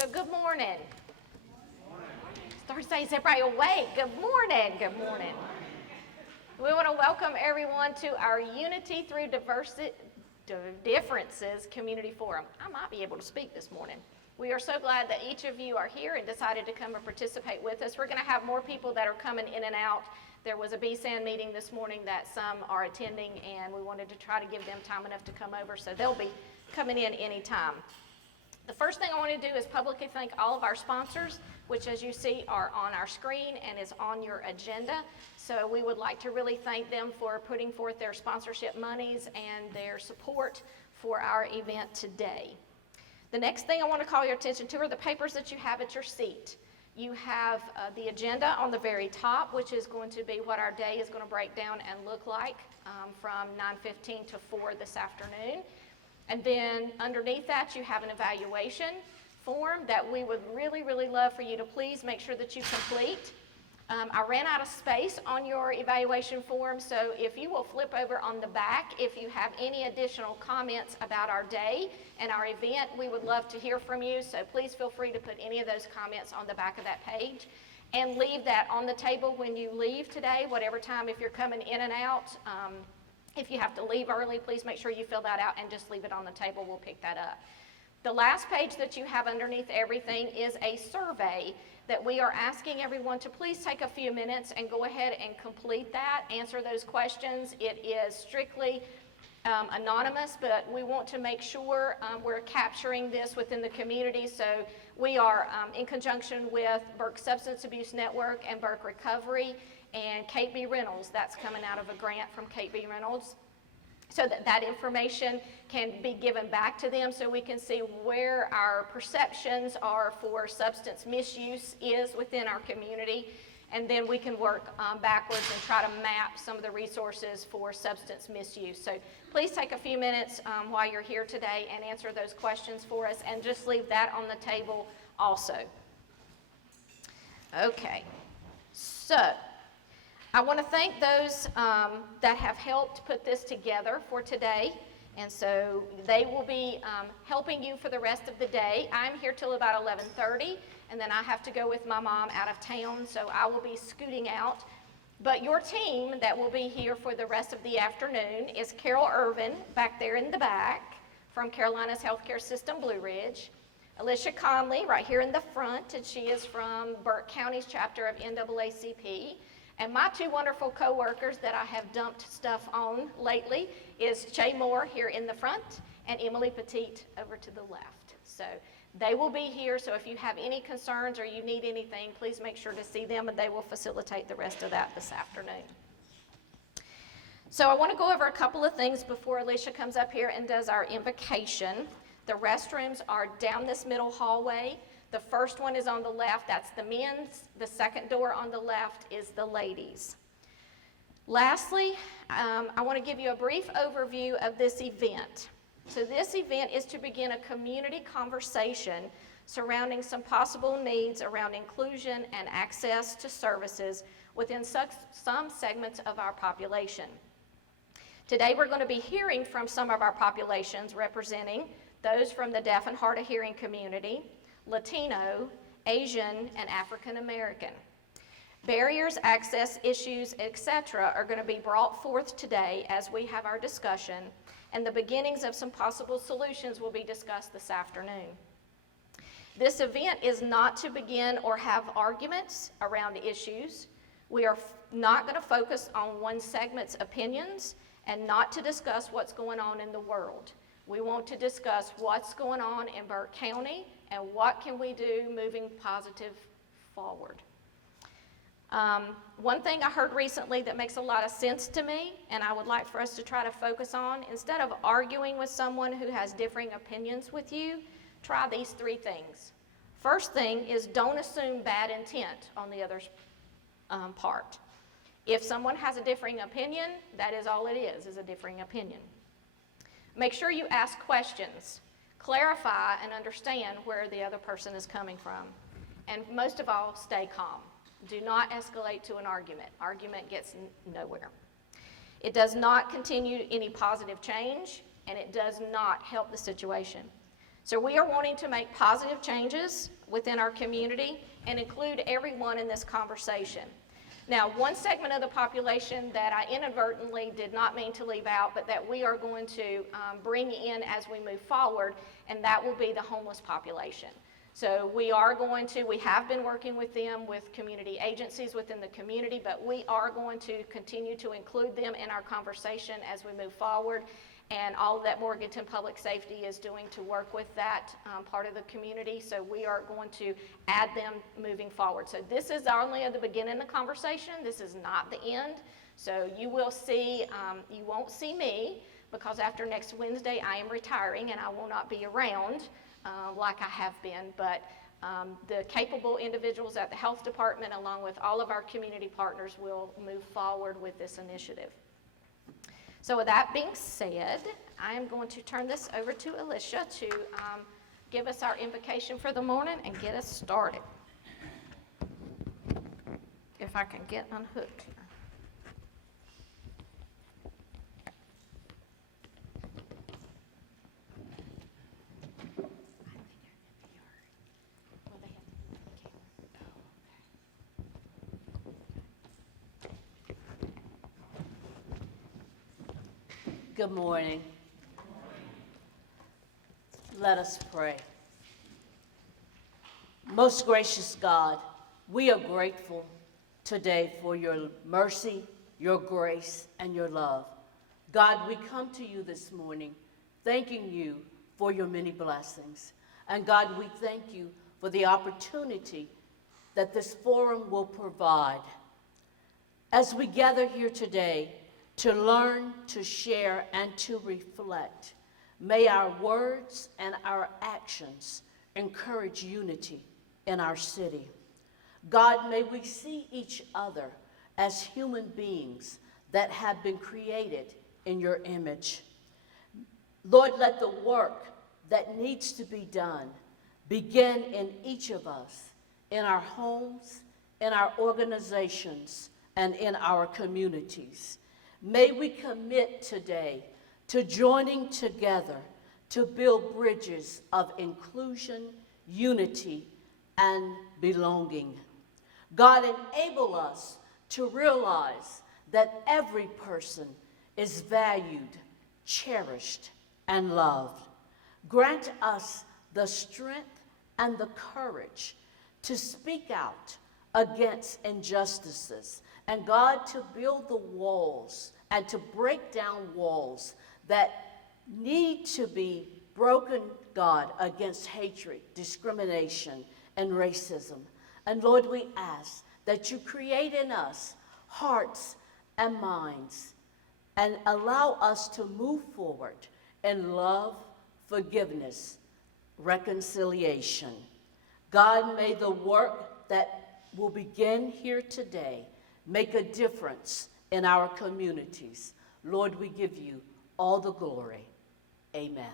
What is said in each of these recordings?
So good morning. It's Thursday, is everybody awake? Good morning, good morning. We want to welcome everyone to our Unity Through Differences Community Forum. I might be able to speak this morning. We are so glad that each of you are here and decided to come and participate with us. We're going to have more people that are coming in and out. There was a BSAN meeting this morning that some are attending, and we wanted to try to give them time enough to come over, so they'll be coming in anytime. The first thing I want to do is publicly thank all of our sponsors, which as you see are on our screen and is on your agenda. So we would like to really thank them for putting forth their sponsorship monies and their support for our event today. The next thing I want to call your attention to are the papers that you have at your seat. You have the agenda on the very top, which is going to be what our day is going to break down and look like from 9:15 to 4 this afternoon. And then underneath that, you have an evaluation form that we would really, really love for you to please make sure that you complete. I ran out of space on your evaluation form, so if you will flip over on the back, if you have any additional comments about our day and our event, we would love to hear from you. So please feel free to put any of those comments on the back of that page and leave that on the table when you leave today, whatever time, if you're coming in and out. If you have to leave early, please make sure you fill that out and just leave it on the table. We'll pick that up. The last page that you have underneath everything is a survey that we are asking everyone to please take a few minutes and go ahead and complete that, answer those questions. It is strictly anonymous, but we want to make sure we're capturing this within the community. So we are in conjunction with Burke Substance Abuse Network and Burke Recovery and Kate B. Reynolds. That's coming out of a grant from Kate B. Reynolds, so that information can be given back to them so we can see where our perceptions are for substance misuse is within our community, and then we can work backwards and try to map some of the resources for substance misuse. So please take a few minutes while you're here today and answer those questions for us, and just leave that on the table also. Okay, so I want to thank those that have helped put this together for today, and so they will be helping you for the rest of the day. I'm here till about 11:30, and then I have to go with my mom out of town, so I will be scooting out. But your team that will be here for the rest of the afternoon is Carol Irvin, back there in the back, from Carolina's Healthcare System Blue Ridge. Alicia Conley, right here in the front, and she is from Burke County's chapter of NAACP. And my two wonderful co-workers that I have dumped stuff on lately is Che Moore here in the front and Emily Petite over to the left. So they will be here, so if you have any concerns or you need anything, please make sure to see them, and they will facilitate the rest of that this afternoon. So I want to go over a couple of things before Alicia comes up here and does our invocation. The restrooms are down this middle hallway. The first one is on the left, that's the men's. The second door on the left is the ladies. Lastly, I want to give you a brief overview of this event. So this event is to begin a community conversation surrounding some possible needs around inclusion and access to services within some segments of our population. Today we're going to be hearing from some of our populations representing those from the deaf and hard of hearing community, Latino, Asian, and African American. Barriers, access issues, etc. are going to be brought forth today as we have our discussion, and the beginnings of some possible solutions will be discussed this afternoon. This event is not to begin or have arguments around issues. We are not going to focus on one segment's opinions and not to discuss what's going on in the world. We want to discuss what's going on in Burke County and what can we do moving positive forward. One thing I heard recently that makes a lot of sense to me, and I would like for us to try to focus on, instead of arguing with someone who has differing opinions with you, try these three things. First thing is, don't assume bad intent on the other's part. If someone has a differing opinion, that is all it is a differing opinion. Make sure you ask questions. Clarify and understand where the other person is coming from. And most of all, stay calm. Do not escalate to an argument. Argument gets nowhere. It does not continue any positive change, and it does not help the situation. So we are wanting to make positive changes within our community and include everyone in this conversation. Now, one segment of the population that I inadvertently did not mean to leave out, but that we are going to bring in as we move forward, and that will be the homeless population. So we have been working with them, with community agencies within the community, but we are going to continue to include them in our conversation as we move forward. And all that Morganton Public Safety is doing to work with that part of the community. So we are going to add them moving forward. So this is only at the beginning of the conversation. This is not the end. So you will see, you won't see me, because after next Wednesday I am retiring and I will not be around like I have been. But the capable individuals at the health department, along with all of our community partners, will move forward with this initiative. So with that being said, I am going to turn this over to Alicia to give us our invocation for the morning and get us started. If I can get unhooked here. Good morning. Let us pray. Most gracious God, we are grateful today for your mercy, your grace, and your love. God, we come to you this morning thanking you for your many blessings. And God, we thank you for the opportunity that this forum will provide. As we gather here today, to learn, to share, and to reflect, may our words and our actions encourage unity in our city. God, may we see each other as human beings that have been created in your image. Lord, let the work that needs to be done begin in each of us, in our homes, in our organizations, and in our communities. May we commit today to joining together to build bridges of inclusion, unity, and belonging. God, enable us to realize that every person is valued, cherished, and loved. Grant us the strength and the courage to speak out against injustices, and God, to build the walls and to break down walls that need to be broken, God, against hatred, discrimination, and racism. And Lord, we ask that you create in us hearts and minds and allow us to move forward in love, forgiveness, reconciliation. God, may the work that will begin here today make a difference in our communities. Lord, we give you all the glory. Amen.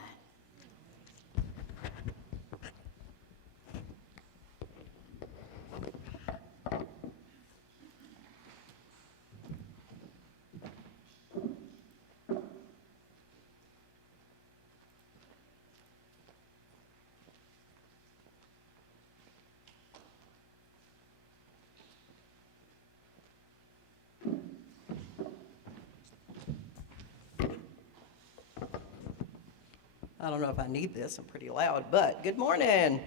I don't know if I need this, I'm pretty loud, but good morning.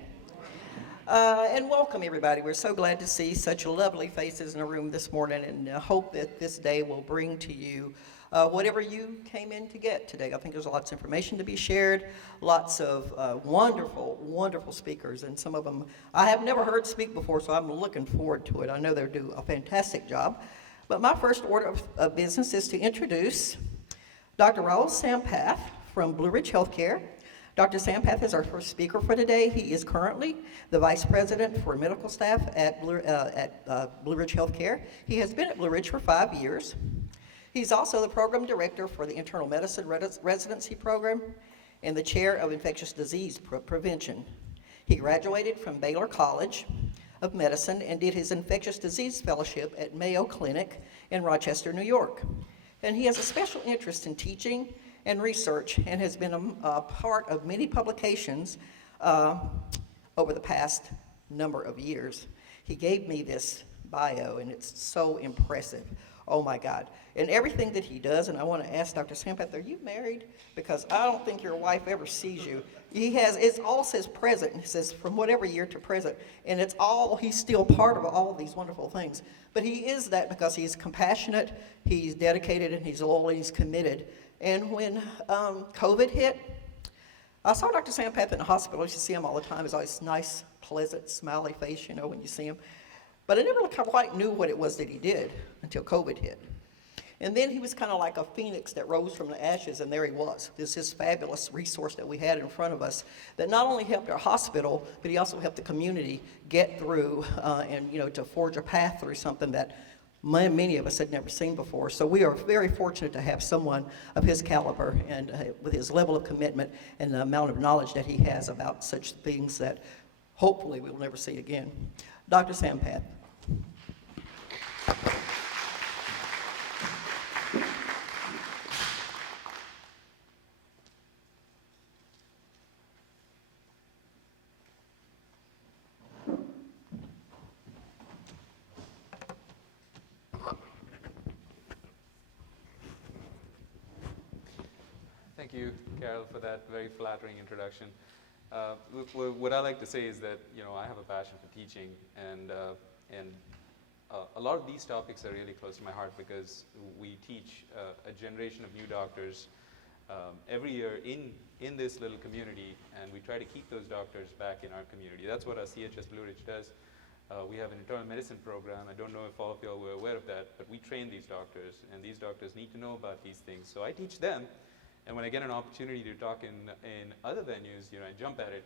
And welcome, everybody. We're so glad to see such lovely faces in the room this morning, and hope that this day will bring to you whatever you came in to get today. I think there's lots of information to be shared, lots of wonderful, wonderful speakers, and some of them I have never heard speak before, so I'm looking forward to it. I know they'll do a fantastic job. But my first order of business is to introduce Dr. Raul Sampath from Blue Ridge Healthcare. Dr. Sampath is our first speaker for today. He is currently the Vice President for Medical Staff at Blue Ridge Healthcare. He has been at Blue Ridge for 5 years. He's also the Program Director for the Internal Medicine Residency Program and the Chair of Infectious Disease Prevention. He graduated from Baylor College of Medicine and did his Infectious Disease Fellowship at Mayo Clinic in Rochester, New York. And he has a special interest in teaching and research and has been a part of many publications over the past number of years. He gave me this bio, and it's so impressive. Oh my God. And everything that he does, and I want to ask Dr. Sampath, are you married? Because I don't think your wife ever sees you. It all says present, and it says from whatever year to present, and he's still part of all these wonderful things. But he is that because he's compassionate, he's dedicated, and he's loyal, and he's committed. And when COVID hit, I saw Dr. Sampath in the hospital. I used to see him all the time. He's always nice, pleasant, smiley face, when you see him. But I never quite knew what it was that he did until COVID hit. And then he was kind of like a phoenix that rose from the ashes, and there he was. This fabulous resource that we had in front of us that not only helped our hospital, but he also helped the community get through and to forge a path through something that many of us had never seen before. So we are very fortunate to have someone of his caliber and with his level of commitment and the amount of knowledge that he has about such things that hopefully we'll never see again. Dr. Sampath. Thank you, Carol, for that very flattering introduction. What I like to say is that I have a passion for teaching, and a lot of these topics are really close to my heart because we teach a generation of new doctors every year in this little community, and we try to keep those doctors back in our community. That's what our CHS Blue Ridge does. We have an internal medicine program. I don't know if all of you all were aware of that, but we train these doctors, and these doctors need to know about these things. So I teach them. And when I get an opportunity to talk in other venues, I jump at it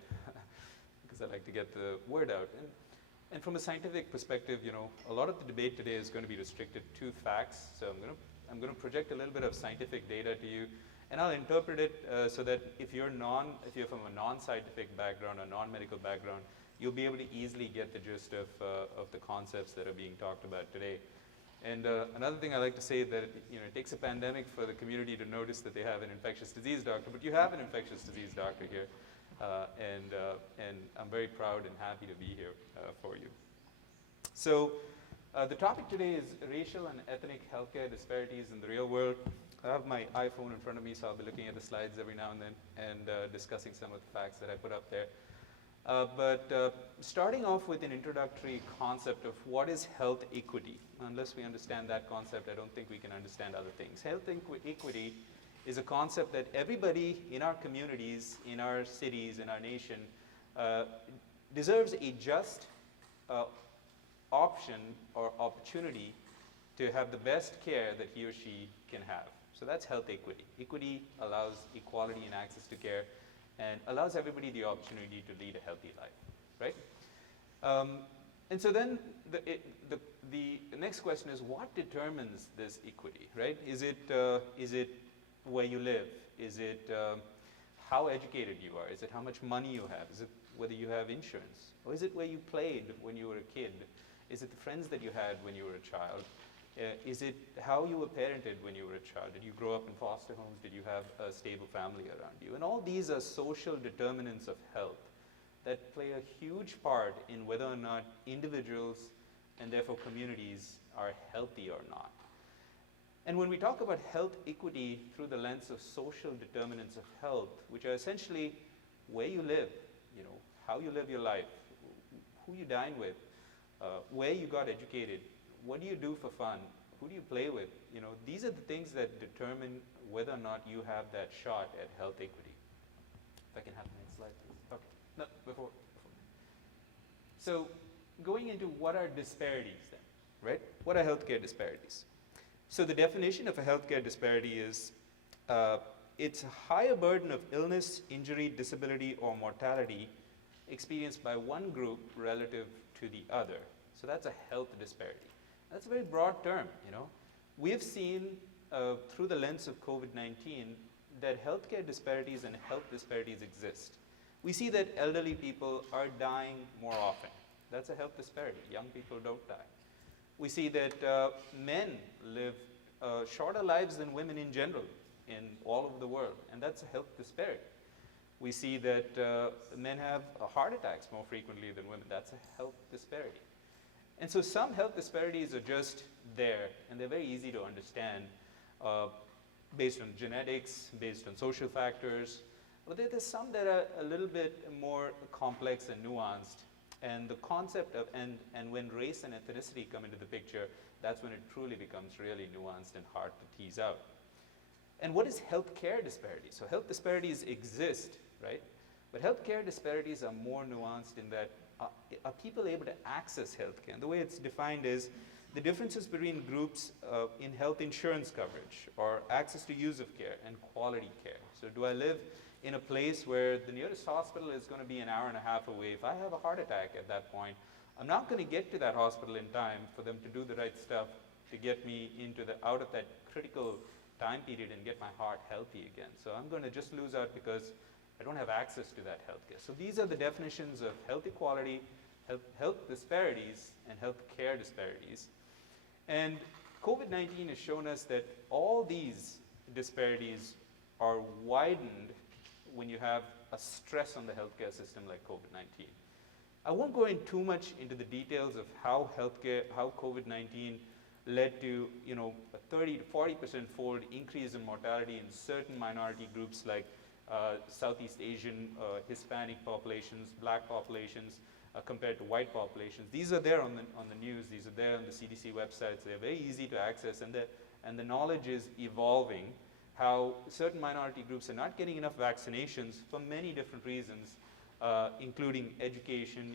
because I like to get the word out. And from a scientific perspective, a lot of the debate today is going to be restricted to facts. So I'm going to project a little bit of scientific data to you, and I'll interpret it so that if you're from a non-scientific background or non-medical background, you'll be able to easily get the gist of the concepts that are being talked about today. And another thing I like to say is that it takes a pandemic for the community to notice that they have an infectious disease doctor, but you have an infectious disease doctor here, and I'm very proud and happy to be here for you. So the topic today is racial and ethnic healthcare disparities in the real world. I have my iPhone in front of me, so I'll be looking at the slides every now and then and discussing some of the facts that I put up there. But starting off with an introductory concept of what is health equity. Unless we understand that concept, I don't think we can understand other things. Health equity is a concept that everybody in our communities, in our cities, in our nation, deserves a just option or opportunity to have the best care that he or she can have. So that's health equity. Equity allows equality in access to care and allows everybody the opportunity to lead a healthy life, right? And so then the next question is, what determines this equity, right? Is it where you live? Is it how educated you are? Is it how much money you have? Is it whether you have insurance? Or is it where you played when you were a kid? Is it the friends that you had when you were a child? Is it how you were parented when you were a child? Did you grow up in foster homes? Did you have a stable family around you? And all these are social determinants of health that play a huge part in whether or not individuals and therefore communities are healthy or not. And when we talk about health equity through the lens of social determinants of health, which are essentially where you live, how you live your life, who you dine with, where you got educated, what do you do for fun, who do you play with, these are the things that determine whether or not you have that shot at health equity. If I can have the next slide, please. Okay. No, before. So going into what are disparities then, right? What are healthcare disparities? So the definition of a healthcare disparity is it's a higher burden of illness, injury, disability, or mortality experienced by one group relative to the other. So that's a health disparity. That's a very broad term, We have seen through the lens of COVID-19 that healthcare disparities and health disparities exist. We see that elderly people are dying more often. That's a health disparity. Young people don't die. We see that men live shorter lives than women in general in all over the world, and that's a health disparity. We see that men have heart attacks more frequently than women. That's a health disparity. And so some health disparities are just there, and they're very easy to understand based on genetics, based on social factors. But there's some that are a little bit more complex and nuanced. And the concept of, and when race and ethnicity come into the picture, that's when it truly becomes really nuanced and hard to tease out. And what is healthcare disparities? So health disparities exist, right? But healthcare disparities are more nuanced in that are people able to access healthcare? And the way it's defined is the differences between groups in health insurance coverage or access to use of care and quality care. So do I live in a place where the nearest hospital is going to be an hour and a half away? If I have a heart attack at that point, I'm not going to get to that hospital in time for them to do the right stuff to get me out of that critical time period and get my heart healthy again. So I'm going to just lose out because I don't have access to that healthcare. So these are the definitions of health equality, health disparities, and health care disparities. And COVID-19 has shown us that all these disparities are widened when you have a stress on the healthcare system like COVID-19. I won't go in too much into the details of how COVID-19 led to, a 30 to 40% fold increase in mortality in certain minority groups like Southeast Asian, Hispanic populations, black populations, compared to white populations. These are there on the news. These are there on the CDC websites. They're very easy to access, and the knowledge is evolving. How certain minority groups are not getting enough vaccinations for many different reasons, including education,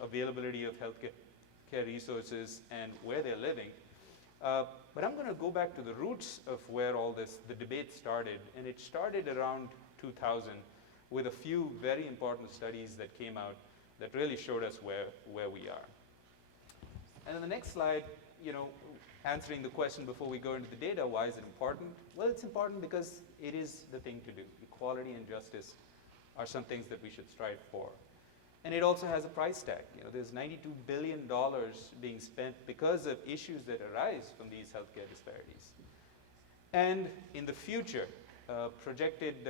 availability of healthcare resources, and where they're living. But I'm going to go back to the roots of where all the debate started, and it started around 2000 with a few very important studies that came out that really showed us where we are. And in the next slide, answering the question before we go into the data, why is it important? Well, it's important because it is the thing to do. Equality and justice are some things that we should strive for. And it also has a price tag. There's $92 billion being spent because of issues that arise from these healthcare disparities. And in the future, projected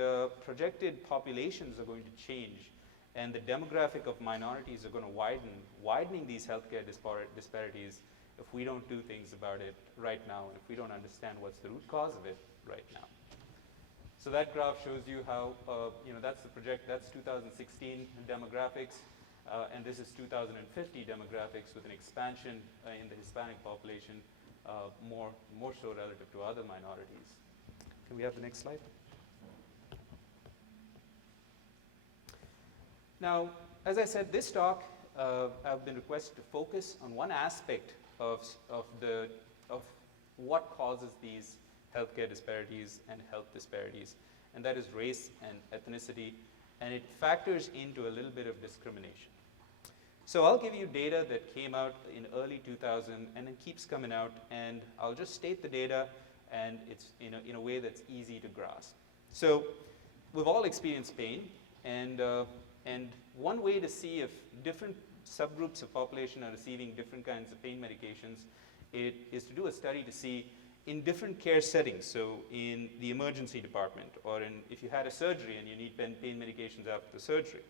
populations are going to change, and the demographic of minorities are going to widen, widening these healthcare disparities if we don't do things about it right now, and if we don't understand what's the root cause of it right now. So that graph shows you how, that's 2016 demographics, and this is 2050 demographics with an expansion in the Hispanic population, more so relative to other minorities. Can we have the next slide? Now, as I said, this talk, I've been requested to focus on one aspect of what causes these healthcare disparities and health disparities, and that is race and ethnicity, and it factors into a little bit of discrimination. So I'll give you data that came out in early 2000 and it keeps coming out, and I'll just state the data, and it's in a way that's easy to grasp. So we've all experienced pain, and one way to see if different subgroups of population are receiving different kinds of pain medications is to do a study to see in different care settings, so in the emergency department, or if you had a surgery and you need pain medications after the surgery.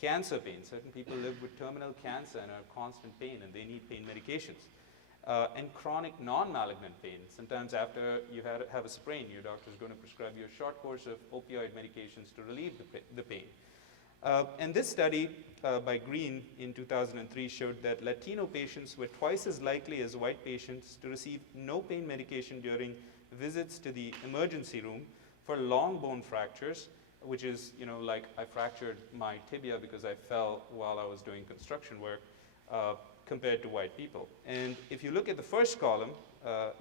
Cancer pain, certain people live with terminal cancer and are constant pain and they need pain medications. And chronic non-malignant pain, sometimes after you have a sprain, your doctor is going to prescribe you a short course of opioid medications to relieve the pain. And this study by Green in 2003 showed that Latino patients were twice as likely as white patients to receive no pain medication during visits to the emergency room for long bone fractures, which is, like I fractured my tibia because I fell while I was doing construction work, compared to white people. And if you look at the first column,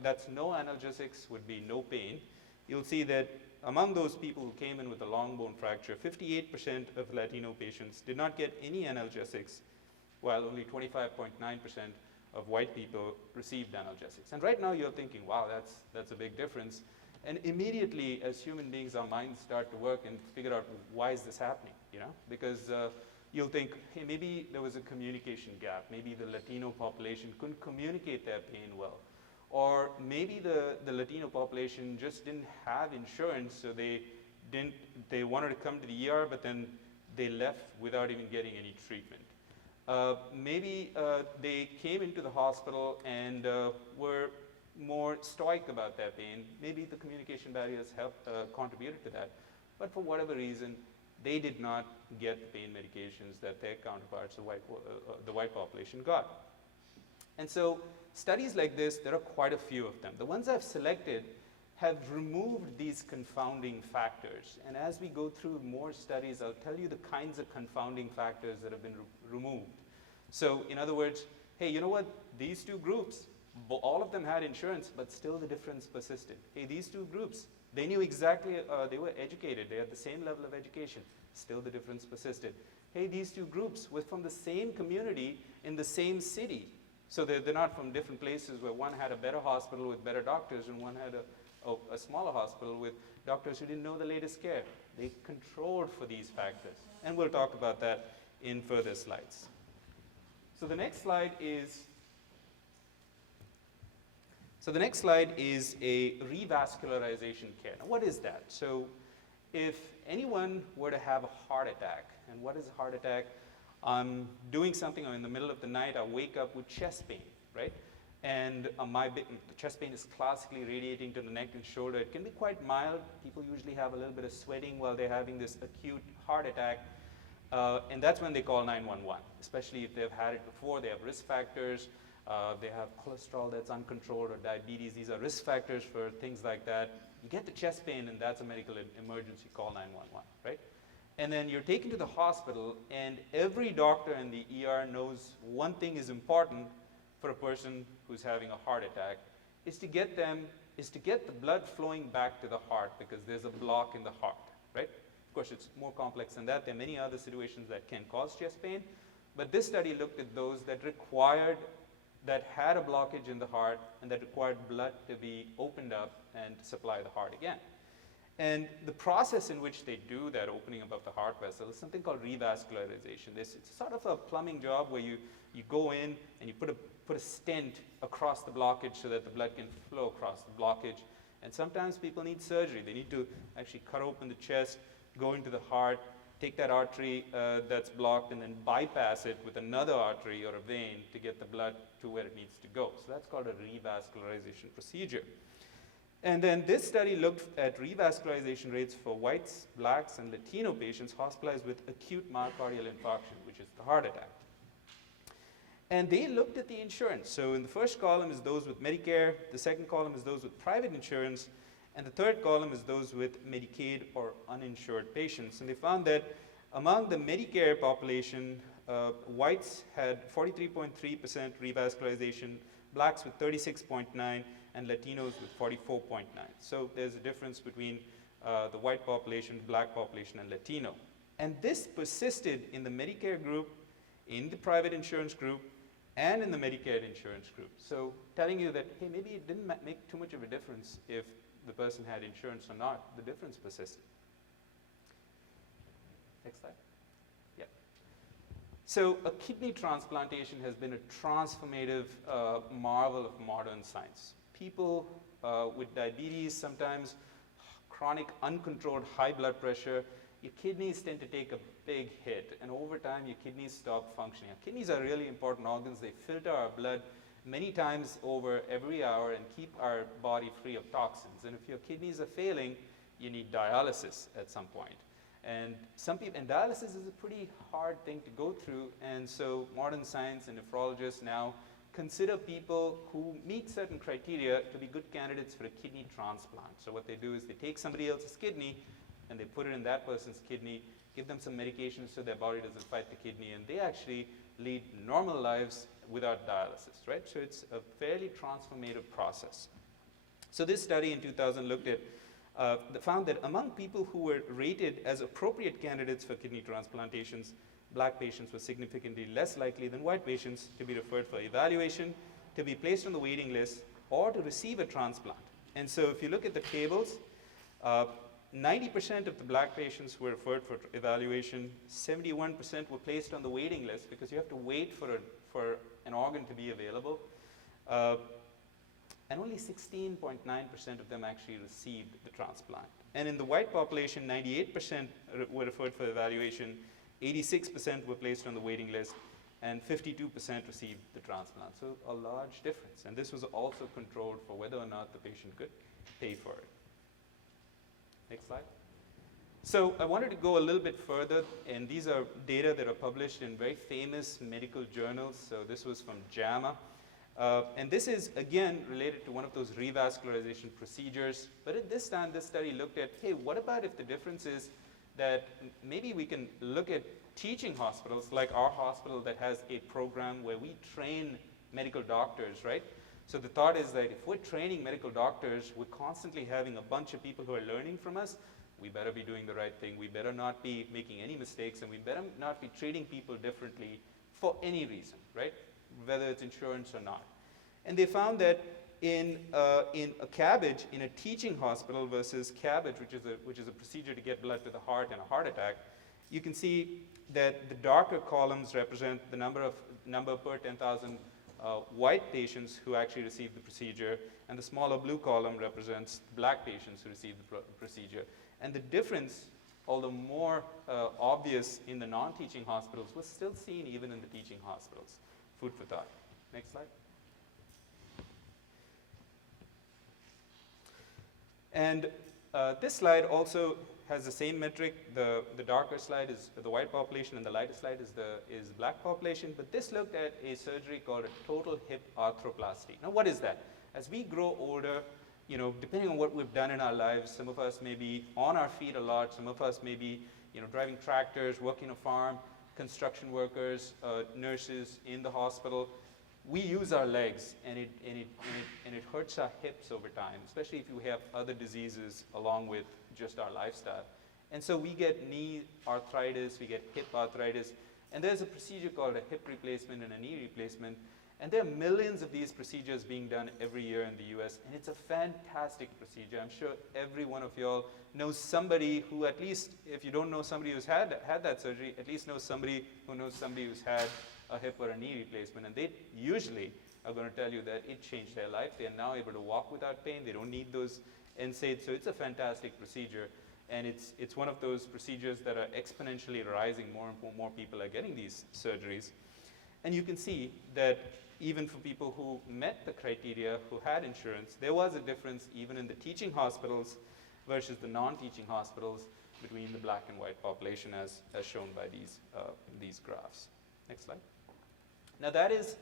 that's no analgesics would be no pain. You'll see that among those people who came in with a long bone fracture, 58% of Latino patients did not get any analgesics, while only 25.9% of white people received analgesics. And right now you're thinking, wow, that's a big difference. And immediately, as human beings, our minds start to work and figure out, why is this happening? Because you'll think, hey, maybe there was a communication gap. Maybe the Latino population couldn't communicate their pain well. or maybe the Latino population just didn't have insurance, so they wanted to come to the ER, but then they left without even getting any treatment. Maybe they came into the hospital and were more stoic about their pain. Maybe the communication barriers helped contributed to that. But for whatever reason, they did not get the pain medications that their counterparts, the white population, got. And so studies like this, there are quite a few of them. The ones I've selected have removed these confounding factors. And as we go through more studies, I'll tell you the kinds of confounding factors that have been removed. So in other words, hey, you know what? These two groups, all of them had insurance, but still the difference persisted. Hey, these two groups, they knew exactly, they were educated, they had the same level of education, still the difference persisted. Hey, these two groups were from the same community in the same city. So they're not from different places where one had a better hospital with better doctors and one had a smaller hospital with doctors who didn't know the latest care. They controlled for these factors. And we'll talk about that in further slides. So the next slide is a revascularization care. Now, what is that? So if anyone were to have a heart attack, and what is a heart attack? I'm doing something, or in the middle of the night, I wake up with chest pain, right? And the chest pain is classically radiating to the neck and shoulder. It can be quite mild. People usually have a little bit of sweating while they're having this acute heart attack. And that's when they call 911, especially if they've had it before, they have risk factors, they have cholesterol that's uncontrolled or diabetes. These are risk factors for things like that. You get the chest pain, and that's a medical emergency, call 911, right? And then you're taken to the hospital, and every doctor in the ER knows one thing is important for a person who's having a heart attack, is to get the blood flowing back to the heart, because there's a block in the heart, right? Of course, it's more complex than that. There are many other situations that can cause chest pain, but this study looked at those that had a blockage in the heart and that required blood to be opened up and to supply the heart again. And the process in which they do that opening up of the heart vessel is something called revascularization. It's sort of a plumbing job where you go in and you put a stent across the blockage so that the blood can flow across the blockage. And sometimes people need surgery. They need to actually cut open the chest, go into the heart, take that artery that's blocked, and then bypass it with another artery or a vein to get the blood to where it needs to go. So that's called a revascularization procedure. And then this study looked at revascularization rates for whites, blacks, and Latino patients hospitalized with acute myocardial infarction, which is the heart attack. And they looked at the insurance. So in the first column is those with Medicare, the second column is those with private insurance, and the third column is those with Medicaid or uninsured patients. And they found that among the Medicare population, whites had 43.3% revascularization, blacks with 36.9%, and Latinos with 44.9%. So there's a difference between the white population, black population, and Latino. And this persisted in the Medicare group, in the private insurance group, and in the Medicare insurance group. So telling you that, hey, maybe it didn't make too much of a difference if the person had insurance or not, the difference persisted. Next slide. Yeah. So a kidney transplantation has been a transformative marvel of modern science. People with diabetes, sometimes chronic uncontrolled high blood pressure, your kidneys tend to take a big hit, and over time your kidneys stop functioning. Our kidneys are really important organs. They filter our blood many times over every hour and keep our body free of toxins. And if your kidneys are failing, you need dialysis at some point. And dialysis is a pretty hard thing to go through, and so modern science and nephrologists now consider people who meet certain criteria to be good candidates for a kidney transplant. So what they do is they take somebody else's kidney and they put it in that person's kidney, give them some medication so their body doesn't fight the kidney, and they actually lead normal lives without dialysis, right? So it's a fairly transformative process. So this study in 2000 looked at, found that among people who were rated as appropriate candidates for kidney transplantations, black patients were significantly less likely than white patients to be referred for evaluation, to be placed on the waiting list, or to receive a transplant. And so if you look at the tables, 90% of the black patients were referred for evaluation, 71% were placed on the waiting list because you have to wait for an organ to be available. and only 16.9% of them actually received the transplant. And in the white population, 98% were referred for evaluation, 86% were placed on the waiting list, and 52% received the transplant. So a large difference. And this was also controlled for whether or not the patient could pay for it. Next slide. So I wanted to go a little bit further, and these are data that are published in very famous medical journals. So this was from JAMA. And this is, again, related to one of those revascularization procedures. But at this time, this study looked at, hey, what about if the difference is that maybe we can look at teaching hospitals, like our hospital that has a program where we train medical doctors, right? So the thought is that if we're training medical doctors, we're constantly having a bunch of people who are learning from us. We better be doing the right thing. We better not be making any mistakes, and we better not be treating people differently for any reason, right? Whether it's insurance or not. And they found that in a CABG, in a teaching hospital versus CABG, which is a procedure to get blood to the heart in a heart attack, you can see that the darker columns represent the number per 10,000 white patients who actually received the procedure, and the smaller blue column represents black patients who received the procedure. And the difference, although more obvious in the non-teaching hospitals, was still seen even in the teaching hospitals. Food for thought. Next slide. And this slide also has the same metric. The darker slide is the white population, and the lighter slide is the black population. But this looked at a surgery called a total hip arthroplasty. Now, what is that? As we grow older, you know, depending on what we've done in our lives, some of us may be on our feet a lot. Some of us may be, you know, driving tractors, working a farm, construction workers, nurses in the hospital. We use our legs, and it hurts our hips over time, especially if you have other diseases along with just our lifestyle. And so we get knee arthritis, we get hip arthritis, and there's a procedure called a hip replacement and a knee replacement, and there are millions of these procedures being done every year in the US, and it's a fantastic procedure. I'm sure every one of y'all knows somebody who, at least if you don't know somebody who's had that surgery, at least knows somebody who knows somebody who's had a hip or a knee replacement, and they usually are going to tell you that it changed their life. They are now able to walk without pain. They don't need those NSAIDs, so it's a fantastic procedure, and it's one of those procedures that are exponentially rising. More and more people are getting these surgeries, and you can see that even for people who met the criteria, who had insurance, there was a difference even in the teaching hospitals versus the non-teaching hospitals between the black and white population, as shown by these graphs. Next slide. Now that is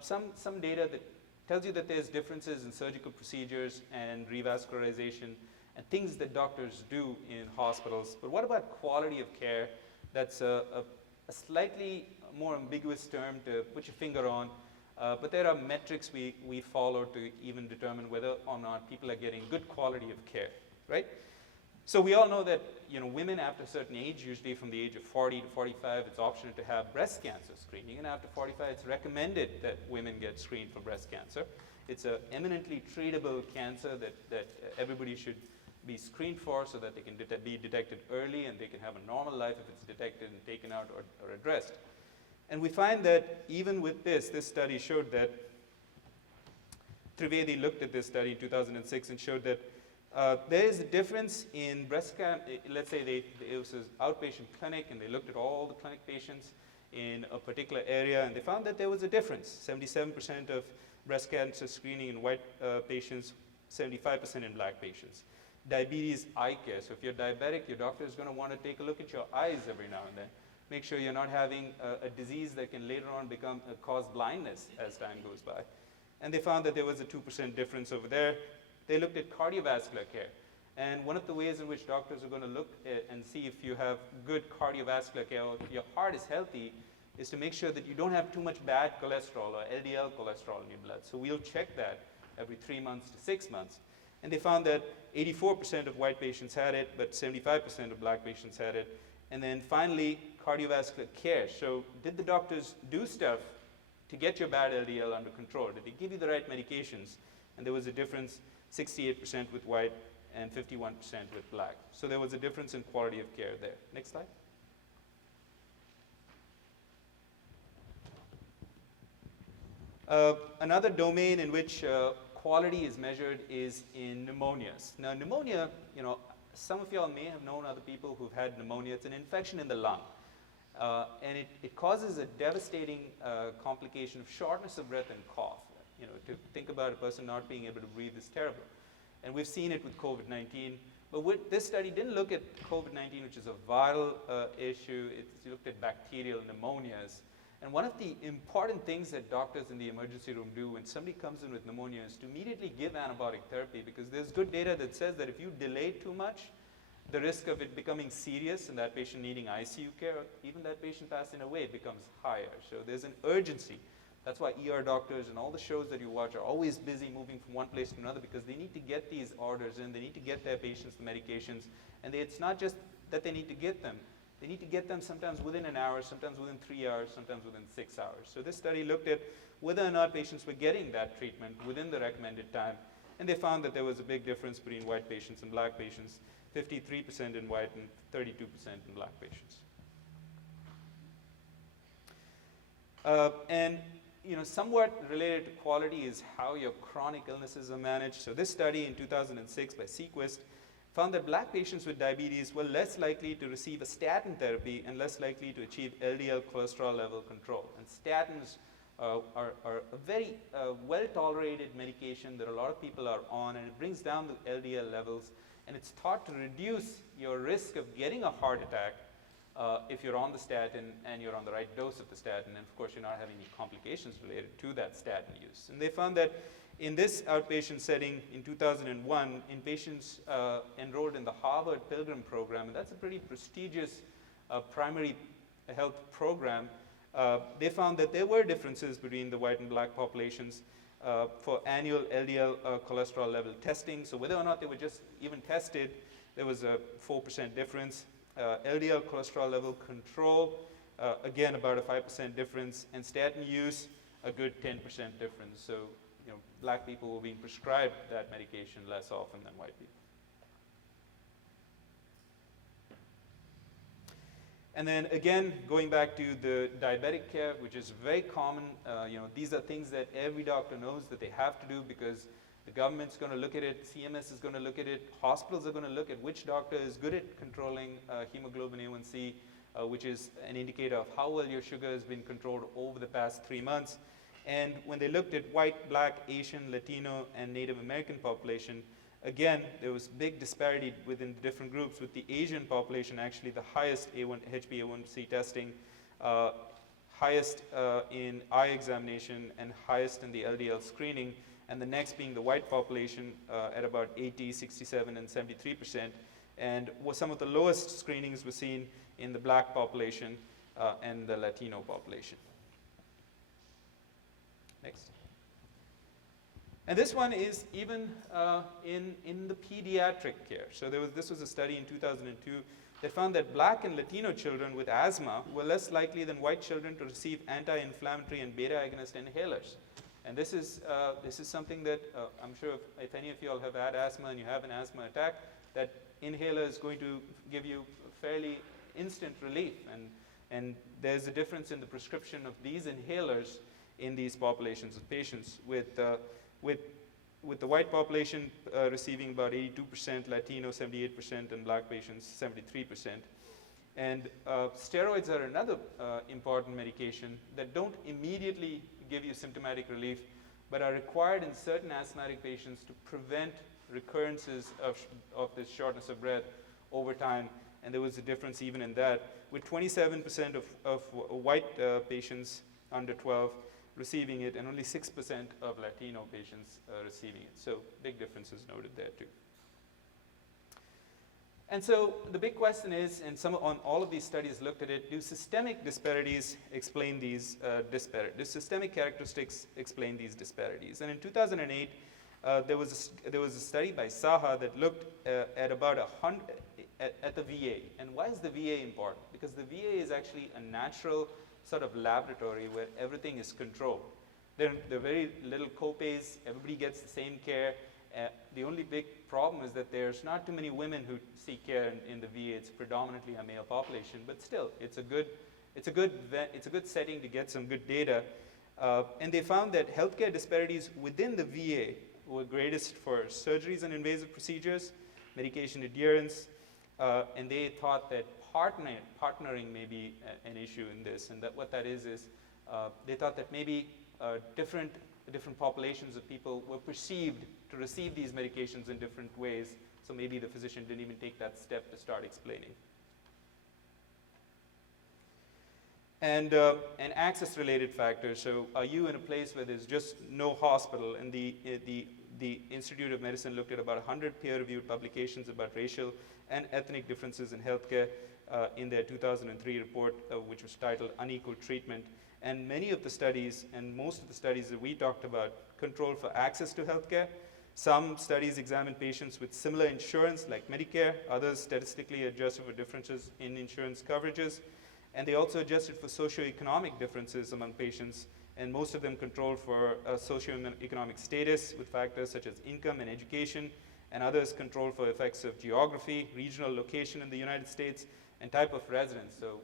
some data that tells you that there's differences in surgical procedures and revascularization and things that doctors do in hospitals. But what about quality of care? That's a slightly more ambiguous term to put your finger on, but there are metrics we follow to even determine whether or not people are getting good quality of care, right? So we all know that, you know, women after a certain age, usually from the age of 40 to 45, it's optional to have breast cancer screening, and after 45, it's recommended that women get screened for breast cancer. It's an eminently treatable cancer that everybody should be screened for, so that they can be detected early and they can have a normal life if it's detected and taken out or addressed. And we find that even with this study showed that, Trivedi looked at this study in 2006 and showed that there is a difference in breast cancer. Let's say it was an outpatient clinic, and they looked at all the clinic patients in a particular area, and they found that there was a difference. 77% of breast cancer screening in white patients, 75% in black patients. Diabetes eye care. So if you're diabetic, your doctor is going to want to take a look at your eyes every now and then. Make sure you're not having a disease that can later on cause blindness as time goes by. And they found that there was a 2% difference over there. They looked at cardiovascular care. And one of the ways in which doctors are going to look at and see if you have good cardiovascular care, or if your heart is healthy, is to make sure that you don't have too much bad cholesterol or LDL cholesterol in your blood. So we'll check that every 3 months to 6 months. And they found that 84% of white patients had it, but 75% of black patients had it. And then finally, cardiovascular care. So did the doctors do stuff to get your bad LDL under control? Did they give you the right medications? And there was a difference, 68% with white and 51% with black. So there was a difference in quality of care there. Next slide. Another domain in which quality is measured is in pneumonias. Now, pneumonia, some of y'all may have known other people who've had pneumonia. It's an infection in the lung. And it causes a devastating complication of shortness of breath and cough. To think about a person not being able to breathe is terrible. And we've seen it with COVID-19. But this study didn't look at COVID-19, which is a viral issue. It looked at bacterial pneumonias. And one of the important things that doctors in the emergency room do when somebody comes in with pneumonia is to immediately give antibiotic therapy, because there's good data that says that if you delay too much, the risk of it becoming serious and that patient needing ICU care, or even that patient passing away, becomes higher. So there's an urgency. That's why ER doctors and all the shows that you watch are always busy moving from one place to another, because they need to get these orders in, they need to get their patients the medications, and it's not just that they need to get them. They need to get them sometimes within an hour, sometimes within 3 hours, sometimes within 6 hours. So this study looked at whether or not patients were getting that treatment within the recommended time, and they found that there was a big difference between white patients and black patients, 53% in white and 32% in black patients. And somewhat related to quality is how your chronic illnesses are managed. So this study in 2006 by Sequest found that black patients with diabetes were less likely to receive a statin therapy and less likely to achieve LDL cholesterol level control. And statins are a very well-tolerated medication that a lot of people are on, and it brings down the LDL levels, and it's thought to reduce your risk of getting a heart attack if you're on the statin and you're on the right dose of the statin, and of course you're not having any complications related to that statin use. And they found that in this outpatient setting in 2001, in patients enrolled in the Harvard Pilgrim program, and that's a pretty prestigious primary health program, they found that there were differences between the white and black populations for annual LDL cholesterol level testing. So whether or not they were just even tested, there was a 4% difference. LDL cholesterol level control, again about a 5% difference, and statin use, a good 10% difference. So black people were being prescribed that medication less often than white people. And then again, going back to the diabetic care, which is very common, these are things that every doctor knows that they have to do, because the government's going to look at it, CMS is going to look at it, hospitals are going to look at which doctor is good at controlling hemoglobin A1C, which is an indicator of how well your sugar has been controlled over the past 3 months. And when they looked at white, black, Asian, Latino, and Native American population, again, there was big disparity within the different groups, with the Asian population actually the highest HbA1c testing, highest in eye examination, and highest in the LDL screening, and the next being the white population at about 80, 67, and 73%. And some of the lowest screenings were seen in the black population and the Latino population. Next. And this one is even in the pediatric care. So this was a study in 2002 that found that black and Latino children with asthma were less likely than white children to receive anti-inflammatory and beta-agonist inhalers. And this is something that I'm sure if any of you all have had asthma and you have an asthma attack, that inhaler is going to give you fairly instant relief. And there's a difference in the prescription of these inhalers in these populations of patients, with the white population receiving about 82%, Latino 78%, and black patients 73%. And steroids are another important medication that don't immediately give you symptomatic relief, but are required in certain asthmatic patients to prevent recurrences of this shortness of breath over time. And there was a difference even in that, with 27% of white patients under 12 receiving it, and only 6% of Latino patients receiving it. So big differences noted there too. And so the big question is, and on all of these studies looked at it, do systemic disparities explain these disparities? Do systemic characteristics explain these disparities? And in 2008, there was a study by Saha that looked at about 100 at the VA. And why is the VA important? Because the VA is actually a natural sort of laboratory where everything is controlled. There are very little copays, everybody gets the same care. The only big problem is that there's not too many women who seek care in the VA. It's predominantly a male population, but still, it's a good setting to get some good data. And they found that healthcare disparities within the VA were greatest for surgeries and invasive procedures, medication adherence, and they thought that partnering may be an issue in this, and that what that is they thought that maybe different populations of people were perceived to receive these medications in different ways, so maybe the physician didn't even take that step to start explaining. And access-related factors. So are you in a place where there's just no hospital? And the Institute of Medicine looked at about 100 peer-reviewed publications about racial and ethnic differences in healthcare in their 2003 report, which was titled Unequal Treatment. And many of the studies, and most of the studies that we talked about, control for access to healthcare. Some studies examine patients with similar insurance, like Medicare. Others statistically adjusted for differences in insurance coverages. And they also adjusted for socioeconomic differences among patients, and most of them controlled for socioeconomic status with factors such as income and education, and others controlled for effects of geography, regional location in the United States, and type of residence, so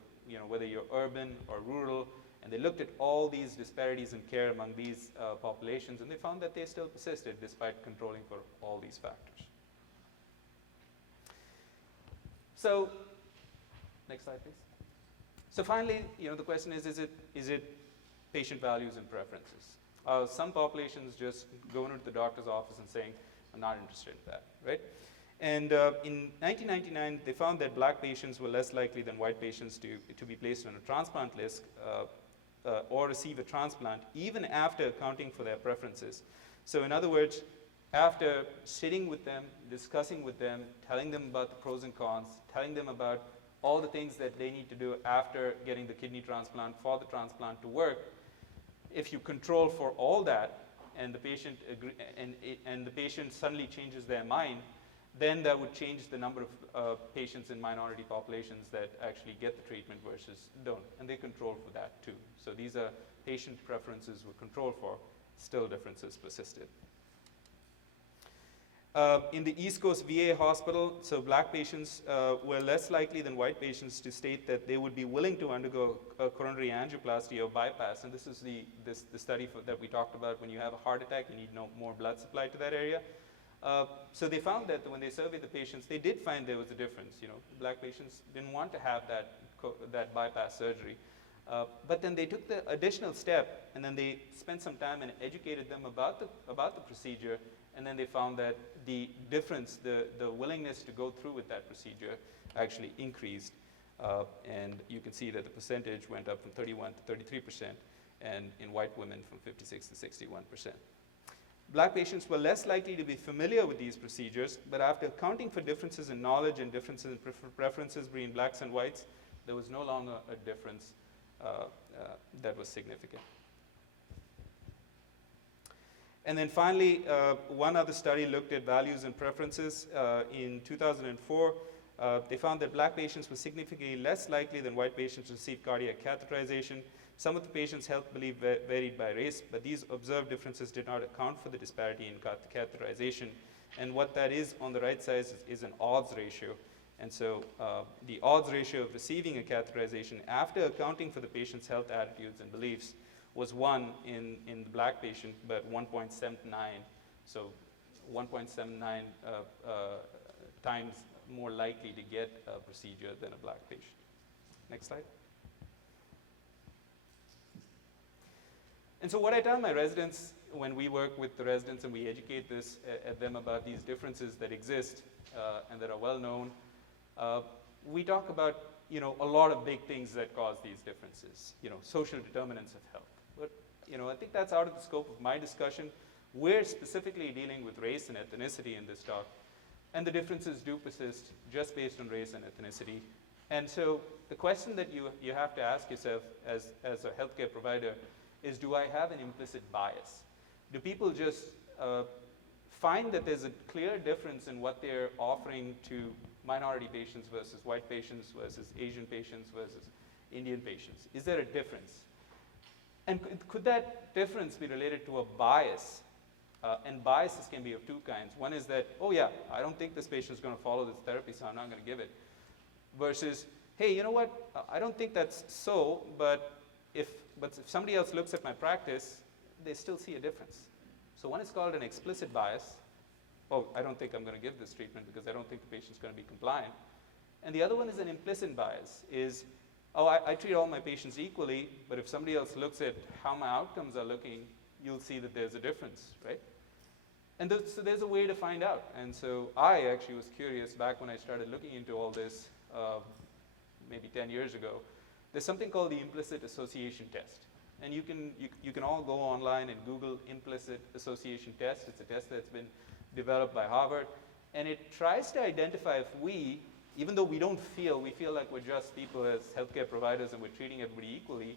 whether you're urban or rural. And they looked at all these disparities in care among these populations, and they found that they still persisted despite controlling for all these factors. So, next slide, please. So finally, the question is it patient values and preferences? Some populations just going into the doctor's office and saying, I'm not interested in that, right? And in 1999, they found that black patients were less likely than white patients to be placed on a transplant list or receive a transplant, even after accounting for their preferences. So in other words, after sitting with them, discussing with them, telling them about the pros and cons, telling them about all the things that they need to do after getting the kidney transplant for the transplant to work, if you control for all that and the patient and the patient suddenly changes their mind, then that would change the number of patients in minority populations that actually get the treatment versus don't, and they control for that too. So these are patient preferences were controlled for, still differences persisted. In the East Coast VA hospital, so black patients were less likely than white patients to state that they would be willing to undergo a coronary angioplasty or bypass. And this is the study that we talked about. When you have a heart attack, you need more blood supply to that area. So they found that when they surveyed the patients, they did find there was a difference. Black patients didn't want to have that bypass surgery. But then they took the additional step, and then they spent some time and educated them about the procedure. And then they found that the difference, the willingness to go through with that procedure actually increased. And you can see that the percentage went up from 31 to 33%, and in white women from 56 to 61%. Black patients were less likely to be familiar with these procedures, but after accounting for differences in knowledge and differences in preferences between blacks and whites, there was no longer a difference that was significant. And then finally, one other study looked at values and preferences. In 2004, they found that black patients were significantly less likely than white patients to receive cardiac catheterization. Some of the patients' health belief varied by race, but these observed differences did not account for the disparity in catheterization. And what that is on the right side is an odds ratio. And so the odds ratio of receiving a catheterization after accounting for the patient's health attitudes and beliefs was 1 in the black patient, but 1.79. So 1.79 times more likely to get a procedure than a black patient. Next slide. And so what I tell my residents when we work with the residents and we educate at them about these differences that exist and that are well known, we talk about a lot of big things that cause these differences, social determinants of health. But I think that's out of the scope of my discussion. We're specifically dealing with race and ethnicity in this talk, and the differences do persist just based on race and ethnicity. And so the question that you have to ask yourself as a healthcare provider is, do I have an implicit bias? Do people just find that there's a clear difference in what they're offering to minority patients versus white patients versus Asian patients versus Indian patients? Is there a difference? And could that difference be related to a bias? And biases can be of two kinds. One is that, oh yeah, I don't think this patient is going to follow this therapy, so I'm not going to give it. Versus, hey, you know what? I don't think that's so, but if somebody else looks at my practice, they still see a difference. So one is called an explicit bias. Oh, I don't think I'm going to give this treatment because I don't think the patient's going to be compliant. And the other one is an implicit bias, is, oh, I treat all my patients equally, but if somebody else looks at how my outcomes are looking, you'll see that there's a difference, right? And so there's a way to find out. And so I actually was curious back when I started looking into all this, maybe 10 years ago. There's something called the implicit association test. And you can all go online and Google implicit association test. It's a test that's been developed by Harvard. And it tries to identify if we, even though we feel like we're just people as healthcare providers and we're treating everybody equally,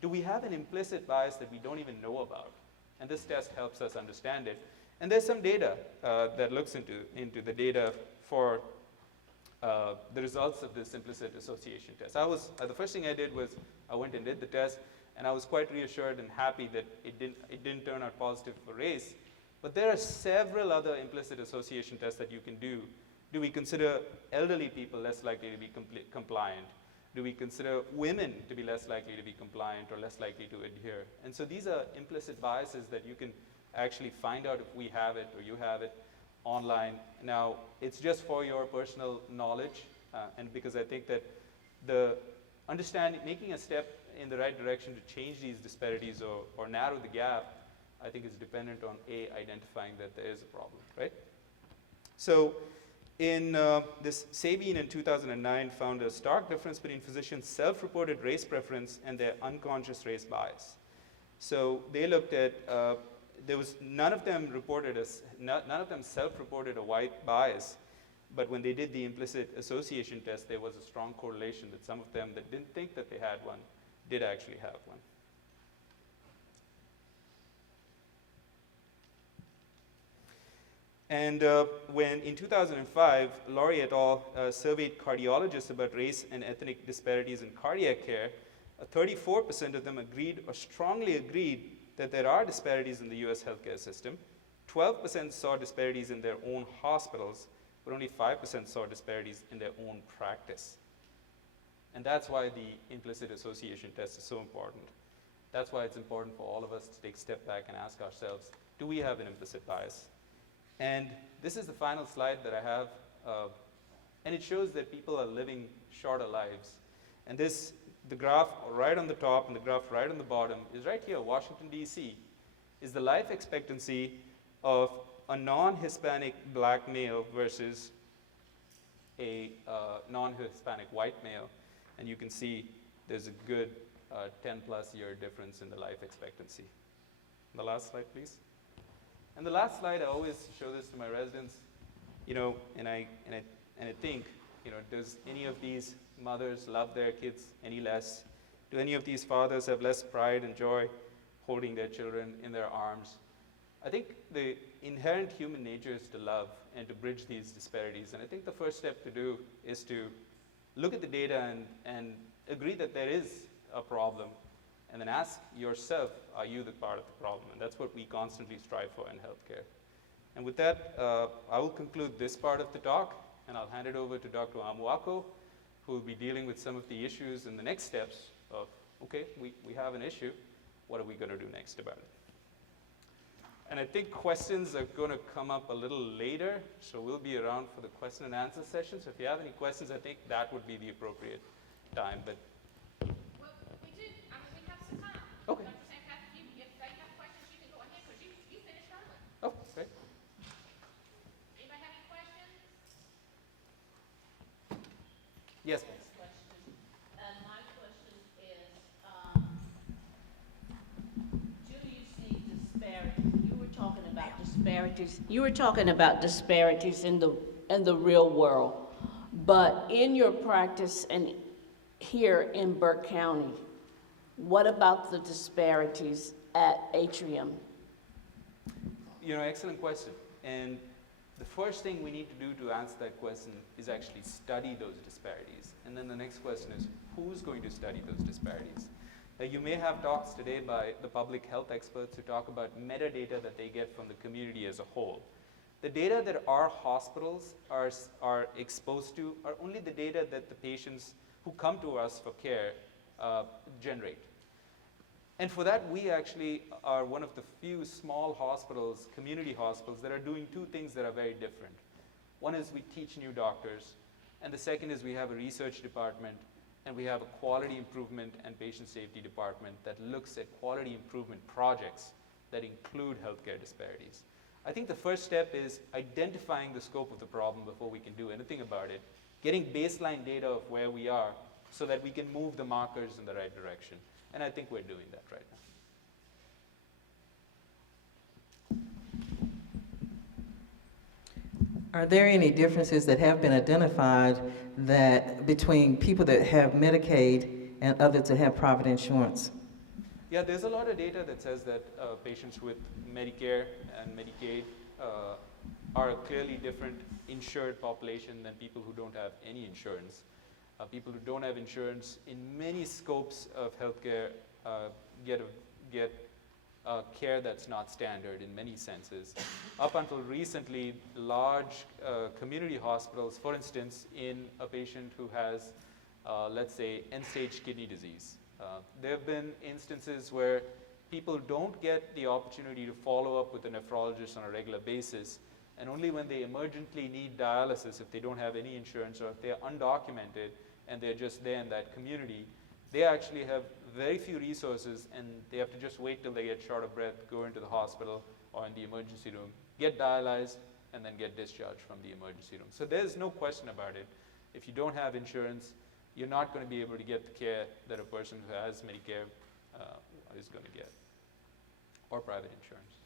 do we have an implicit bias that we don't even know about? And this test helps us understand it. And there's some data that looks into the data for the results of this implicit association test. The first thing I did was I went and did the test, and I was quite reassured and happy that it didn't turn out positive for race. But there are several other implicit association tests that you can do. Do we consider elderly people less likely to be compliant? Do we consider women to be less likely to be compliant or less likely to adhere? And so these are implicit biases that you can actually find out if we have it or you have it online. Now, it's just for your personal knowledge, and because I think that making a step in the right direction to change these disparities or narrow the gap, I think is dependent on identifying that there is a problem, right? So in this Sabine in 2009 found a stark difference between physicians' self-reported race preference and their unconscious race bias. So they looked at, none of them self-reported a white bias, but when they did the implicit association test, there was a strong correlation that some of them that didn't think that they had one did actually have one. And when in 2005, Laurie et al. Surveyed cardiologists about race and ethnic disparities in cardiac care, 34% of them agreed or strongly agreed that there are disparities in the US healthcare system. 12% saw disparities in their own hospitals, but only 5% saw disparities in their own practice. And that's why the implicit association test is so important. That's why it's important for all of us to take a step back and ask ourselves, do we have an implicit bias? And this is the final slide that I have, and it shows that people are living shorter lives. And the graph right on the top and the graph right on the bottom is right here, Washington, D.C., is the life expectancy of a non-Hispanic black male versus a non-Hispanic white male. And you can see there's a good 10-plus year difference in the life expectancy. The last slide, please. And the last slide, I always show this to my residents, and I think, does any of these mothers love their kids any less? Do any of these fathers have less pride and joy holding their children in their arms? I think the inherent human nature is to love and to bridge these disparities. And I think the first step to do is to look at the data and agree that there is a problem. And then ask yourself, are you the part of the problem? And that's what we constantly strive for in healthcare. And with that, I will conclude this part of the talk, and I'll hand it over to Dr. Amuako, who will be dealing with some of the issues and the next steps of, okay, we have an issue, what are we going to do next about it? And I think questions are going to come up a little later, so we'll be around for the question and answer session. So if you have any questions, I think that would be the appropriate time. But okay. Dr. Sampath, if they have questions, you can go ahead, because you finished early. Oh, great. Anybody have any questions? Yes, please. My question is, do you see disparities? You were talking about disparities in the real world, but in your practice and here in Burke County, what about the disparities at Atrium? Excellent question. And the first thing we need to do to answer that question is actually study those disparities. And then the next question is, who's going to study those disparities? You may have talks today by the public health experts who talk about metadata that they get from the community as a whole. The data that our hospitals are exposed to are only the data that the patients who come to us for care generate. And for that, we actually are one of the few small hospitals, community hospitals, that are doing two things that are very different. One is we teach new doctors, and the second is we have a research department, and we have a quality improvement and patient safety department that looks at quality improvement projects that include healthcare disparities. I think the first step is identifying the scope of the problem before we can do anything about it, getting baseline data of where we are so that we can move the markers in the right direction. And I think we're doing that right now. Are there any differences that have been identified that between people that have Medicaid and others that have private insurance? Yeah, there's a lot of data that says that patients with Medicare and Medicaid are a clearly different insured population than people who don't have any insurance. People who don't have insurance in many scopes of healthcare get care that's not standard in many senses. Up until recently, large community hospitals, for instance, in a patient who has, let's say, end-stage kidney disease, there have been instances where people don't get the opportunity to follow up with a nephrologist on a regular basis, and only when they emergently need dialysis, if they don't have any insurance or if they're undocumented and they're just there in that community, they actually have very few resources and they have to just wait till they get short of breath, go into the hospital or in the emergency room, get dialyzed, and then get discharged from the emergency room. So there's no question about it. If you don't have insurance, you're not going to be able to get the care that a person who has Medicare is going to get, or private insurance.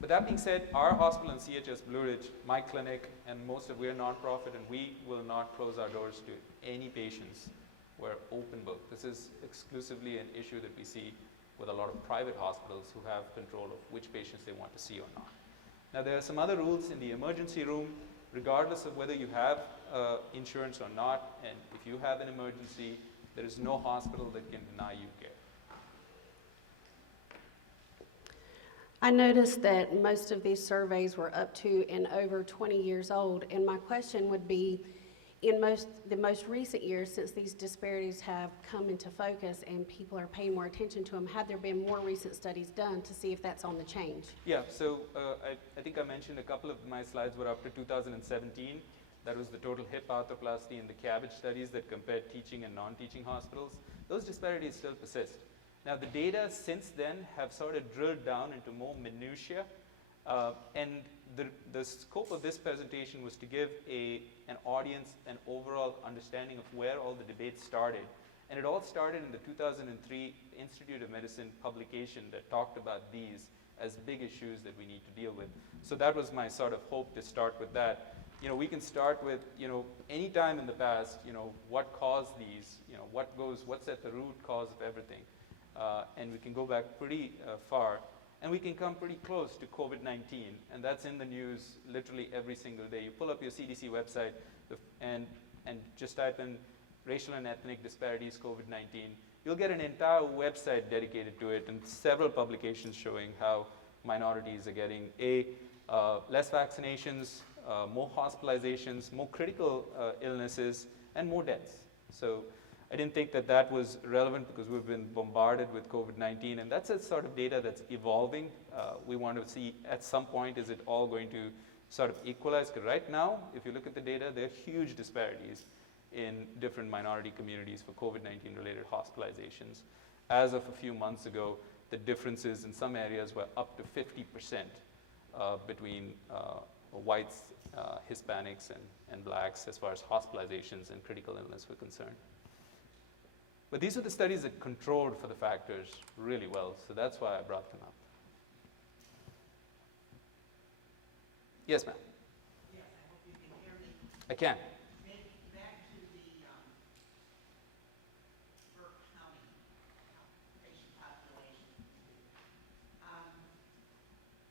But that being said, our hospital in CHS Blue Ridge, my clinic, and we're a nonprofit, and we will not close our doors to any patients. We're open book. This is exclusively an issue that we see with a lot of private hospitals who have control of which patients they want to see or not. Now, there are some other rules in the emergency room, regardless of whether you have insurance or not, and if you have an emergency, there is no hospital that can deny you care. I noticed that most of these surveys were up to and over 20 years old, and my question would be, in the most recent years, since these disparities have come into focus and people are paying more attention to them, have there been more recent studies done to see if that's on the change? Yeah, so I think I mentioned a couple of my slides were up to 2017. That was the total hip arthroplasty and the CABG studies that compared teaching and non-teaching hospitals. Those disparities still persist. Now, the data since then have sort of drilled down into more minutiae, and the scope of this presentation was to give an audience an overall understanding of where all the debates started. And it all started in the 2003 Institute of Medicine publication that talked about these as big issues that we need to deal with. So that was my sort of hope to start with that. You know, we can start with, any time in the past, what caused these, what's at the root cause of everything. And we can go back pretty far, and we can come pretty close to COVID-19, and that's in the news literally every single day. You pull up your CDC website and just type in racial and ethnic disparities COVID-19. You'll get an entire website dedicated to it and several publications showing how minorities are getting less vaccinations, more hospitalizations, more critical illnesses, and more deaths. So I didn't think that that was relevant because we've been bombarded with COVID-19, and that's a sort of data that's evolving. We want to see at some point, is it all going to sort of equalize? Because right now, if you look at the data, there are huge disparities in different minority communities for COVID-19 related hospitalizations. As of a few months ago, the differences in some areas were up to 50% between whites, Hispanics, and blacks as far as hospitalizations and critical illness were concerned. But these are the studies that controlled for the factors really well, so that's why I brought them up. Yes, ma'am. Yes, I hope you can hear me. I can. Maybe back to the Burke County patient population.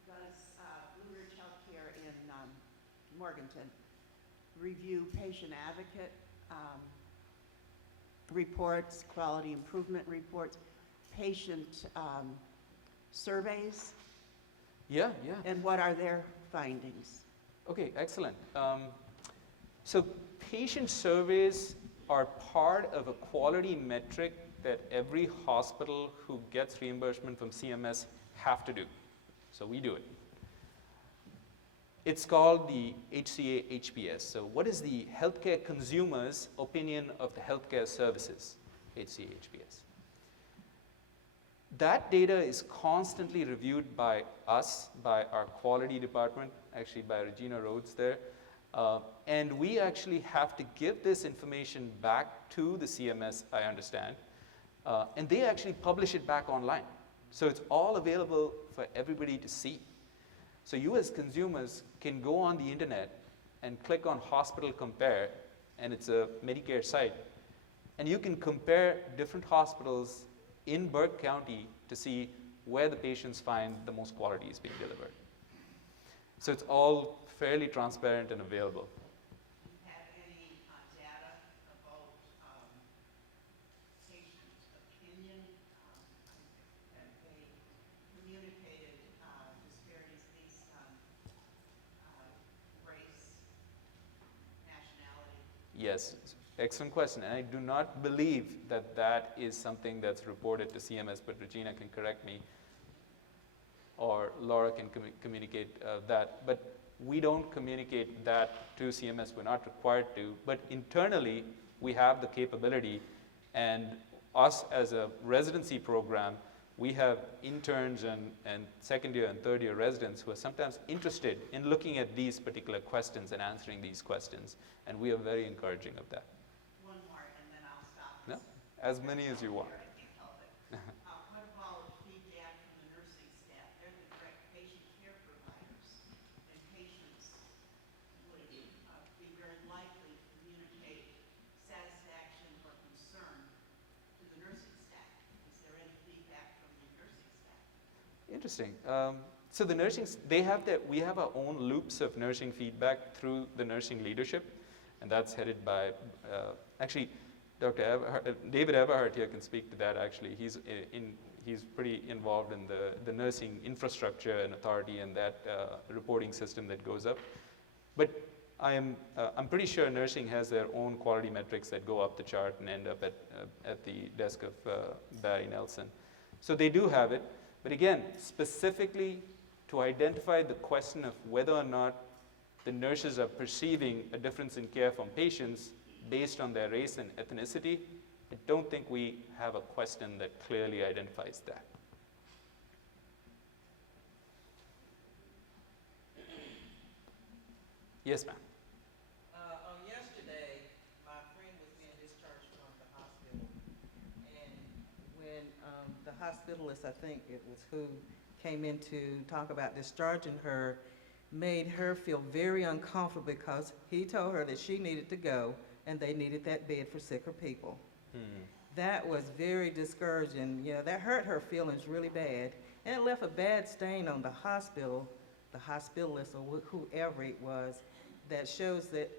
Does Blue Ridge Healthcare in Morganton review patient advocate reports, quality improvement reports, patient surveys, Yeah. and what are their findings? Okay, excellent. So patient surveys are part of a quality metric that every hospital who gets reimbursement from CMS have to do. So we do it. It's called the HCA HPS. So what is the healthcare consumer's opinion of the healthcare services, HCA HPS? That data is constantly reviewed by us, by our quality department, actually by Regina Rhodes there. And we actually have to give this information back to the CMS, I understand. And they actually publish it back online. So it's all available for everybody to see. So you as consumers can go on the internet and click on Hospital Compare, and it's a Medicare site. And you can compare different hospitals in Burke County to see where the patients find the most quality is being delivered. So it's all fairly transparent and available. Do you have any data about patient opinion? Have they communicated disparities based on race, nationality? Yes, excellent question. And I do not believe that that is something that's reported to CMS, but Regina can correct me, or Laura can communicate that. But we don't communicate that to CMS. We're not required to. But internally, we have the capability. And us as a residency program, we have interns and second year and third year residents who are sometimes interested in looking at these particular questions and answering these questions. And we are very encouraging of that. One more, and then I'll stop. No? As many as you want. I can't help it. What about feedback from the nursing staff? They're the direct patient care providers, and patients would be very likely to communicate satisfaction or concern to the nursing staff. Is there any feedback from the nursing staff? Interesting. So the nursing, we have our own loops of nursing feedback through the nursing leadership, and that's headed by, actually, David Everhart here can speak to that actually. He's pretty involved in the nursing infrastructure and authority and that reporting system that goes up. But I'm pretty sure nursing has their own quality metrics that go up the chart and end up at the desk of Barry Nelson. So they do have it. But again, specifically to identify the question of whether or not the nurses are perceiving a difference in care from patients based on their race and ethnicity, I don't think we have a question that clearly identifies that. Yes, ma'am. On yesterday, my friend was being discharged from the hospital, and when the hospitalist, I think it was who came in to talk about discharging her, made her feel very uncomfortable because he told her that she needed to go and they needed that bed for sicker people. That was very discouraging. Yeah, that hurt her feelings really bad, and it left a bad stain on the hospital, the hospitalist or whoever it was, that shows that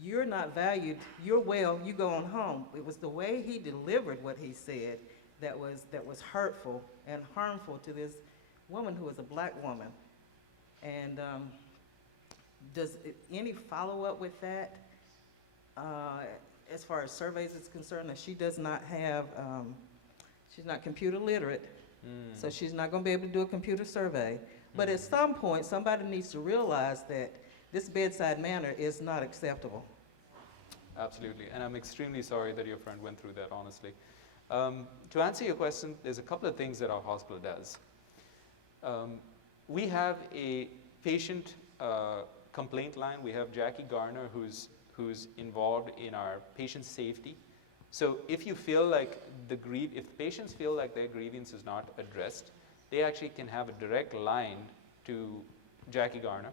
you're not valued, you're well, you go on home. It was the way he delivered what he said that was hurtful and harmful to this woman who was a black woman. And does any follow-up with that, as far as surveys is concerned, that she does not have, she's not computer literate, so she's not gonna be able to do a computer survey. But at some point, somebody needs to realize that this bedside manner is not acceptable. Absolutely, and I'm extremely sorry that your friend went through that, honestly. To answer your question, there's a couple of things that our hospital does. We have a patient complaint line. We have Jackie Garner, who's involved in our patient safety. So if you feel like if patients feel like their grievance is not addressed, they actually can have a direct line to Jackie Garner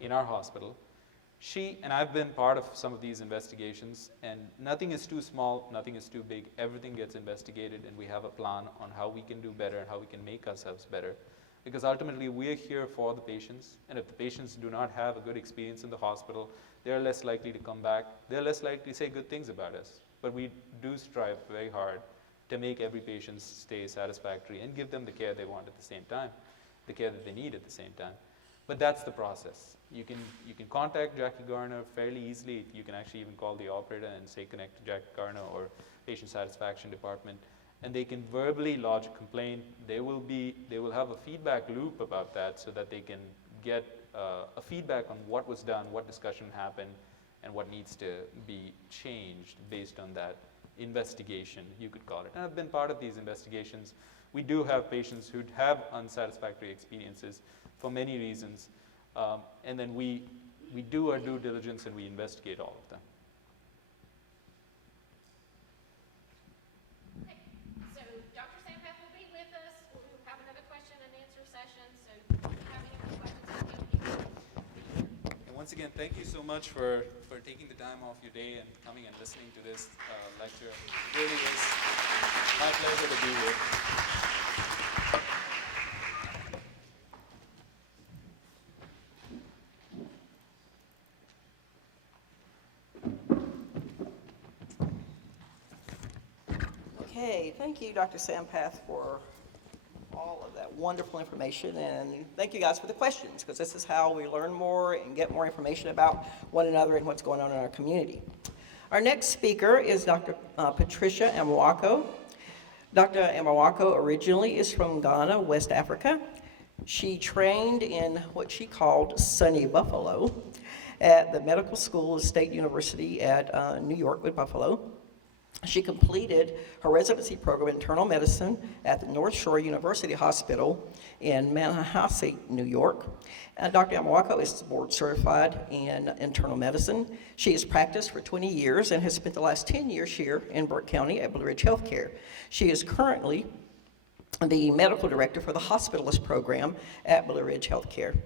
in our hospital. And I've been part of some of these investigations, and nothing is too small, nothing is too big. Everything gets investigated, and we have a plan on how we can do better and how we can make ourselves better. Because ultimately, we're here for the patients, and if the patients do not have a good experience in the hospital, they're less likely to come back. They're less likely to say good things about us. But we do strive very hard to make every patient stay satisfactory and give them the care they want at the same time, the care that they need at the same time. But that's the process. You can contact Jackie Garner fairly easily. You can actually even call the operator and say connect to Jackie Garner or patient satisfaction department. and they can verbally lodge a complaint. They will have a feedback loop about that so that they can get a feedback on what was done, what discussion happened, and what needs to be changed based on that investigation, you could call it. And I've been part of these investigations. We do have patients who have unsatisfactory experiences for many reasons, and then we do our due diligence and we investigate all of them. Okay, so Dr. Sampath will be with us. We'll have another question and answer session, so if you have any more questions, And once again, thank you so much for taking the time off your day and coming and listening to this lecture. It really is my pleasure to be here. Okay, thank you, Dr. Sampath, for all of that wonderful information, and thank you guys for the questions, because this is how we learn more and get more information about one another and what's going on in our community. Our next speaker is Dr. Patricia Amawako. Dr. Amawako originally is from Ghana, West Africa. She trained in what she called Sunny Buffalo at the Medical School of State University at New York with Buffalo. She completed her residency program in internal medicine at the North Shore University Hospital in Manhasset, New York. And Dr. Amawako is board certified in internal medicine. She has practiced for 20 years and has spent the last 10 years here in Burke County at Blue Ridge Healthcare. She is currently the medical director for the hospitalist program at Blue Ridge Healthcare.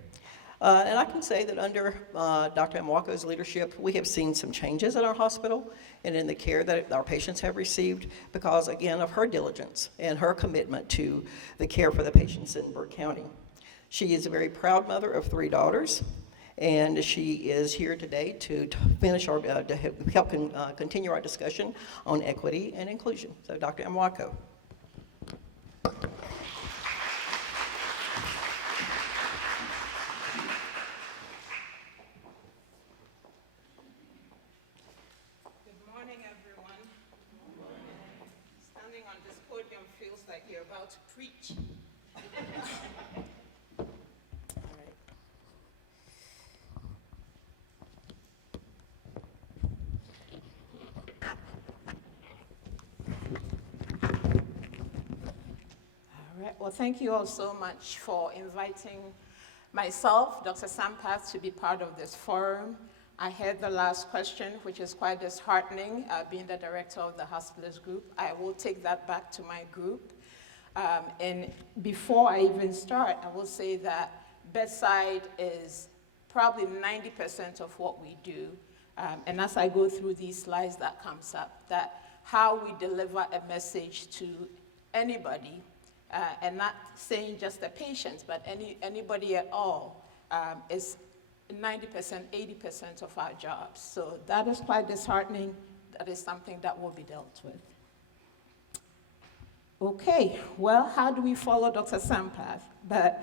And I can say that under Dr. Amawako's leadership, we have seen some changes in our hospital and in the care that our patients have received because, again, of her diligence and her commitment to the care for the patients in Burke County. She is a very proud mother of 3 daughters, and she is here today to finish our, to help continue our discussion on equity and inclusion. So, Dr. Amawako. Standing on this podium feels like you're about to preach. All right, well, thank you all so much for inviting myself, Dr. Sampath, to be part of this forum. I heard the last question, which is quite disheartening, being the director of the hospitalist group. I will take that back to my group. And before I even start, I will say that bedside is probably 90% of what we do. And as I go through these slides, that comes up, that how we deliver a message to anybody, and not saying just the patients, but anybody at all, is 90%, 80% of our jobs. So that is quite disheartening. That is something that will be dealt with. Okay, well, how do we follow Dr. Sampath? But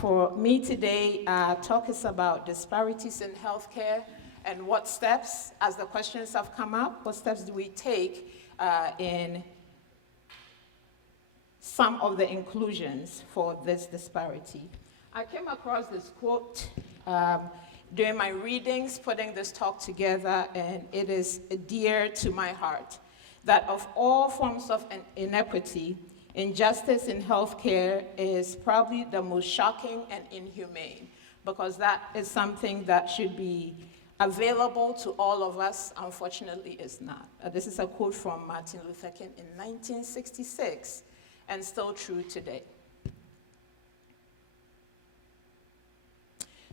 for me today, our talk is about disparities in healthcare and what steps, as the questions have come up, what steps do we take in some of the inclusions for this disparity. I came across this quote during my readings, putting this talk together, and it is dear to my heart, that of all forms of inequity, injustice in healthcare is probably the most shocking and inhumane, because that is something that should be available to all of us. Unfortunately, is not. This is a quote from Martin Luther King in 1966, and still true today.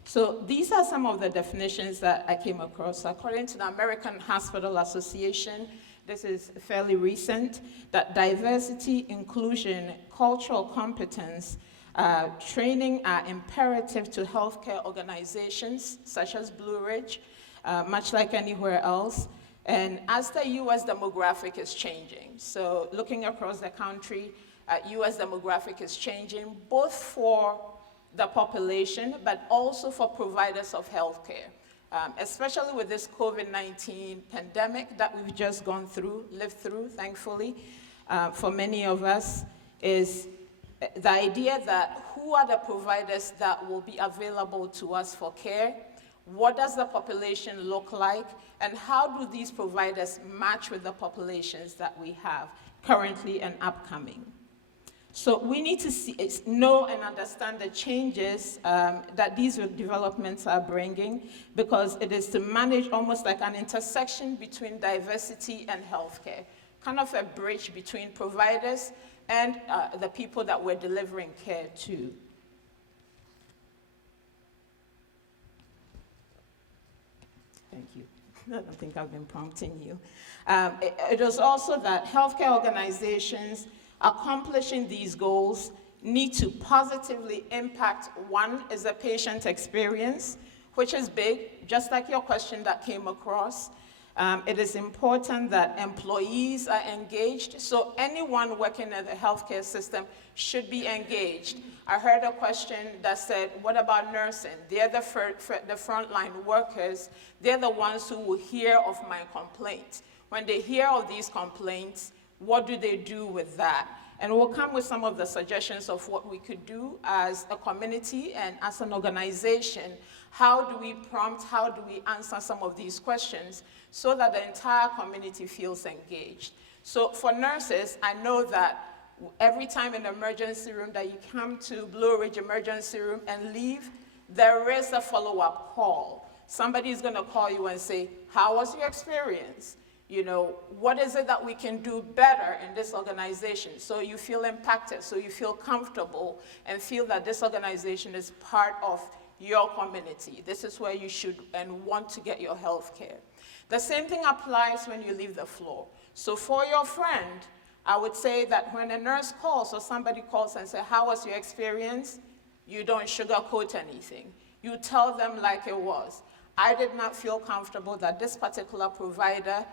So these are some of the definitions that I came across. According to the American Hospital Association, this is fairly recent, that diversity, inclusion, cultural competence, training are imperative to healthcare organizations such as Blue Ridge, much like anywhere else. And as the US demographic is changing, so looking across the country, US demographic is changing both for the population, but also for providers of healthcare, especially with this COVID-19 pandemic that we've just lived through, thankfully. for many of us is the idea that who are the providers that will be available to us for care? What does the population look like? And how do these providers match with the populations that we have currently and upcoming? So we need to know and understand the changes that these developments are bringing, because it is to manage almost like an intersection between diversity and healthcare, kind of a bridge between providers and the people that we're delivering care to. Thank you. I don't think I've been prompting you. It is also that healthcare organizations accomplishing these goals need to positively impact, one is the patient experience, which is big, just like your question that came across. It is important that employees are engaged, so anyone working in the healthcare system should be engaged. I heard a question that said, what about nursing? They're the frontline workers. They're the ones who will hear of my complaint. When they hear of these complaints, what do they do with that? And we'll come with some of the suggestions of what we could do as a community and as an organization. How do we prompt, how do we answer some of these questions so that the entire community feels engaged? So for nurses, I know that every time in the emergency room that you come to Blue Ridge Emergency Room and leave, there is a follow-up call. Somebody is going to call you and say, how was your experience? You know, what is it that we can do better in this organization so you feel impacted, so you feel comfortable and feel that this organization is part of your community. This is where you should and want to get your health care. The same thing applies when you leave the floor. So for your friend, I would say that when a nurse calls or somebody calls and says, how was your experience? You don't sugarcoat anything. You tell them like it was. I did not feel comfortable that this particular provider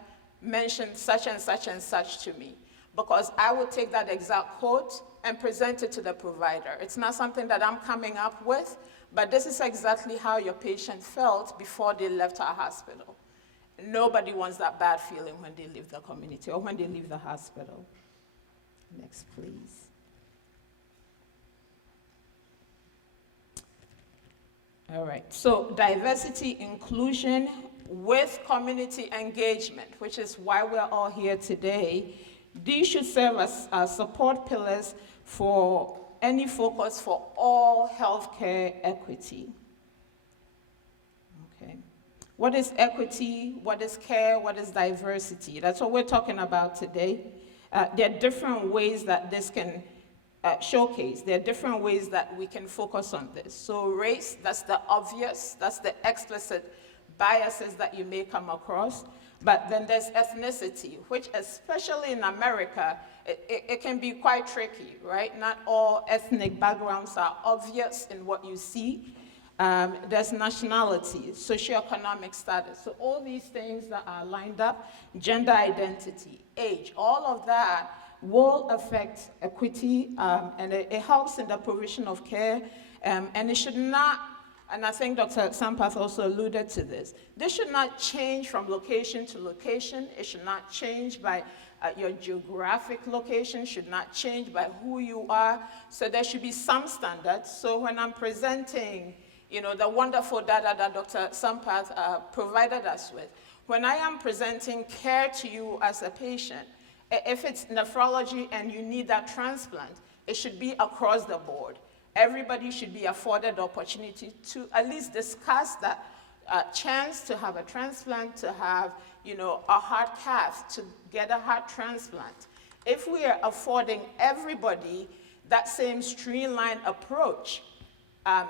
mentioned such and such and such to me, because I will take that exact quote and present it to the provider. It's not something that I'm coming up with, but this is exactly how your patient felt before they left our hospital. Nobody wants that bad feeling when they leave the community or when they leave the hospital. Next, please. All right, so diversity, inclusion with community engagement, which is why we're all here today. These should serve as support pillars for any focus for all healthcare equity. Okay. What is equity? What is care? What is diversity? That's what we're talking about today. There are different ways that this can showcase. There are different ways that we can focus on this. So race, that's the obvious, that's the explicit biases that you may come across. But then there's ethnicity, which especially in America, it can be quite tricky, right? Not all ethnic backgrounds are obvious in what you see. There's nationality, socioeconomic status. So all these things that are lined up, gender identity, age, all of that will affect equity, and it helps in the provision of care, and it should not, and I think Dr. Sampath also alluded to this, this should not change from location to location. It should not change by your geographic location, should not change by who you are. So there should be some standards. So when I'm presenting, you know, the wonderful data that Dr. Sampath provided us with, when I am presenting care to you as a patient, if it's nephrology and you need that transplant, it should be across the board. Everybody should be afforded the opportunity to at least discuss that chance to have a transplant, to have, you know, a heart cath, to get a heart transplant. If we are affording everybody that same streamlined approach,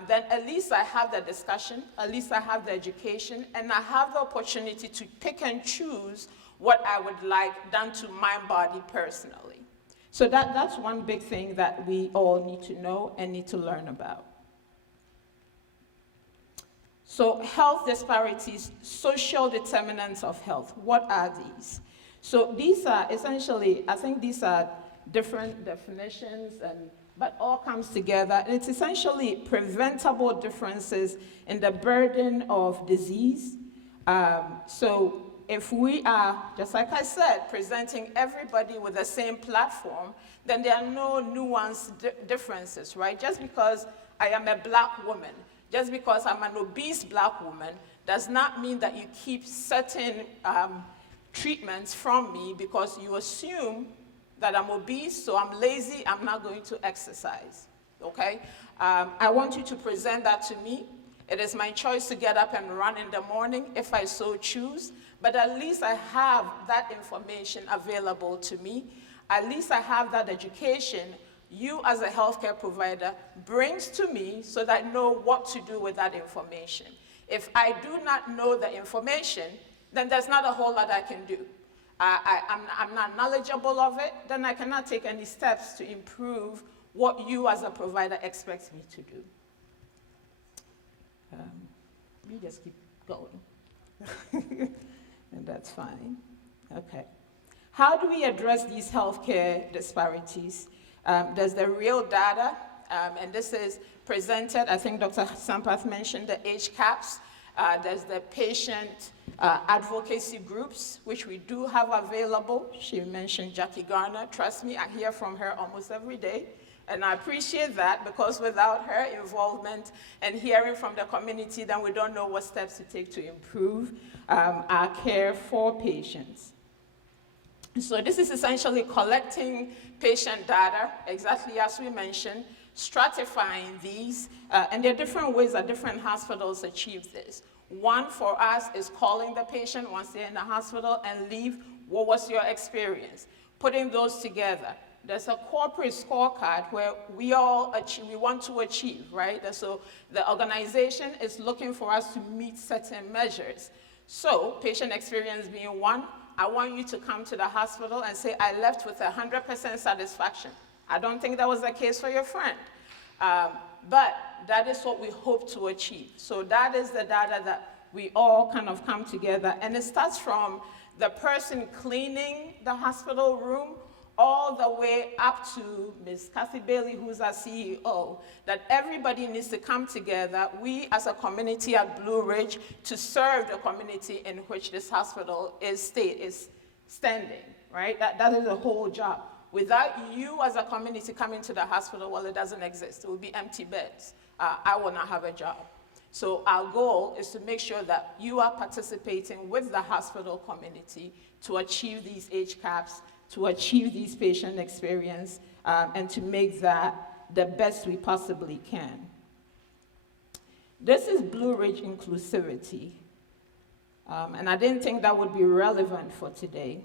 then at least I have the discussion, at least I have the education, and I have the opportunity to pick and choose what I would like done to my body personally. So that's one big thing that we all need to know and need to learn about. So health disparities, social determinants of health, what are these? So these are essentially, I think these are different definitions, but all comes together. It's essentially preventable differences in the burden of disease. So if we are, just like I said, presenting everybody with the same platform, then there are no nuanced differences, right? Just because I am a black woman, just because I'm an obese black woman, does not mean that you keep certain treatments from me because you assume that I'm obese, so I'm lazy, I'm not going to exercise, okay? I want you to present that to me. It is my choice to get up and run in the morning if I so choose, but at least I have that information available to me. At least I have that education you as a healthcare provider brings to me so that I know what to do with that information. If I do not know the information, then there's not a whole lot I can do. I'm not knowledgeable of it, then I cannot take any steps to improve what you as a provider expect me to do. You just keep going. And that's fine. Okay. How do we address these healthcare disparities? There's the real data, and this is presented, I think Dr. Sampath mentioned the age caps. There's the patient advocacy groups, which we do have available. She mentioned Jackie Garner. Trust me, I hear from her almost every day. And I appreciate that, because without her involvement and hearing from the community, then we don't know what steps to take to improve our care for patients. So this is essentially collecting patient data, exactly as we mentioned, stratifying these, and there are different ways that different hospitals achieve this. One for us is calling the patient once they're in the hospital and leave, what was your experience? Putting those together. There's a corporate scorecard where we all achieve, we want to achieve, right? And so the organization is looking for us to meet certain measures. So patient experience being one, I want you to come to the hospital and say, I left with 100% satisfaction. I don't think that was the case for your friend. But that is what we hope to achieve. So that is the data that we all kind of come together. And it starts from the person cleaning the hospital room all the way up to Ms. Kathy Bailey, who's our CEO, that everybody needs to come together, we as a community at Blue Ridge, to serve the community in which this hospital is standing, right? That is the whole job. Without you as a community coming to the hospital, well, it doesn't exist. It will be empty beds. I will not have a job. So our goal is to make sure that you are participating with the hospital community to achieve these age caps, to achieve these patient experience, and to make that the best we possibly can. This is Blue Ridge inclusivity, and I didn't think that would be relevant for today.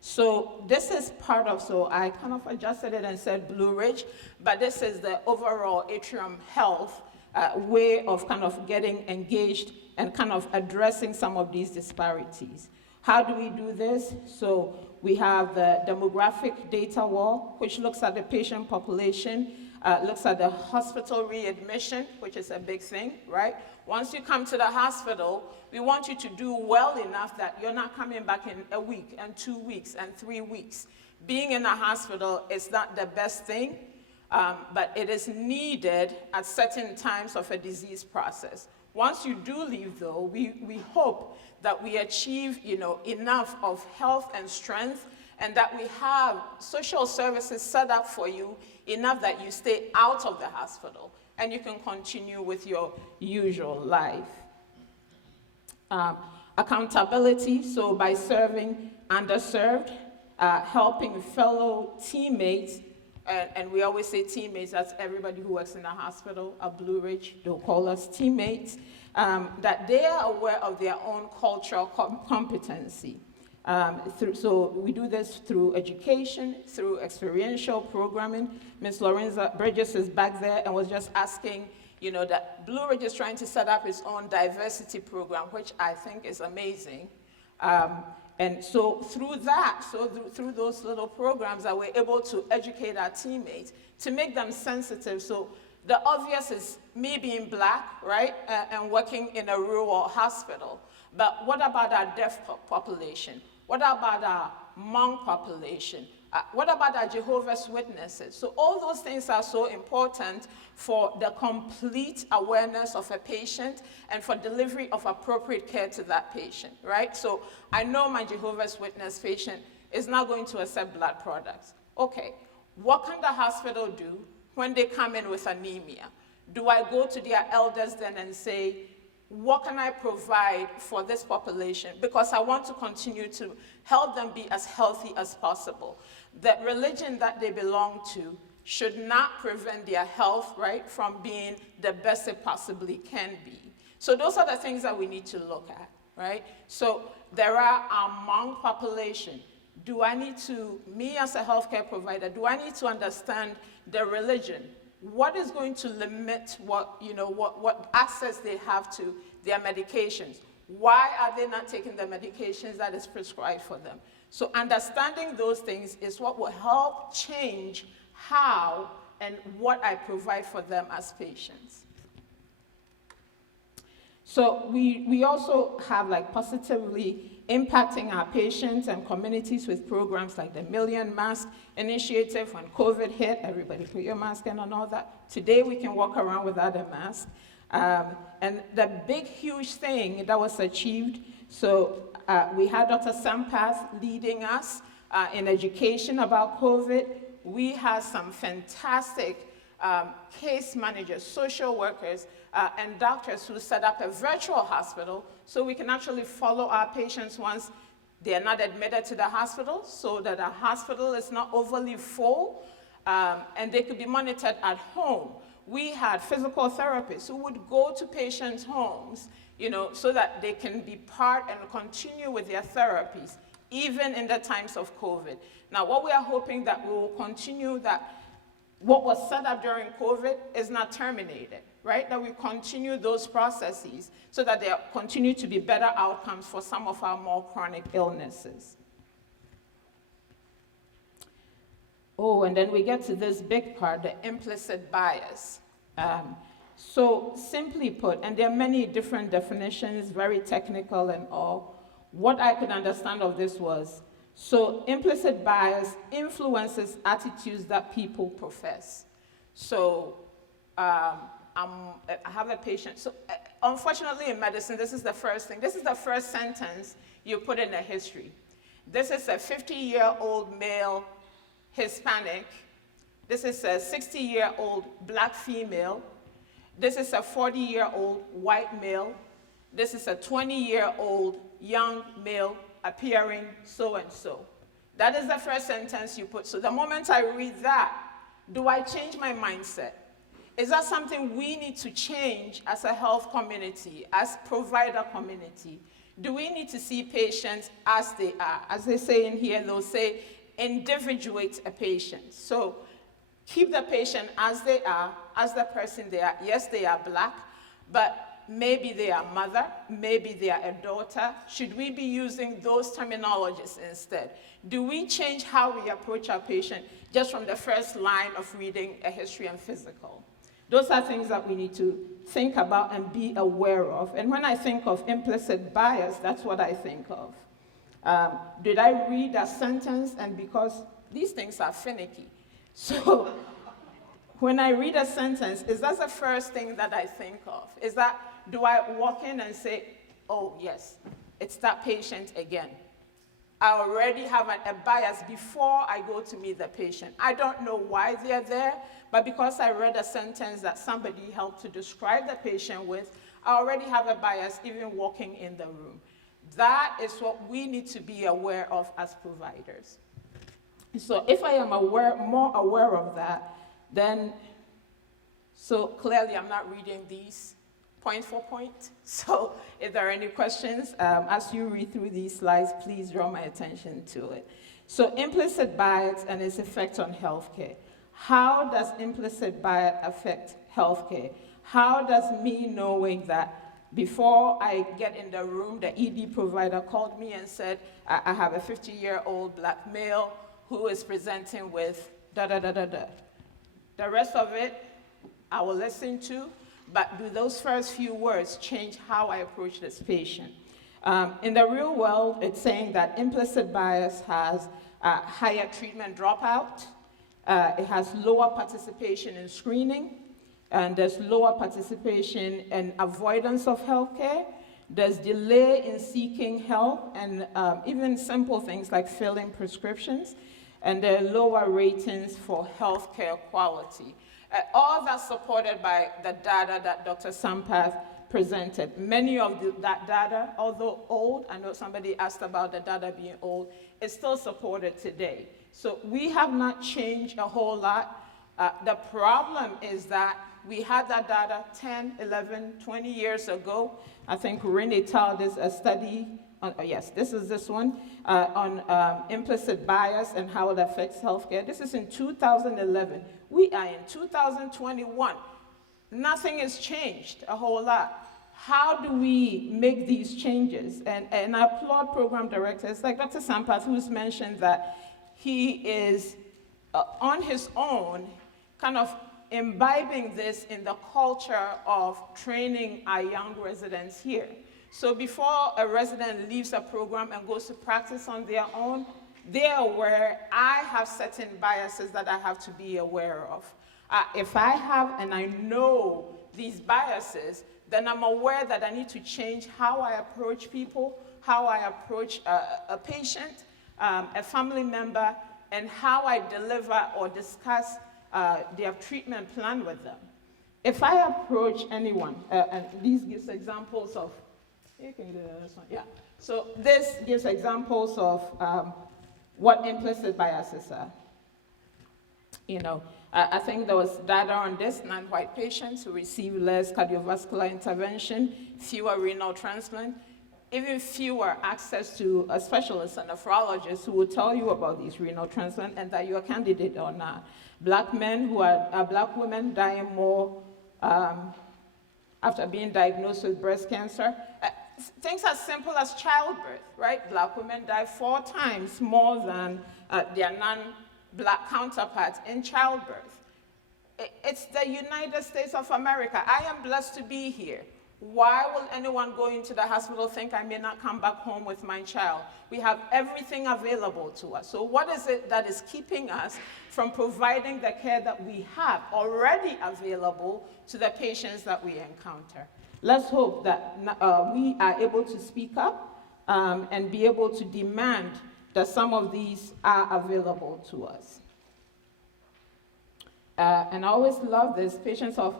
So this is part of, so I kind of adjusted it and said Blue Ridge, but this is the overall Atrium Health way of kind of getting engaged and kind of addressing some of these disparities. How do we do this? So we have the demographic data wall, which looks at the patient population, looks at the hospital readmission, which is a big thing, right? Once you come to the hospital, we want you to do well enough that you're not coming back in a week and 2 weeks and 3 weeks. Being in a hospital is not the best thing, but it is needed at certain times of a disease process. Once you do leave, though, we hope that we achieve, enough of health and strength, and that we have social services set up for you enough that you stay out of the hospital and you can continue with your usual life. Accountability, so by serving underserved, helping fellow teammates, and we always say teammates, that's everybody who works in the hospital at Blue Ridge, they'll call us teammates, that they are aware of their own cultural competency. So we do this through education, through experiential programming. Ms. Lorenza Bridges is back there and was just asking, that Blue Ridge is trying to set up its own diversity program, which I think is amazing. And so through that, through those little programs that we're able to educate our teammates to make them sensitive. So the obvious is me being black, right, and working in a rural hospital. But what about our deaf population? What about our Hmong population, What about our Jehovah's Witnesses? So all those things are so important for the complete awareness of a patient and for delivery of appropriate care to that patient, right? So I know my Jehovah's Witness patient is not going to accept blood products. Okay, what can the hospital do when they come in with anemia? Do I go to their elders then and say, what can I provide for this population? Because I want to continue to help them be as healthy as possible. The religion that they belong to should not prevent their health, right, from being the best it possibly can be. So those are the things that we need to look at, right? So there are among population, do I need to, me as a healthcare provider, do I need to understand the religion? What is going to limit what access they have to their medications? Why are they not taking the medications that is prescribed for them? So understanding those things is what will help change how and what I provide for them as patients. So we also have like positively impacting our patients and communities with programs like the Million Mask Initiative. When COVID hit, everybody put your mask in and all that. Today we can walk around without a mask. And the big, huge thing that was achieved, so we had Dr. Sampath leading us in education about COVID. We had some fantastic case managers, social workers, and doctors who set up a virtual hospital so we can actually follow our patients once they are not admitted to the hospital, so that the hospital is not overly full, and they could be monitored at home. We had physical therapists who would go to patients' homes, so that they can be part and continue with their therapies, even in the times of COVID. Now, what we are hoping that we will continue, that what was set up during COVID is not terminated, right? That we continue those processes so that there continue to be better outcomes for some of our more chronic illnesses. Oh, and then we get to this big part, the implicit bias. So simply put, and there are many different definitions, very technical and all, what I could understand of this was, so implicit bias influences attitudes that people profess. So I have a patient, so unfortunately in medicine, this is the first thing, this is the first sentence you put in the history. This is a 50-year-old male Hispanic. This is a 60-year-old black female. This is a 40-year-old white male. This is a 20-year-old young male appearing so-and-so. That is the first sentence you put. So the moment I read that, do I change my mindset? Is that something we need to change as a health community, as provider community? Do we need to see patients as they are? As they say in here, they'll say, individuate a patient. So keep the patient as they are, as the person they are. Yes, they are black, but maybe they are mother, maybe they are a daughter. Should we be using those terminologies instead? Do we change how we approach our patient just from the first line of reading a history and physical? Those are things that we need to think about and be aware of. And when I think of implicit bias, that's what I think of. Did I read a sentence? And because these things are finicky. So when I read a sentence, is that the first thing that I think of? Is that, do I walk in and say, oh yes, it's that patient again? I already have a bias before I go to meet the patient. I don't know why they're there, but because I read a sentence that somebody helped to describe the patient with, I already have a bias even walking in the room. That is what we need to be aware of as providers. So if I am more aware of that, then, so clearly I'm not reading these point for point. So if there are any questions, as you read through these slides, please draw my attention to it. So implicit bias and its effect on healthcare. How does implicit bias affect healthcare? How does me knowing that before I get in the room, the ED provider called me and said, I have a 50-year-old black male who is presenting with da-da-da-da-da. The rest of it, I will listen to, but do those first few words change how I approach this patient? In the real world, it's saying that implicit bias has higher treatment dropout. It has lower participation in screening, and there's lower participation and avoidance of healthcare. There's delay in seeking help, and even simple things like filling prescriptions, and there are lower ratings for healthcare quality. All that's supported by the data that Dr. Sampath presented. Many of that data, although old, I know somebody asked about the data being old, is still supported today. So we have not changed a whole lot. The problem is that we had that data 10, 11, 20 years ago. I think Renee Tal did a study, yes, this is this one, on implicit bias and how it affects healthcare. This is in 2011. We are in 2021. Nothing has changed a whole lot. How do we make these changes? And I applaud program directors like Dr. Sampath, who's mentioned that he is on his own kind of imbibing this in the culture of training our young residents here. So before a resident leaves a program and goes to practice on their own, they're aware I have certain biases that I have to be aware of. If I have and I know these biases, then I'm aware that I need to change how I approach people, how I approach a patient, a family member, and how I deliver or discuss their treatment plan with them. If I approach anyone, and these gives examples of, you can do this one, yeah. So this gives examples of what implicit biases are. You know, I think there was data on this, non-white patients who receive less cardiovascular intervention, fewer renal transplant, even fewer access to a specialist, a nephrologist who will tell you about these renal transplant and that you're a candidate or not. Black men who are black women dying more after being diagnosed with breast cancer. Things as simple as childbirth, right? Black women die 4 times more than their non-black counterparts in childbirth. It's the United States of America. I am blessed to be here. Why will anyone go into the hospital think I may not come back home with my child? We have everything available to us. So what is it that is keeping us from providing the care that we have already available to the patients that we encounter? Let's hope that we are able to speak up and be able to demand that some of these are available to us. And I always love this, patients of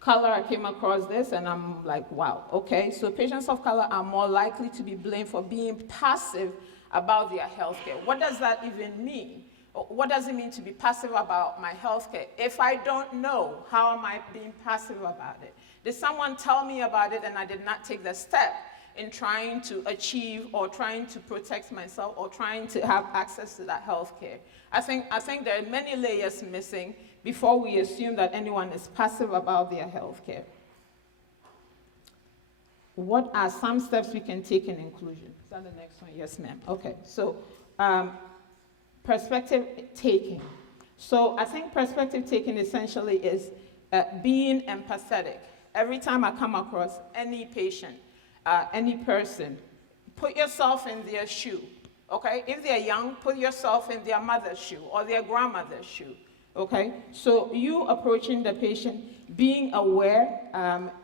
color. I came across this and I'm like, wow, okay. So patients of color are more likely to be blamed for being passive about their healthcare. What does that even mean? What does it mean to be passive about my healthcare? If I don't know, how am I being passive about it? Did someone tell me about it and I did not take the step in trying to achieve or trying to protect myself or trying to have access to that healthcare? I think there are many layers missing before we assume that anyone is passive about their healthcare. What are some steps we can take in inclusion? Is that the next one? Yes, ma'am. Okay, so perspective taking. So I think perspective taking essentially is being empathetic. Every time I come across any patient, any person, put yourself in their shoe, okay? If they're young, put yourself in their mother's shoe or their grandmother's shoe, okay? So you approaching the patient, being aware,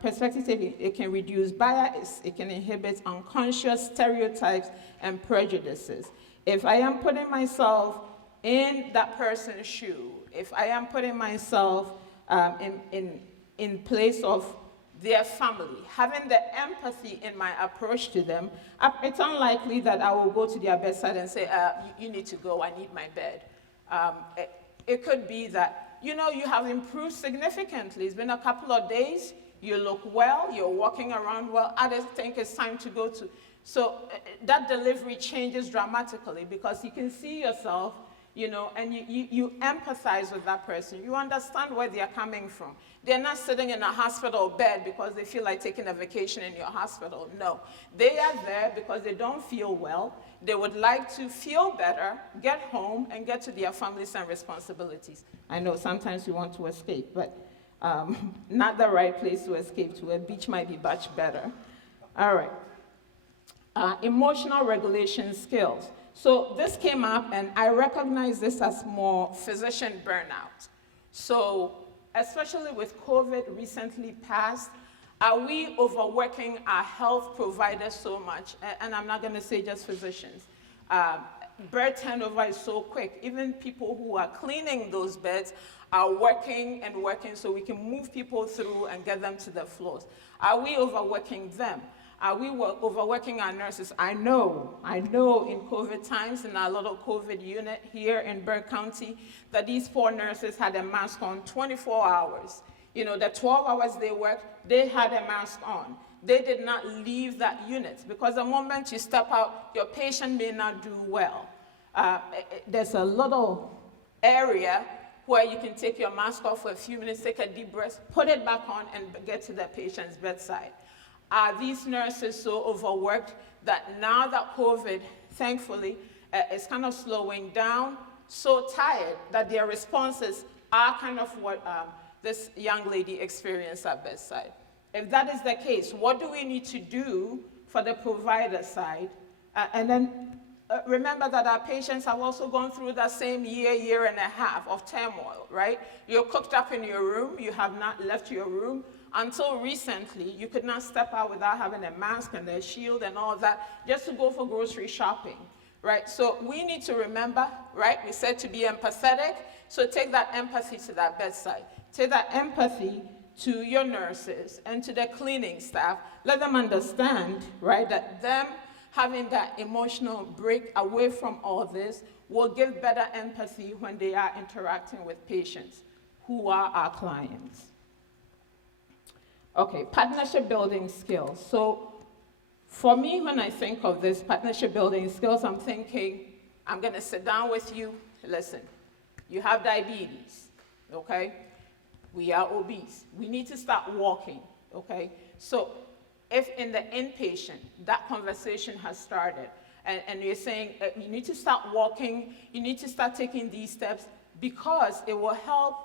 perspective taking, it can reduce bias, it can inhibit unconscious stereotypes and prejudices. If I am putting myself in that person's shoe, if I am putting myself in place of their family, having the empathy in my approach to them, it's unlikely that I will go to their bedside and say, you need to go, I need my bed. It could be that, you know, you have improved significantly. It's been a couple of days, you look well, you're walking around well, I just think it's time to go to. So that delivery changes dramatically because you can see yourself, you know, and you empathize with that person. You understand where they're coming from. They're not sitting in a hospital bed because they feel like taking a vacation in your hospital. No, they are there because they don't feel well. They would like to feel better, get home, and get to their families and responsibilities. I know sometimes we want to escape, but not the right place to escape to. A beach might be much better. All right. Emotional regulation skills. So this came up, and I recognize this as more physician burnout. So especially with COVID recently passed, are we overworking our health providers so much? And I'm not going to say just physicians. Bed turnover is so quick. Even people who are cleaning those beds are working and working so we can move people through and get them to the floors. Are we overworking them? Are we overworking our nurses? I know in COVID times, in our little COVID unit here in Burke County, that these poor nurses had a mask on 24 hours. You know, the 12 hours they worked, they had a mask on. They did not leave that unit because the moment you step out, your patient may not do well. There's a little area where you can take your mask off for a few minutes, take a deep breath, put it back on, and get to the patient's bedside. Are these nurses so overworked that now that COVID, thankfully, is kind of slowing down, so tired that their responses are kind of what this young lady experienced at bedside? If that is the case, what do we need to do for the provider side? And then remember that our patients have also gone through that same year and a half of turmoil, right? You're cooped up in your room, you have not left your room. Until recently, you could not step out without having a mask and a shield and all that, just to go for grocery shopping, right? So we need to remember, right? We said to be empathetic, so take that empathy to that bedside. Take that empathy to your nurses and to the cleaning staff. Let them understand, right, that them having that emotional break away from all this will give better empathy when they are interacting with patients who are our clients. Okay, partnership building skills. So for me, when I think of this partnership building skills, I'm thinking, I'm gonna sit down with you, listen, you have diabetes, okay? We are obese. We need to start walking, okay? So if in the inpatient, that conversation has started, and you're saying you need to start walking, you need to start taking these steps because it will help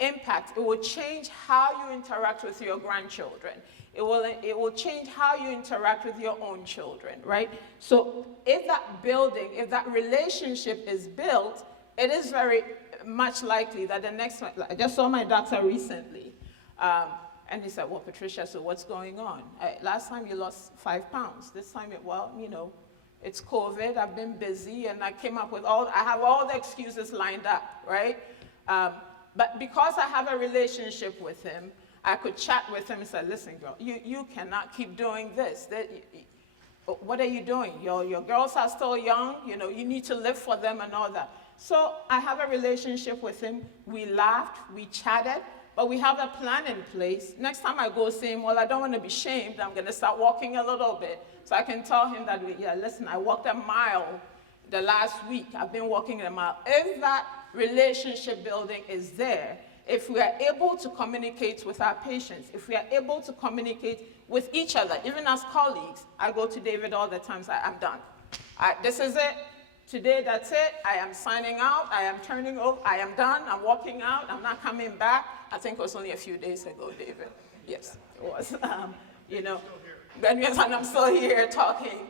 impact, it will change how you interact with your grandchildren. It will change how you interact with your own children, right? So if that building, if that relationship is built, it is very much likely that the next one, I just saw my doctor recently, and he said, well, Patricia, so what's going on? Last time you lost 5 pounds. This time, it's COVID, I've been busy, and I came up with I have all the excuses lined up, right? But because I have a relationship with him, I could chat with him and say, listen, girl, you cannot keep doing this. What are you doing? Your girls are still young, you need to live for them and all that. So I have a relationship with him. We laughed, we chatted, but we have a plan in place. Next time I go see him, well, I don't want to be shamed. I'm going to start walking a little bit. So I can tell him that, listen, I walked a mile the last week. I've been walking a mile. If that relationship building is there, if we are able to communicate with our patients, if we are able to communicate with each other, even as colleagues, I go to David all the time, say, I'm done. This is it. Today, that's it. I am signing out. I am turning over. I am done. I'm walking out. I'm not coming back. I think it was only a few days ago, David. Yes, it was. Yes, and I'm still here talking.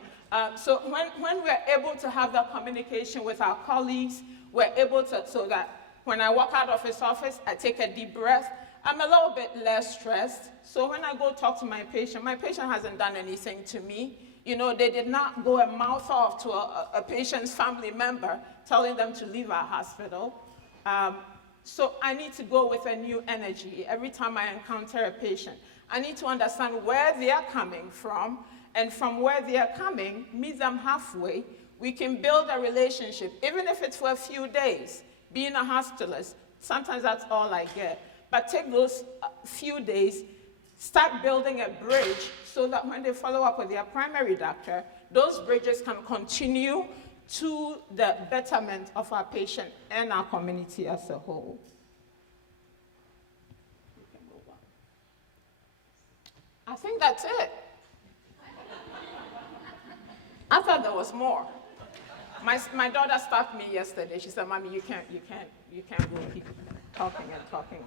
So when we're able to have that communication with our colleagues, we're able to, so that when I walk out of his office, I take a deep breath. I'm a little bit less stressed. So when I go talk to my patient hasn't done anything to me. They did not go a mouth off to a patient's family member telling them to leave our hospital. So I need to go with a new energy every time I encounter a patient. I need to understand where they are coming from, and from where they are coming, meet them halfway. We can build a relationship, even if it's for a few days. Being a hospitalist, sometimes that's all I get. But take those few days, start building a bridge so that when they follow up with their primary doctor, those bridges can continue to the betterment of our patient and our community as a whole. I think that's it. I thought there was more. My daughter stopped me yesterday. She said, Mommy, you can't go keep talking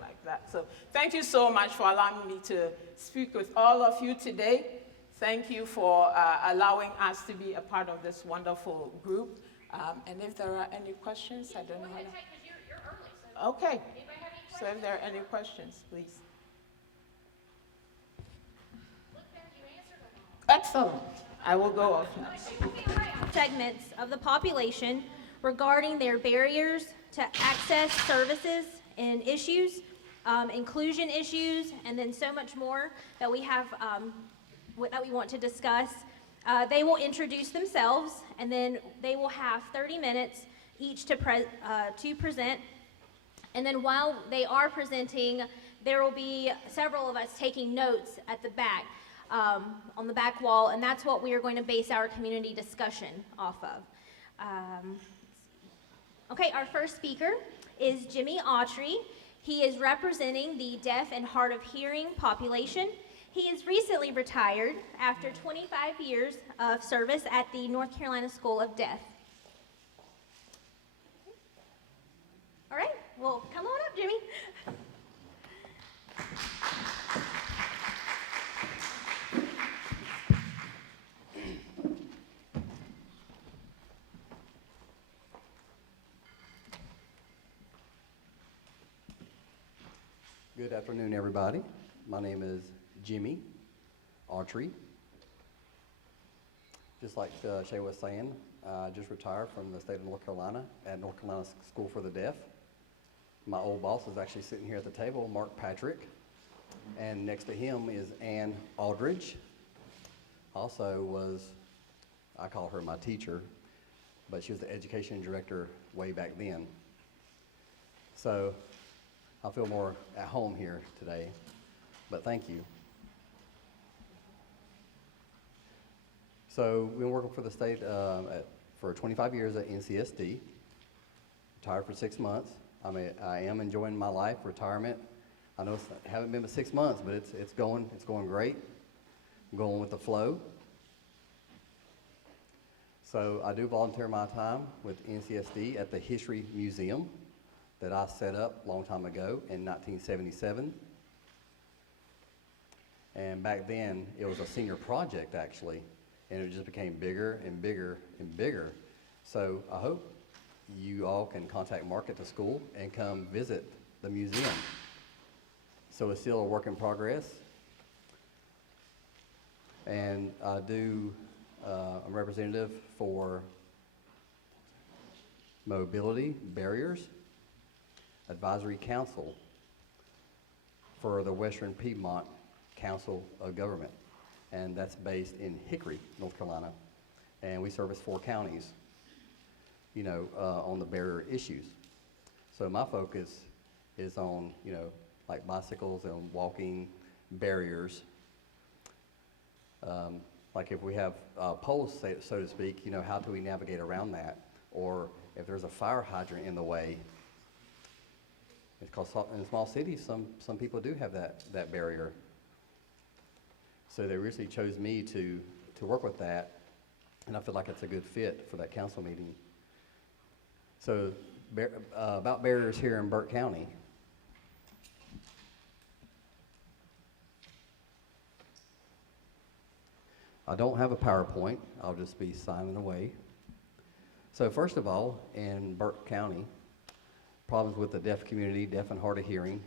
like that. So thank you so much for allowing me to speak with all of you today. Thank you for allowing us to be a part of this wonderful group. And if there are any questions, I don't know how to. because you're early, so Okay, anybody have any so questions? if there are any questions, please. Look, Ben, you answered them all. Excellent. I will go off now. Segments of the population regarding their barriers to access services and issues, inclusion issues, and then so much more that we have, that we want to discuss. They will introduce themselves, and then they will have 30 minutes each to present. And then while they are presenting, there will be several of us taking notes at the back, on the back wall, and that's what we are going to base our community discussion off of. Okay, our first speaker is Jimmy Autry. He is representing the deaf and hard of hearing population. He is recently retired after 25 years of service at the North Carolina School of Deaf. All right, well, come on up, Jimmy. Good afternoon, everybody. My name is Jimmy Autry. Just like Shay was saying, I just retired from the state of North Carolina at North Carolina School for the Deaf. My old boss is actually sitting here at the table, Mark Patrick, and next to him is Ann Aldridge. Also was, I call her my teacher, but she was the education director way back then. So I feel more at home here today, but thank you. So we've been working for the state for 25 years at NCSD, retired for 6 months. I am enjoying my life, retirement. I know I haven't been but 6 months, but it's going great. I'm going with the flow. So I do volunteer my time with NCSD at the History Museum that I set up a long time ago in 1977. And back then, it was a senior project actually, and it just became bigger and bigger and bigger. So I hope you all can contact Mark at the school and come visit the museum. So it's still a work in progress. And I do, I'm representative for Mobility Barriers Advisory Council for the Western Piedmont Council of Government, and that's based in Hickory, North Carolina, and we service 4 counties, you know, on the barrier issues. So my focus is on, you know, like bicycles and walking barriers. Like if we have poles, so to speak, you know, how do we navigate around that? Or if there's a fire hydrant in the way, because in small cities, some people do have that barrier. So they recently chose me to work with that, and I feel like it's a good fit for that council meeting. So about barriers here in Burke County. I don't have a PowerPoint. I'll just be signing away. So first of all, in Burke County, problems with the deaf community, deaf and hard of hearing,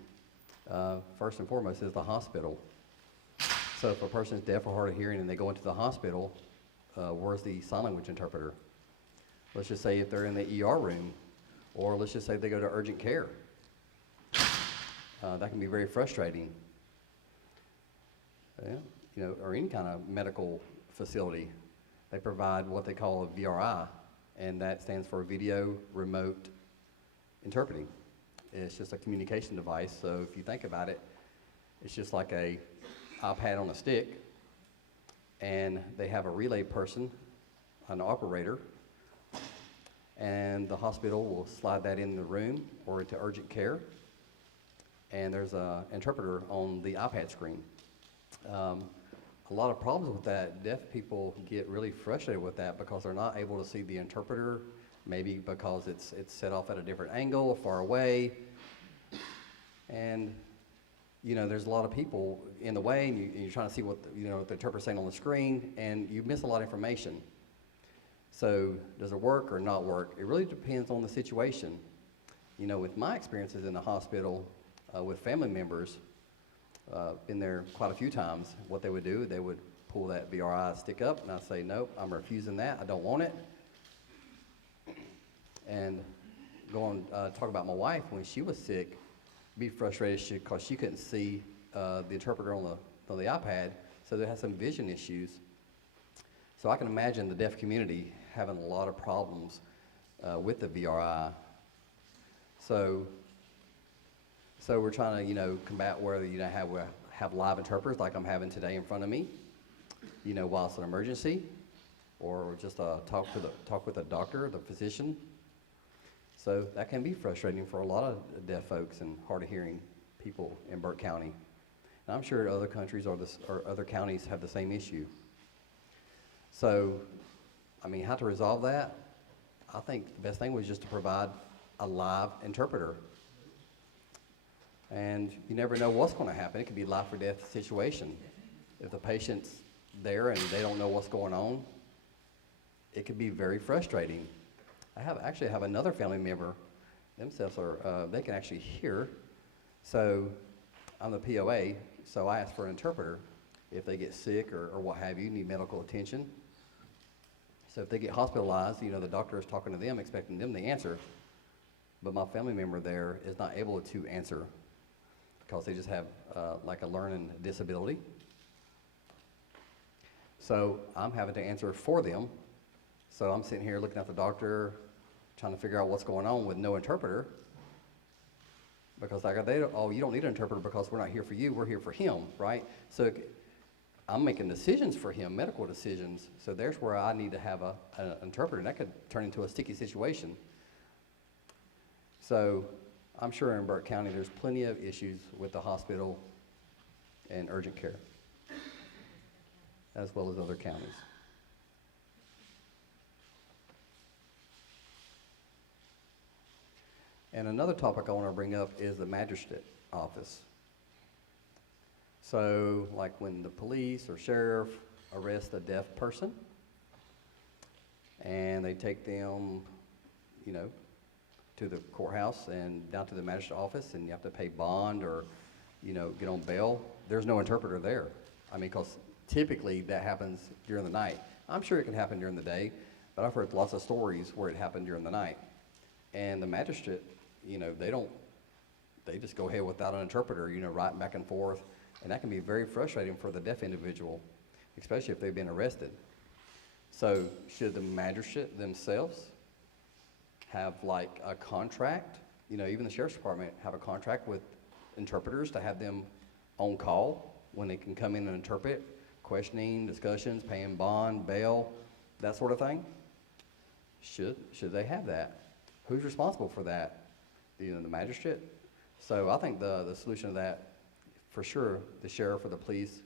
first and foremost is the hospital. So if a person is deaf or hard of hearing and they go into the hospital, where's the sign language interpreter? Let's just say if they're in the ER room, or let's just say they go to urgent care. That can be very frustrating. Yeah, you know, or any kind of medical facility. They provide what they call a VRI, and that stands for Video Remote Interpreting. It's just a communication device, so if you think about it, it's just like a iPad on a stick, and they have a relay person, an operator, and the hospital will slide that in the room or into urgent care, and there's an interpreter on the iPad screen. A lot of problems with that. Deaf people get really frustrated with that because they're not able to see the interpreter, maybe because it's set off at a different angle, far away, and you know, there's a lot of people in the way, and you're trying to see what the interpreter's saying on the screen, and you miss a lot of information. So does it work or not work? It really depends on the situation. You know, with my experiences in the hospital with family members, been there quite a few times, what they would do, they would pull that VRI stick up, and I'd say, nope, I'm refusing that, I don't want it. And go on, talk about my wife, when she was sick, be frustrated because she couldn't see the interpreter on the iPad, so they had some vision issues. So I can imagine the deaf community having a lot of problems with the VRI. So we're trying to, combat where, have live interpreters like I'm having today in front of me, while it's an emergency, or just talk with a doctor, the physician. So that can be frustrating for a lot of deaf folks and hard of hearing people in Burke County. And I'm sure other countries or other counties have the same issue. So, how to resolve that? I think the best thing was just to provide a live interpreter. And you never know what's going to happen. It could be life or death situation. If the patient's there and they don't know what's going on, it could be very frustrating. I have another family member, themselves they can actually hear. So I'm the POA, so I ask for an interpreter if they get sick or what have you, need medical attention. So if they get hospitalized, the doctor is talking to them, expecting them to answer, but my family member there is not able to answer because they just have like a learning disability. So I'm having to answer for them. So I'm sitting here looking at the doctor, trying to figure out what's going on with no interpreter. Because you don't need an interpreter because we're not here for you, we're here for him, right? So I'm making decisions for him, medical decisions. So there's where I need to have an interpreter, and that could turn into a sticky situation. So I'm sure in Burke County there's plenty of issues with the hospital and urgent care, as well as other counties. And another topic I want to bring up is the magistrate office. So, like when the police or sheriff arrest a deaf person, and they take them, to the courthouse and down to the magistrate office, and you have to pay bond or, get on bail, there's no interpreter there. Because typically that happens during the night. I'm sure it can happen during the day, but I've heard lots of stories where it happened during the night. And the magistrate, they just go ahead without an interpreter, right back and forth. And that can be very frustrating for the deaf individual, especially if they've been arrested. So should the magistrate themselves have like a contract, even the sheriff's department have a contract with interpreters to have them on call when they can come in and interpret, questioning, discussions, paying bond, bail, that sort of thing? Should they have that? Who's responsible for that? The magistrate? So I think the solution to that, for sure, the sheriff or the police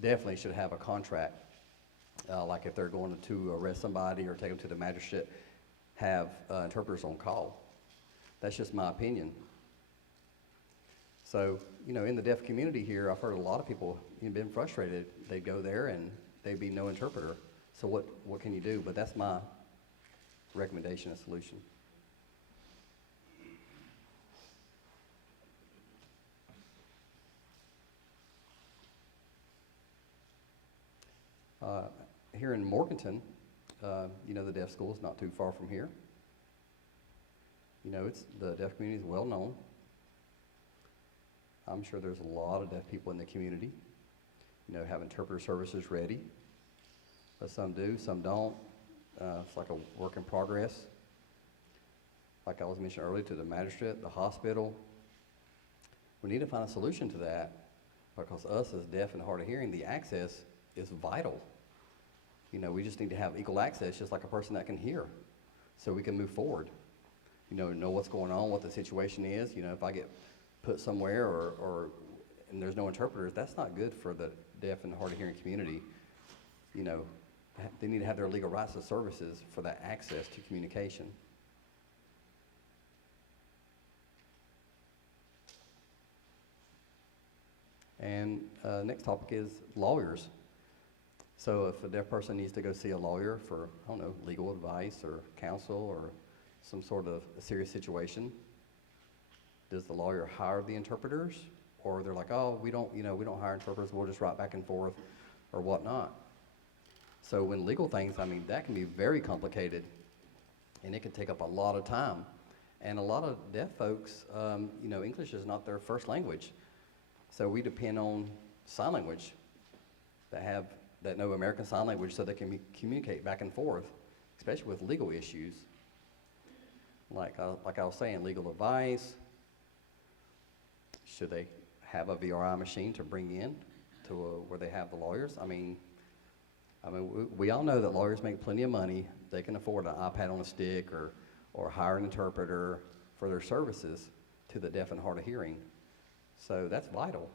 definitely should have a contract. Like if they're going to arrest somebody or take them to the magistrate, have interpreters on call. That's just my opinion. So, in the deaf community here, I've heard a lot of people been frustrated. They'd go there and there'd be no interpreter. So what can you do? But that's my recommendation and solution. Here in Morganton, the deaf school is not too far from here. The deaf community is well known. I'm sure there's a lot of deaf people in the community, have interpreter services ready. But some do, some don't. It's like a work in progress. Like I was mentioning earlier, to the magistrate, the hospital. We need to find a solution to that because us as deaf and hard of hearing, the access is vital. We just need to have equal access just like a person that can hear so we can move forward. Know what's going on, what the situation is. If I get put somewhere and there's no interpreters, that's not good for the deaf and hard of hearing community. They need to have their legal rights to services for that access to communication. And next topic is lawyers. So if a deaf person needs to go see a lawyer for, I don't know, legal advice or counsel or some sort of a serious situation, does the lawyer hire the interpreters? Or they're like, oh, we don't hire interpreters, we'll just write back and forth or whatnot. So when legal things, I mean, that can be very complicated and it can take up a lot of time. And a lot of deaf folks, English is not their first language. So we depend on sign language that know American Sign Language so they can communicate back and forth, especially with legal issues. Like I was saying, legal advice. Should they have a VRI machine to bring in to where they have the lawyers? I mean, we all know that lawyers make plenty of money. They can afford an iPad on a stick or hire an interpreter for their services to the deaf and hard of hearing. So that's vital.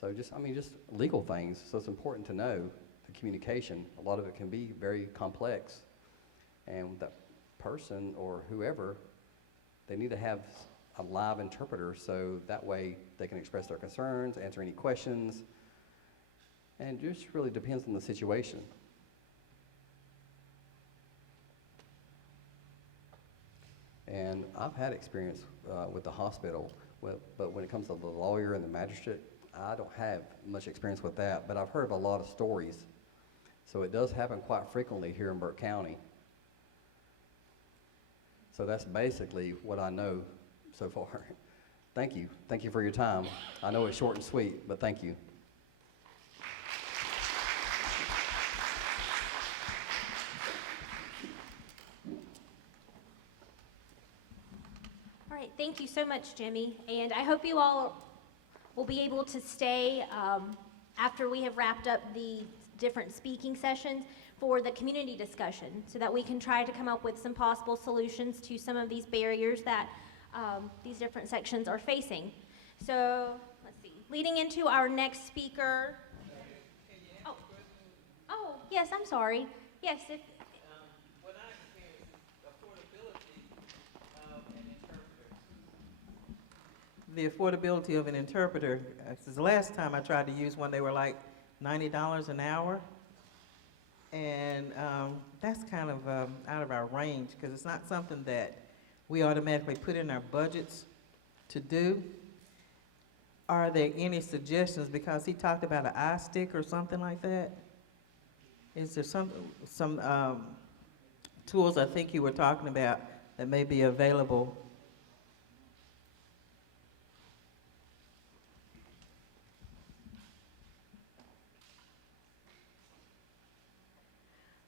So just legal things. So it's important to know the communication. A lot of it can be very complex. And that person or whoever, they need to have a live interpreter so that way they can express their concerns, answer any questions, and it just really depends on the situation. And I've had experience with the hospital, but when it comes to the lawyer and the magistrate, I don't have much experience with that, but I've heard a lot of stories. So it does happen quite frequently here in Burke County. So that's basically what I know so far. Thank you. Thank you for your time. I know it's short and sweet, but thank you. All right, thank you so much, Jimmy. And I hope you all will be able to stay after we have wrapped up the different speaking sessions for the community discussion so that we can try to come up with some possible solutions to some of these barriers that these different sections are facing. So, let's see. Leading into our next speaker. Oh, yes, I'm sorry. Yes, What I experienced is affordability of an interpreter. The affordability of an interpreter, since the last time I tried to use one, they were like $90 an hour. And that's kind of out of our range because it's not something that we automatically put in our budgets to do. Are there any suggestions? Because he talked about an iStick or something like that. Is there some tools I think you were talking about that may be available?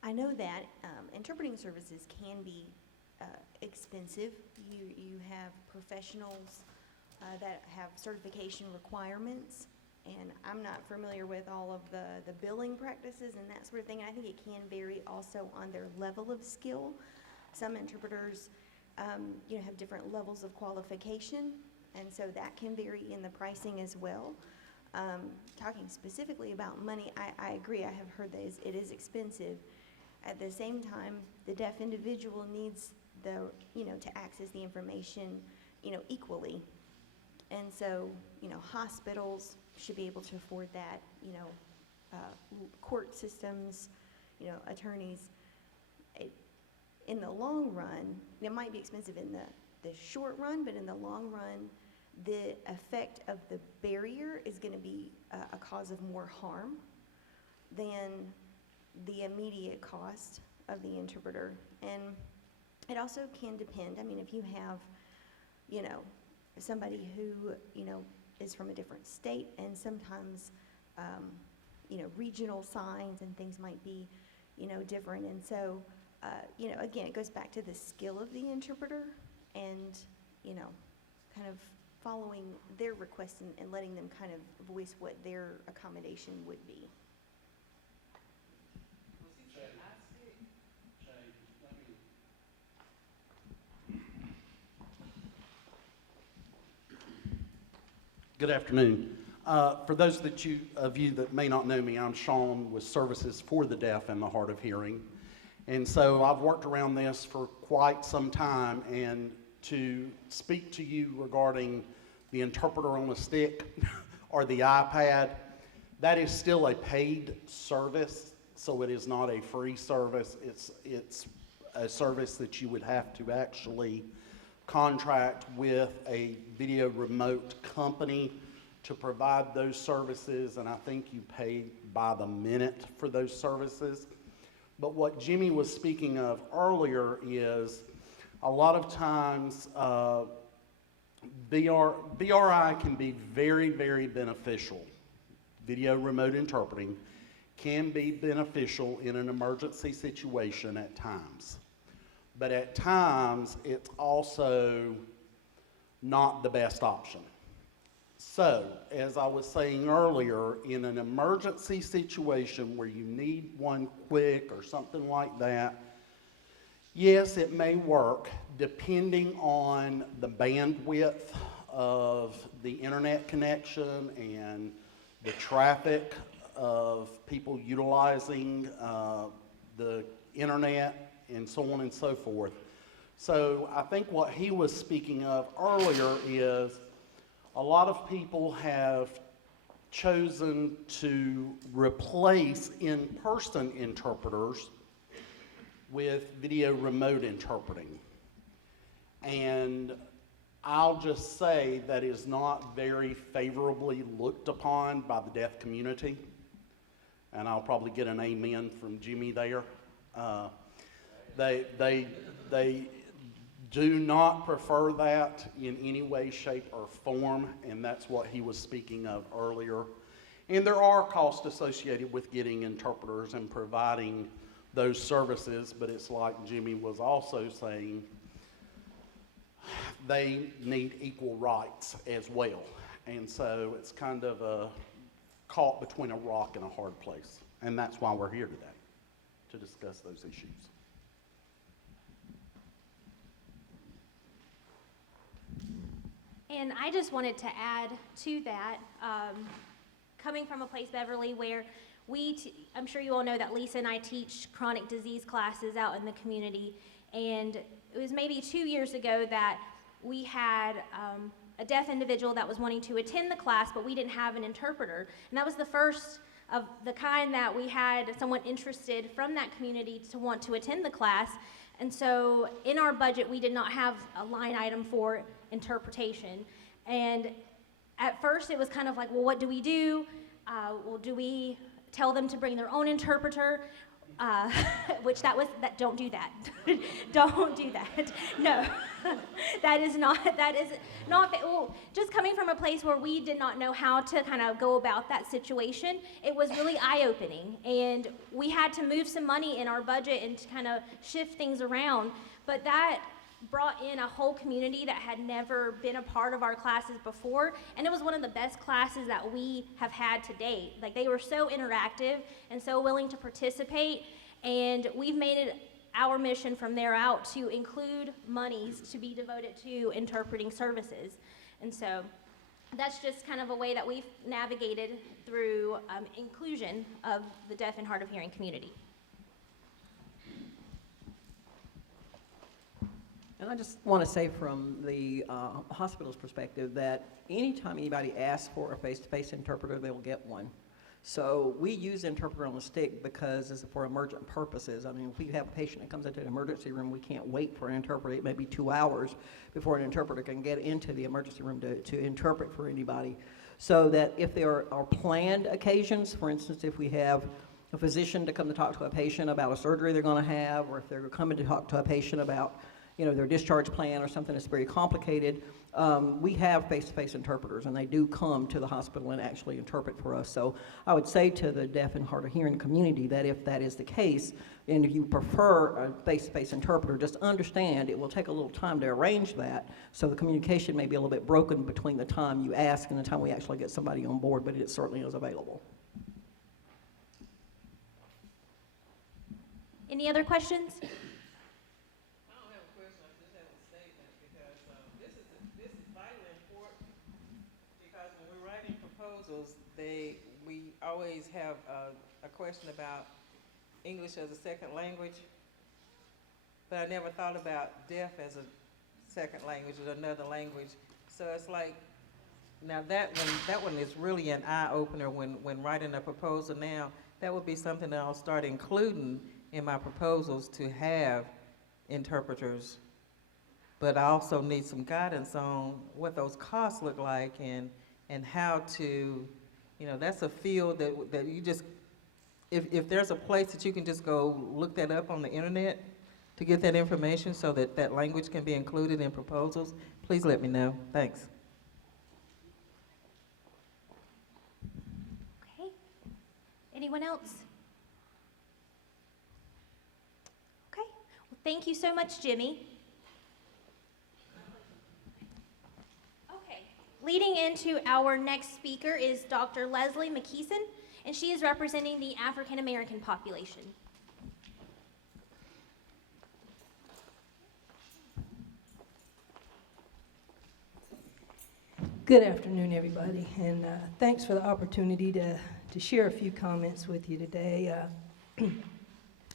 I know that interpreting services can be expensive. You have professionals that have certification requirements, and I'm not familiar with all of the billing practices and that sort of thing. And I think it can vary also on their level of skill. Some interpreters, have different levels of qualification, and so that can vary in the pricing as well. Talking specifically about money, I agree. I have heard that it is expensive. At the same time, the deaf individual needs to access the information, equally. And so, hospitals should be able to afford that, court systems, attorneys. In the long run, it might be expensive in the short run, but in the long run, the effect of the barrier is going to be a cause of more harm than the immediate cost of the interpreter. And it also can depend. I mean, if you have, somebody who, is from a different state, and sometimes, regional signs and things might be, different. And so, again, it goes back to the skill of the interpreter and, kind of following their requests and letting them kind of voice what their accommodation would be. Good afternoon. For those of you that may not know me, I'm Sean with Services for the Deaf and the Hard of Hearing. And so I've worked around this for quite some time, and to speak to you regarding the interpreter on a stick or the iPad, That is still a paid service, so it is not a free service. It's a service that you would have to actually contract with a video remote company to provide those services, and I think you pay by the minute for those services. But what Jimmy was speaking of earlier is a lot of times BRI can be very, very beneficial. Video remote interpreting can be beneficial in an emergency situation at times. But at times, it's also not the best option. So, as I was saying earlier, in an emergency situation where you need one quick or something like that, yes, it may work depending on the bandwidth of the internet connection and the traffic of people utilizing the internet and so on and so forth. So I think what he was speaking of earlier is a lot of people have chosen to replace in-person interpreters with video remote interpreting. And I'll just say that is not very favorably looked upon by the deaf community. And I'll probably get an amen from Jimmy there. They do not prefer that in any way, shape, or form, and that's what he was speaking of earlier. And there are costs associated with getting interpreters and providing those services, but it's like Jimmy was also saying, they need equal rights as well. And so it's kind of caught between a rock and a hard place. And that's why we're here today, to discuss those issues. And I just wanted to add to that, coming from a place, Beverly, where I'm sure you all know that Lisa and I teach chronic disease classes out in the community. And it was maybe 2 years ago that we had a deaf individual that was wanting to attend the class, but we didn't have an interpreter. And that was the first of the kind that we had someone interested from that community to want to attend the class. And so in our budget, we did not have a line item for interpretation. And at first it was kind of like, well, what do we do? Well, do we tell them to bring their own interpreter? Don't do that. Don't do that. No, that is not, well, just coming from a place where we did not know how to kind of go about that situation, it was really eye-opening. And we had to move some money in our budget and to kind of shift things around. But that brought in a whole community that had never been a part of our classes before, and it was one of the best classes that we have had to date. Like, they were so interactive and so willing to participate, and we've made it our mission from there out to include monies to be devoted to interpreting services. And so that's just kind of a way that we've navigated through inclusion of the deaf and hard of hearing community. And I just want to say from the hospital's perspective that anytime anybody asks for a face-to-face interpreter, they will get one. So we use interpreter on the stick because it's for emergent purposes. I mean, if we have a patient that comes into an emergency room, we can't wait for an interpreter. It may be 2 hours before an interpreter can get into the emergency room to interpret for anybody. So that if there are planned occasions, for instance, if we have a physician to come to talk to a patient about a surgery they're going to have, or if they're coming to talk to a patient about their discharge plan or something that's very complicated, we have face-to-face interpreters, and they do come to the hospital and actually interpret for us. So I would say to the deaf and hard of hearing community that if that is the case, and if you prefer a face-to-face interpreter, just understand it will take a little time to arrange that, so the communication may be a little bit broken between the time you ask and the time we actually get somebody on board, but it certainly is available. Any other questions? We always have a question about English as a second language, but I never thought about deaf as a second language or another language. So it's like Now, that one is really an eye-opener when writing a proposal now. That would be something that I'll start including in my proposals, to have interpreters. But I also need some guidance on what those costs look like and how to, that's a field that you just, if there's a place that you can just go look that up on the internet to get that information so that that language can be included in proposals, please let me know. Thanks. Okay. Anyone else? Okay. Well, thank you so much, Jimmy. Okay. Leading into our next speaker is Dr. Leslie McKeeson, and she is representing the African American population. Good afternoon, everybody, and thanks for the opportunity to share a few comments with you today.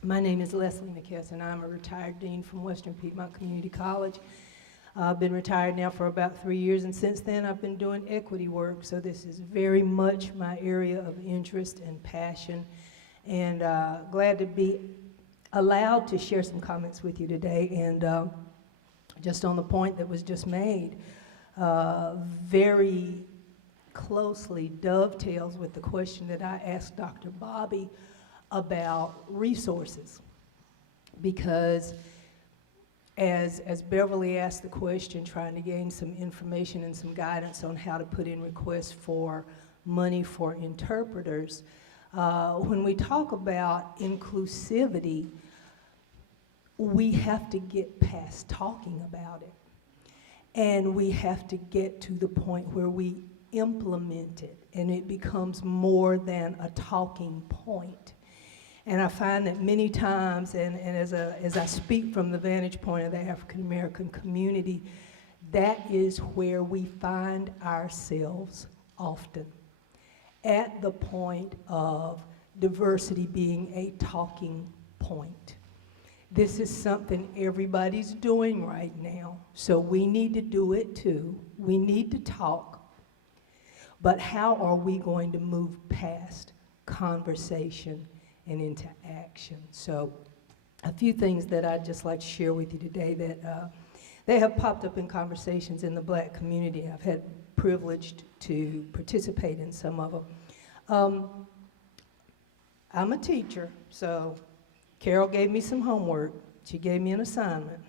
My name is Leslie McKesson. I'm a retired dean from Western Piedmont Community College. I've been retired now for about 3 years, and since then I've been doing equity work, so this is very much my area of interest and passion, and glad to be allowed to share some comments with you today. And just on the point that was just made, very closely dovetails with the question that I asked Dr. Bobby about resources. Because as Beverly asked the question, trying to gain some information and some guidance on how to put in requests for money for interpreters, when we talk about inclusivity, we have to get past talking about it. And we have to get to the point where we implement it, and it becomes more than a talking point. And I find that many times, and as I speak from the vantage point of the African American community, that is where we find ourselves often, at the point of diversity being a talking point. This is something everybody's doing right now, so we need to do it too. We need to talk, but how are we going to move past conversation and into action? So a few things that I'd just like to share with you today that they have popped up in conversations in the Black community. I've had privileged to participate in some of them. I'm a teacher, so Carol gave me some homework. She gave me an assignment.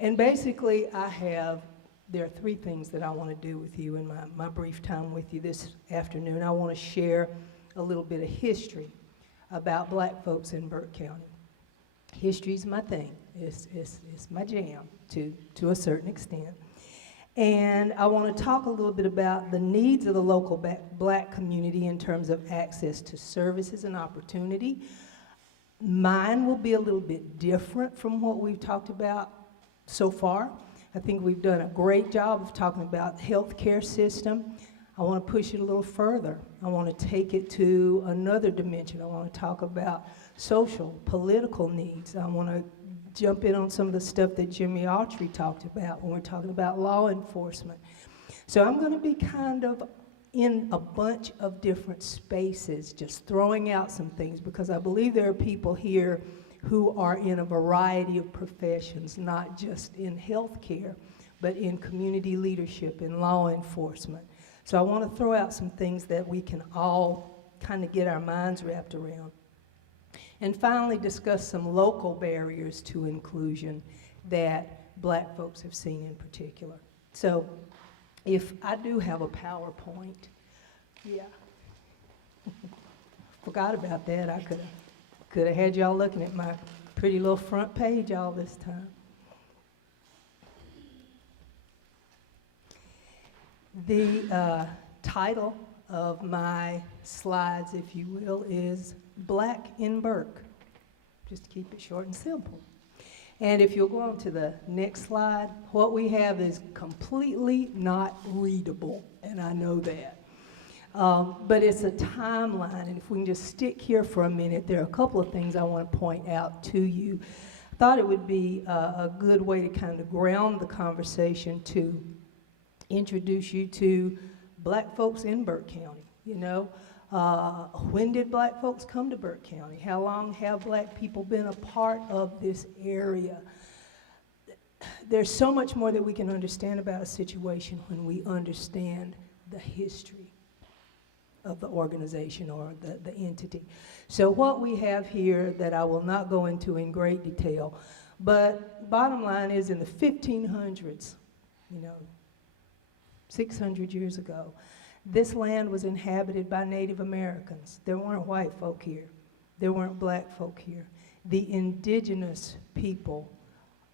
And basically, there are 3 things that I want to do with you in my brief time with you this afternoon. I want to share a little bit of history about Black folks in Burke County. History's my thing. It's my jam to a certain extent. And I want to talk a little bit about the needs of the local Black community in terms of access to services and opportunity. Mine will be a little bit different from what we've talked about so far. I think we've done a great job of talking about the healthcare system. I want to push it a little further. I want to take it to another dimension. I want to talk about social, political needs. I want to jump in on some of the stuff that Jimmy Autry talked about when we're talking about law enforcement. So I'm going to be kind of in a bunch of different spaces, just throwing out some things, because I believe there are people here who are in a variety of professions, not just in healthcare, but in community leadership, in law enforcement. So I want to throw out some things that we can all kind of get our minds wrapped around. And finally, discuss some local barriers to inclusion that Black folks have seen in particular. So if I do have a PowerPoint, yeah. Forgot about that. I could have had y'all looking at my pretty little front page all this time. The title of my slides, if you will, is Black in Burke. Just to keep it short and simple. And if you'll go on to the next slide, what we have is completely not readable, and I know that. But it's a timeline, and if we can just stick here for a minute, there are a couple of things I want to point out to you. I thought it would be a good way to kind of ground the conversation to introduce you to black folks in Burke County, you know? When did black folks come to Burke County? How long have black people been a part of this area? There's so much more that we can understand about a situation when we understand the history of the organization or the entity. So what we have here that I will not go into in great detail, but bottom line is in the 1500s, you know, 600 years ago, this land was inhabited by Native Americans. There weren't white folk here. There weren't black folk here. The indigenous people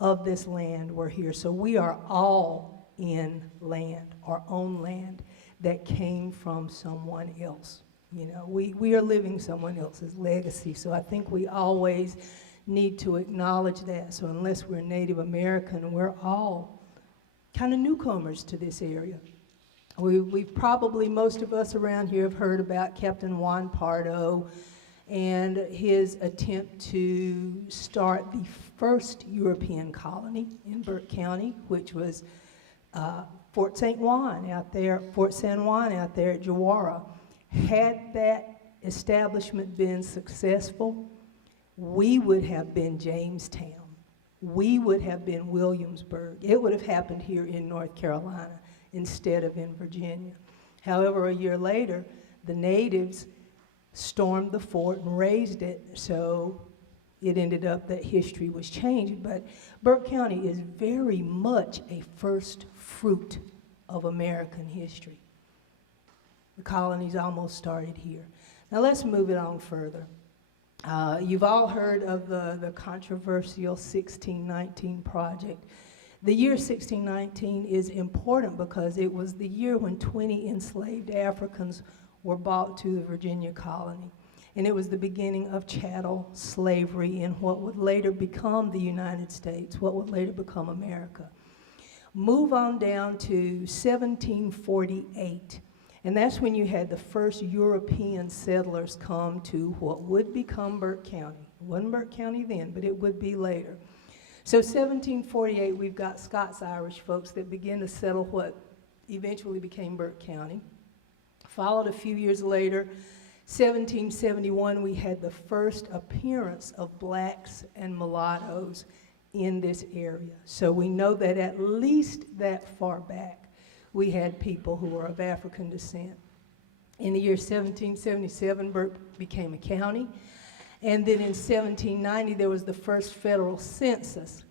of this land were here. So we are all in land, our own land, that came from someone else. You know, we are living someone else's legacy. So I think we always need to acknowledge that. So unless we're Native American, we're all kind of newcomers to this area. We've probably, most of us around here have heard about Captain Juan Pardo and his attempt to start the first European colony in Burke County, which was Fort San Juan out there at Jawara. Had that establishment been successful, we would have been Jamestown. We would have been Williamsburg. It would have happened here in North Carolina instead of in Virginia. However, a year later, the natives stormed the fort and razed it, so it ended up that history was changed. But Burke County is very much a first fruit of American history. The colonies almost started here. Now let's move it on further. You've all heard of the controversial 1619 project. The year 1619 is important because it was the year when 20 enslaved Africans were brought to the Virginia colony. And it was the beginning of chattel slavery in what would later become the United States, what would later become America. Move on down to 1748. And that's when you had the first European settlers come to what would become Burke County. It wasn't Burke County then, but it would be later. So 1748, we've got Scots-Irish folks that begin to settle what eventually became Burke County. Followed a few years later, 1771, we had the first appearance of blacks and mulattoes in this area. So we know that at least that far back, we had people who were of African descent. In the year 1777, Burke became a county. And then in 1790, there was the first federal census.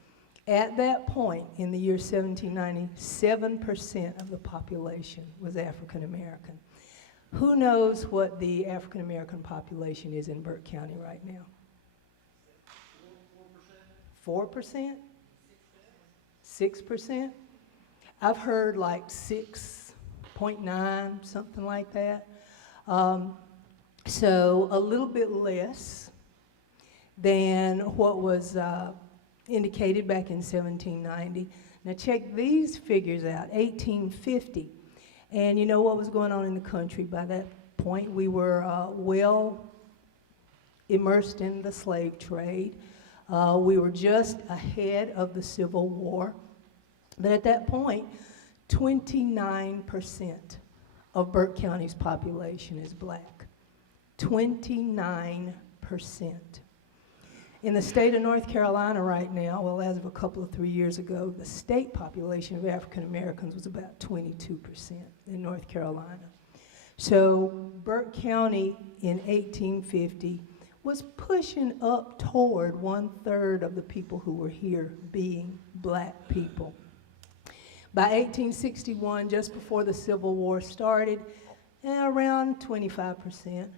At that point, in the year 1790, 7% of the population was African American. Who knows what the African American population is in Burke County right now? 4%? 6%? I've heard like 6.9, something like that. So a little bit less than what was indicated back in 1790. Now check these figures out, 1850. And you know what was going on in the country by that point? We were well immersed in the slave trade. We were just ahead of the Civil War. But at that point, 29% of Burke County's population is black. 29%. In the state of North Carolina right now, well, as of a couple of 3 years ago, the state population of African Americans was about 22% in North Carolina. So Burke County in 1850 was pushing up toward 1/3 of the people who were here being black people. By 1861, just before the Civil War started, around 25%,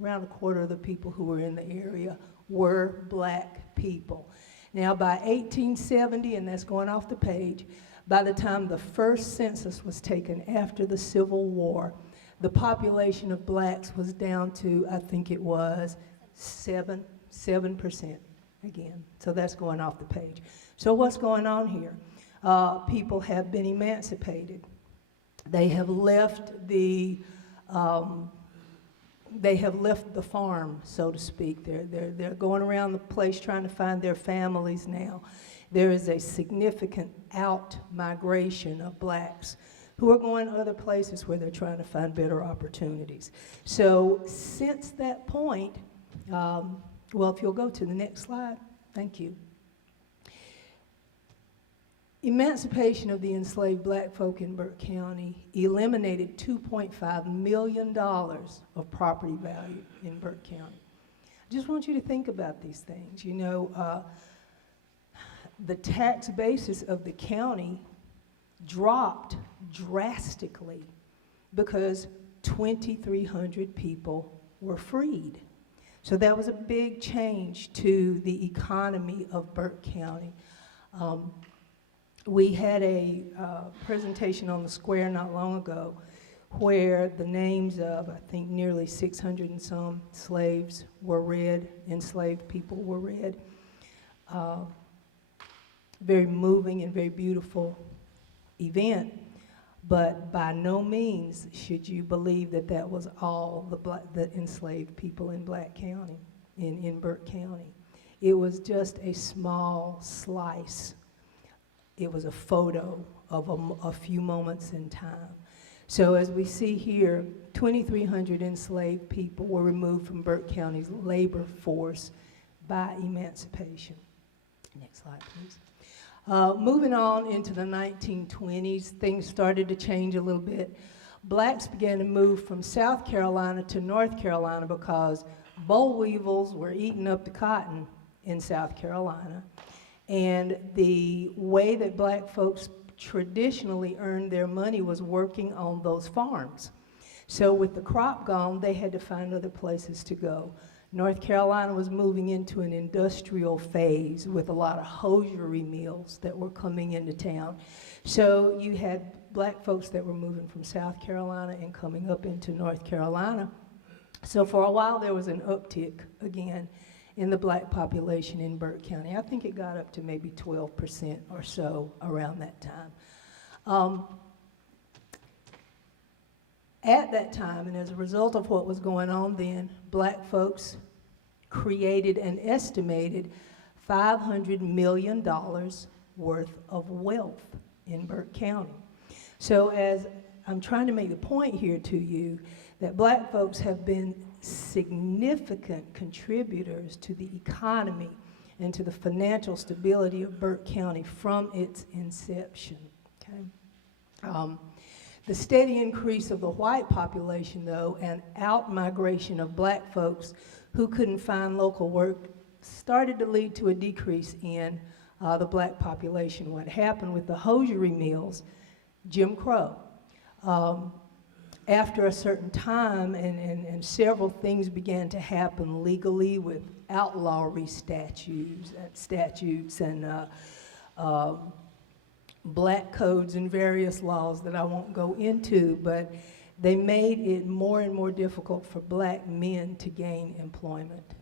around a quarter of the people who were in the area were black people. Now by 1870, and that's going off the page, by the time the first census was taken after the Civil War, the population of blacks was down to, I think it was 7% again. So that's going off the page. So what's going on here? People have been emancipated. They have left the farm, so to speak. They're going around the place trying to find their families now. There is a significant out-migration of blacks who are going other places where they're trying to find better opportunities. So since that point, well, if you'll go to the next slide, thank you. Emancipation of the enslaved black folk in Burke County eliminated $2.5 million of property value in Burke County. I just want you to think about these things. You know, the tax basis of the county dropped drastically because 2,300 people were freed. So that was a big change to the economy of Burke County. We had a presentation on the square not long ago where the names of, I think, nearly 600 and some slaves were read, enslaved people were read. Very moving and very beautiful event, but by no means should you believe that that was all the enslaved people in Black County, in Burke County. It was just a small slice. It was a photo of a few moments in time. So as we see here, 2,300 enslaved people were removed from Burke County's labor force by emancipation. Next slide, please. Moving on into the 1920s, things started to change a little bit. Blacks began to move from South Carolina to North Carolina because boll weevils were eating up the cotton in South Carolina. And the way that black folks traditionally earned their money was working on those farms. So with the crop gone, they had to find other places to go. North Carolina was moving into an industrial phase with a lot of hosiery mills that were coming into town. So you had black folks that were moving from South Carolina and coming up into North Carolina. So for a while there was an uptick again in the black population in Burke County. I think it got up to maybe 12% or so around that time. At that time, and as a result of what was going on then, black folks created an estimated $500 million worth of wealth in Burke County. So as I'm trying to make the point here to you, that black folks have been significant contributors to the economy and to the financial stability of Burke County from its inception, okay? The steady increase of the white population, though, and out-migration of black folks who couldn't find local work started to lead to a decrease in the black population. What happened with the hosiery mills, Jim Crow. After a certain time, and several things began to happen legally with outlawry statutes and black codes and various laws that I won't go into, but they made it more and more difficult for black men to gain employment.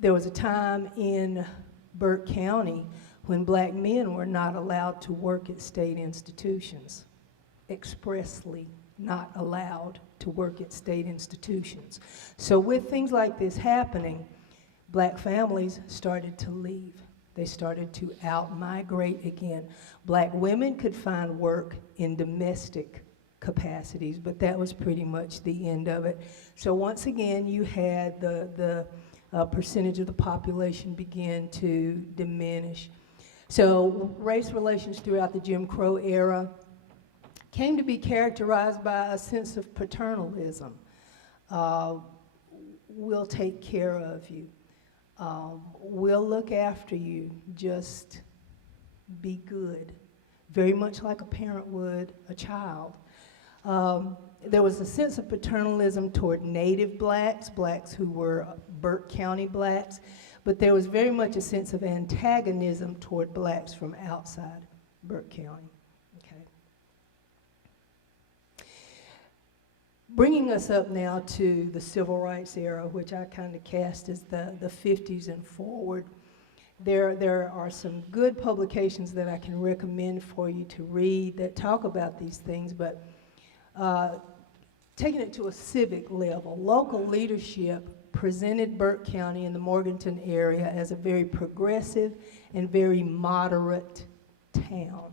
There was a time in Burke County when black men were not allowed to work at state institutions, expressly not allowed to work at state institutions. So with things like this happening, black families started to leave. They started to out-migrate again. Black women could find work in domestic capacities, but that was pretty much the end of it. So once again, you had the percentage of the population begin to diminish. So race relations throughout the Jim Crow era came to be characterized by a sense of paternalism. We'll take care of you. We'll look after you, just be good. Very much like a parent would a child. There was a sense of paternalism toward native blacks, blacks who were Burke County blacks, but there was very much a sense of antagonism toward blacks from outside Burke County. Okay. Bringing us up now to the civil rights era, which I kind of cast as the 50s and forward, there are some good publications that I can recommend for you to read that talk about these things, but taking it to a civic level, local leadership presented Burke County in the Morganton area as a very progressive and very moderate town.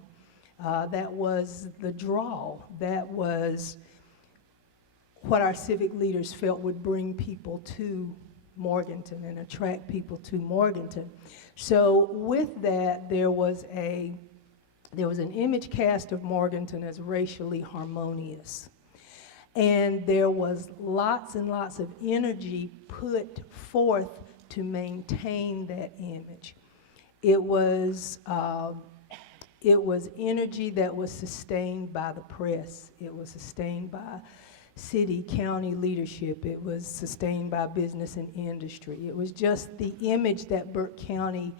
That was the draw. That was what our civic leaders felt would bring people to Morganton and attract people to Morganton. So with that, there was an image cast of Morganton as racially harmonious. And there was lots and lots of energy put forth to maintain that image. It was energy that was sustained by the press. It was sustained by city, county leadership. It was sustained by business and industry. It was just the image that Burke County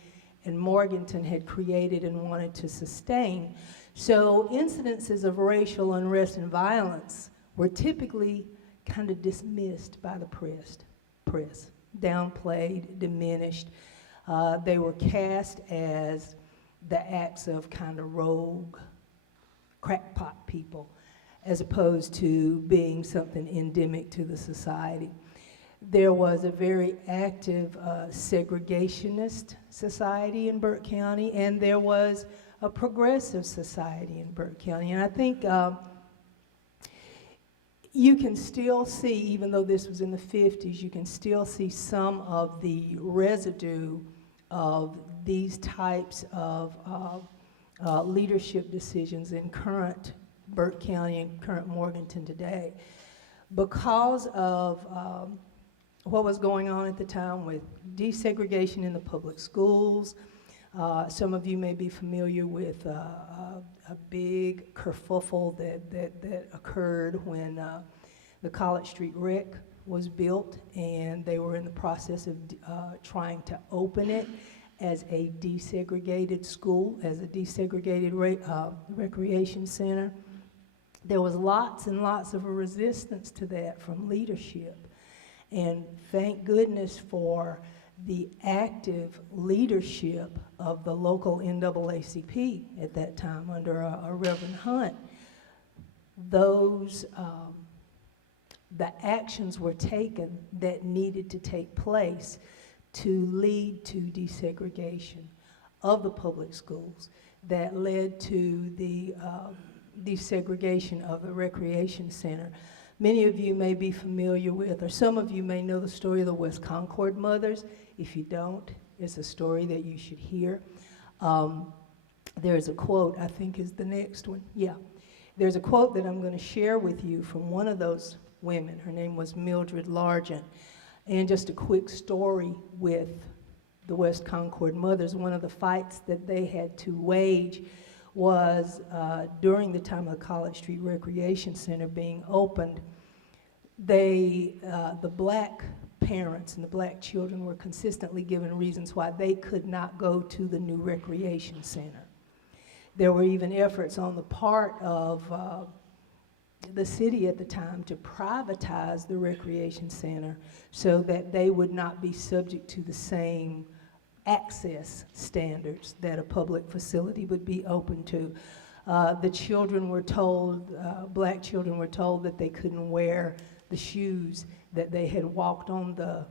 and Morganton had created and wanted to sustain. So incidences of racial unrest and violence were typically kind of dismissed by the press, downplayed, diminished. They were cast as the acts of kind of rogue, crackpot people, as opposed to being something endemic to the society. There was a very active segregationist society in Burke County, and there was a progressive society in Burke County. And I think you can still see, even though this was in the 50s, you can still see some of the residue of these types of leadership decisions in current Burke County and current Morganton today. Because of what was going on at the time with desegregation in the public schools, some of you may be familiar with a big kerfuffle that occurred when the College Street Rec was built, and they were in the process of trying to open it as a desegregated school, as a desegregated recreation center. There was lots and lots of resistance to that from leadership. And thank goodness for the active leadership of the local NAACP at that time under a Reverend Hunt. Those, the actions were taken that needed to take place to lead to desegregation of the public schools that led to the desegregation of the recreation center. Many of you may be familiar with, or some of you may know the story of the West Concord mothers. If you don't, it's a story that you should hear. There's a quote, I think is the next one. Yeah. There's a quote that I'm going to share with you from one of those women. Her name was Mildred Largent. And just a quick story with the West Concord mothers. One of the fights that they had to wage was during the time of the College Street Recreation Center being opened. The black parents and the black children were consistently given reasons why they could not go to the new recreation center. There were even efforts on the part of the city at the time to privatize the recreation center so that they would not be subject to the same access standards that a public facility would be open to. The children were told, black children were told that they couldn't wear the shoes that they had walked on the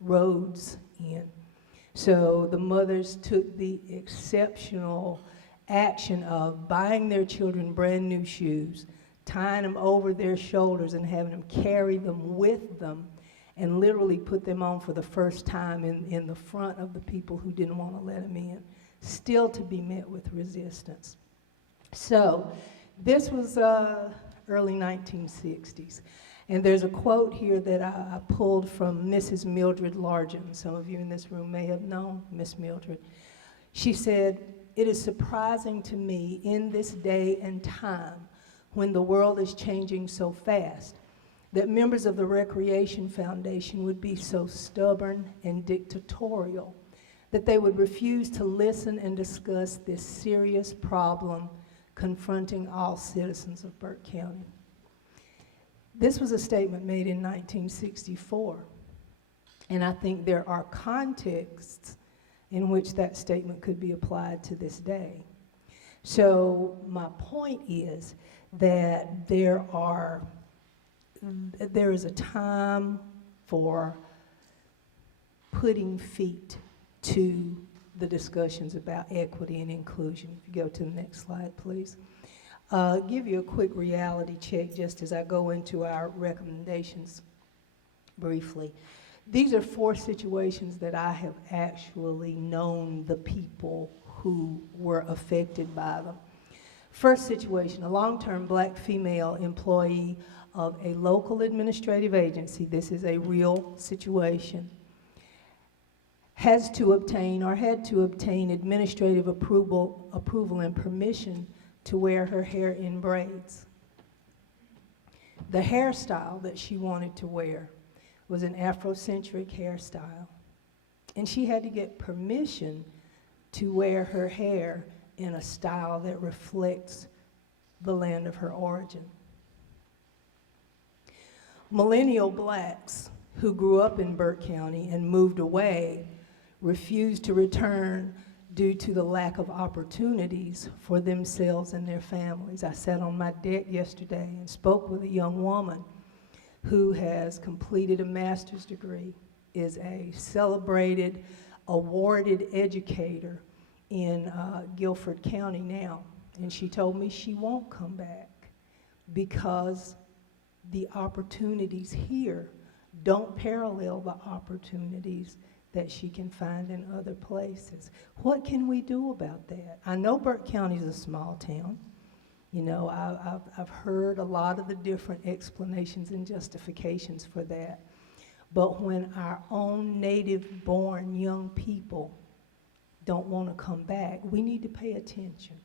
roads in. So the mothers took the exceptional action of buying their children brand new shoes, tying them over their shoulders and having them carry them with them, and literally put them on for the first time in the front of the people who didn't want to let them in, still to be met with resistance. So this was early 1960s. And there's a quote here that I pulled from Mrs. Mildred Largent. Some of you in this room may have known Miss Mildred. She said, "It is surprising to me in this day and time when the world is changing so fast that members of the Recreation Foundation would be so stubborn and dictatorial, that they would refuse to listen and discuss this serious problem confronting all citizens of Burke County." This was a statement made in 1964, and I think there are contexts in which that statement could be applied to this day. So my point is that there is a time for putting feet to the discussions about equity and inclusion. If you go to the next slide, please. Give you a quick reality check just as I go into our recommendations briefly. These are 4 situations that I have actually known the people who were affected by them. First situation, a long-term black female employee of a local administrative agency, this is a real situation, has to obtain or had to obtain administrative approval and permission to wear her hair in braids. The hairstyle that she wanted to wear was an Afrocentric hairstyle, and she had to get permission to wear her hair in a style that reflects the land of her origin. Millennial blacks who grew up in Burke County and moved away refused to return due to the lack of opportunities for themselves and their families. I sat on my deck yesterday and spoke with a young woman who has completed a master's degree, is a celebrated, awarded educator in Guilford County now. And she told me she won't come back because the opportunities here don't parallel the opportunities that she can find in other places. What can we do about that? I know Burke County is a small town. You know, I've heard a lot of the different explanations and justifications for that. But when our own native-born young people don't want to come back, we need to pay attention.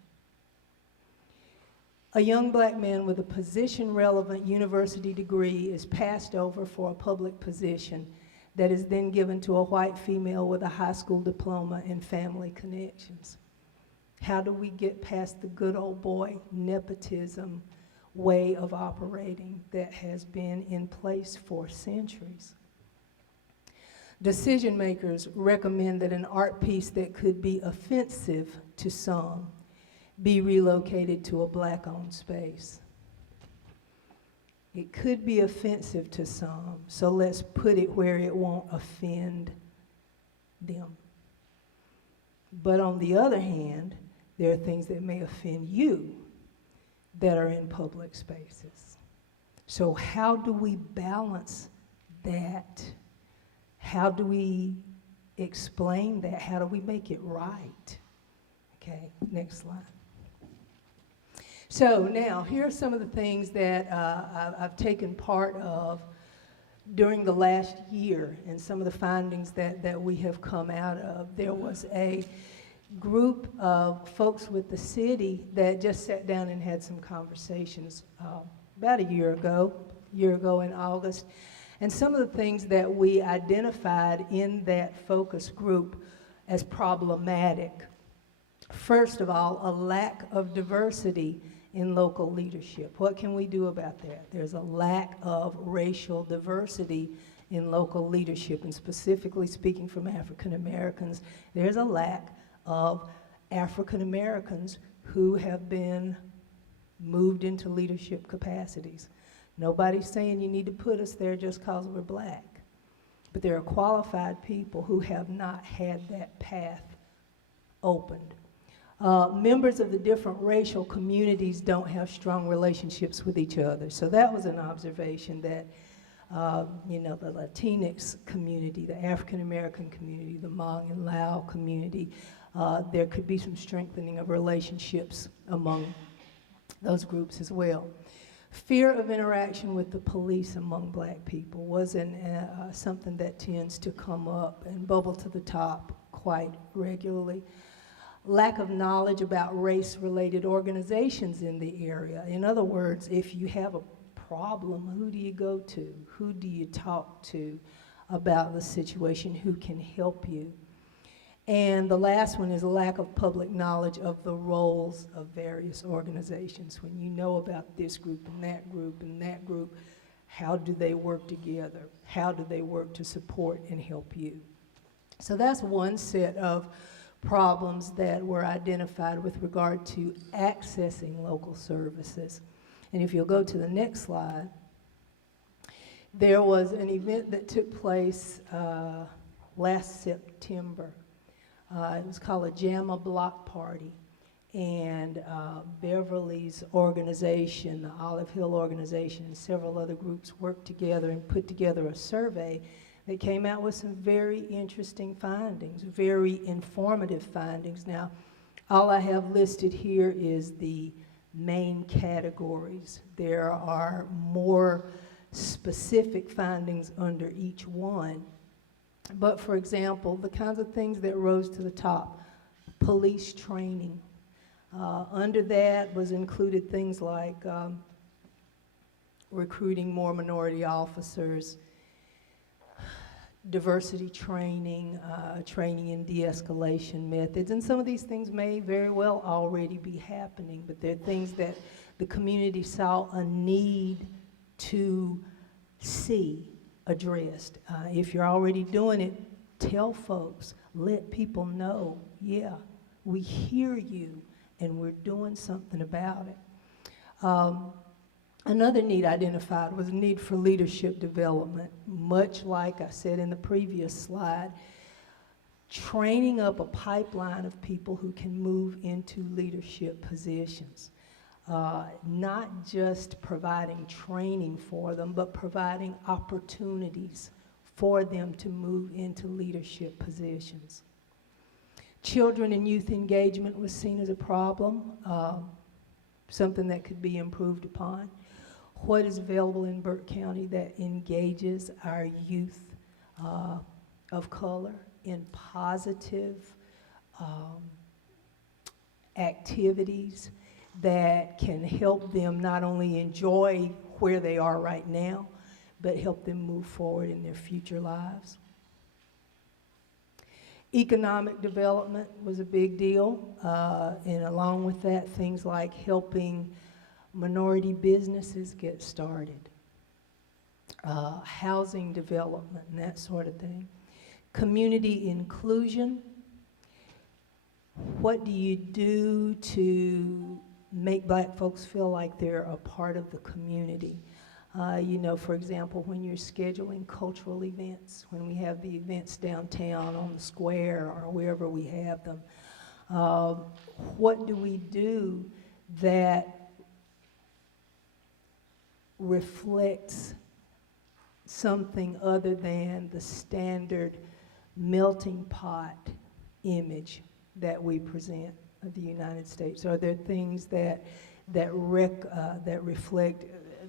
A young black man with a position-relevant university degree is passed over for a public position that is then given to a white female with a high school diploma and family connections. How do we get past the good old boy nepotism way of operating that has been in place for centuries? Decision makers recommend that an art piece that could be offensive to some be relocated to a black-owned space. It could be offensive to some, so let's put it where it won't offend them. But on the other hand, there are things that may offend you that are in public spaces. So how do we balance that? How do we explain that? How do we make it right? Okay, next slide. So now, here are some of the things that I've taken part of during the last year and some of the findings that we have come out of. There was a group of folks with the city that just sat down and had some conversations about a year ago in August. And some of the things that we identified in that focus group as problematic. First of all, a lack of diversity in local leadership. What can we do about that? There's a lack of racial diversity in local leadership, and specifically speaking from African Americans, there's a lack of African Americans who have been moved into leadership capacities. Nobody's saying you need to put us there just because we're black, but there are qualified people who have not had that path opened. Members of the different racial communities don't have strong relationships with each other. So that was an observation that, the Latinx community, the African American community, the Hmong and Lao community, there could be some strengthening of relationships among those groups as well. Fear of interaction with the police among black people was something that tends to come up and bubble to the top quite regularly. Lack of knowledge about race-related organizations in the area. In other words, if you have a problem, who do you go to? Who do you talk to about the situation? Who can help you? And the last one is a lack of public knowledge of the roles of various organizations. When you know about this group and that group and that group, how do they work together? How do they work to support and help you? So that's one set of problems that were identified with regard to accessing local services. And if you'll go to the next slide, there was an event that took place last September It was called a JAMA Block Party. And Beverly's organization, the Olive Hill organization, and several other groups worked together and put together a survey that came out with some very interesting findings, very informative findings. Now, all I have listed here is the main categories. There are more specific findings under each one. But for example, the kinds of things that rose to the top: police training. Under that was included things like recruiting more minority officers, diversity training, training in de-escalation methods. And some of these things may very well already be happening, but they're things that the community saw a need to see addressed. If you're already doing it, tell folks, let people know, yeah, we hear you and we're doing something about it. Another need identified was a need for leadership development. Much like I said in the previous slide, training up a pipeline of people who can move into leadership positions. Not just providing training for them, but providing opportunities for them to move into leadership positions. Children and youth engagement was seen as a problem, something that could be improved upon. What is available in Burke County that engages our youth of color in positive activities that can help them not only enjoy where they are right now, but help them move forward in their future lives. Economic development was a big deal, and along with that, things like helping minority businesses get started, housing development, and that sort of thing. Community inclusion. What do you do to make black folks feel like they're a part of the community? You know, for example, when you're scheduling cultural events, when we have the events downtown on the square or wherever we have them, what do we do that reflects something other than the standard melting pot image that we present of the United States? Are there things that reflect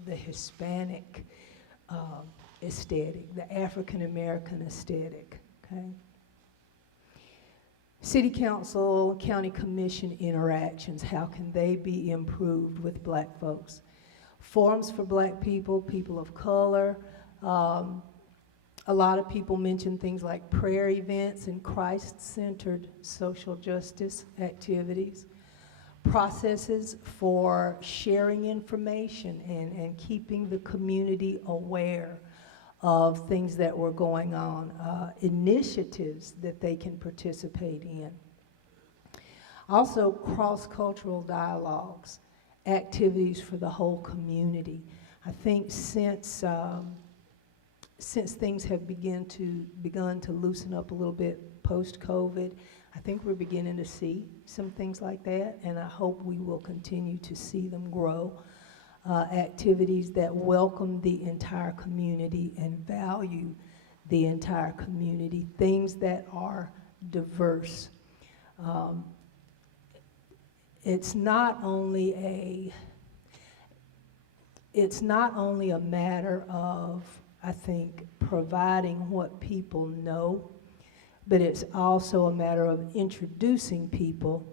the Hispanic aesthetic, the African American aesthetic? Okay. City council, county commission interactions, how can they be improved with black folks? Forums for black people, people of color. A lot of people mention things like prayer events and Christ-centered social justice activities. Processes for sharing information and keeping the community aware of things that were going on, initiatives that they can participate in. Also, cross-cultural dialogues, activities for the whole community. I think since things have begun to loosen up a little bit post-COVID, I think we're beginning to see some things like that, and I hope we will continue to see them grow. Activities that welcome the entire community and value the entire community, things that are diverse. It's not only a matter of, I think, providing what people know, but it's also a matter of introducing people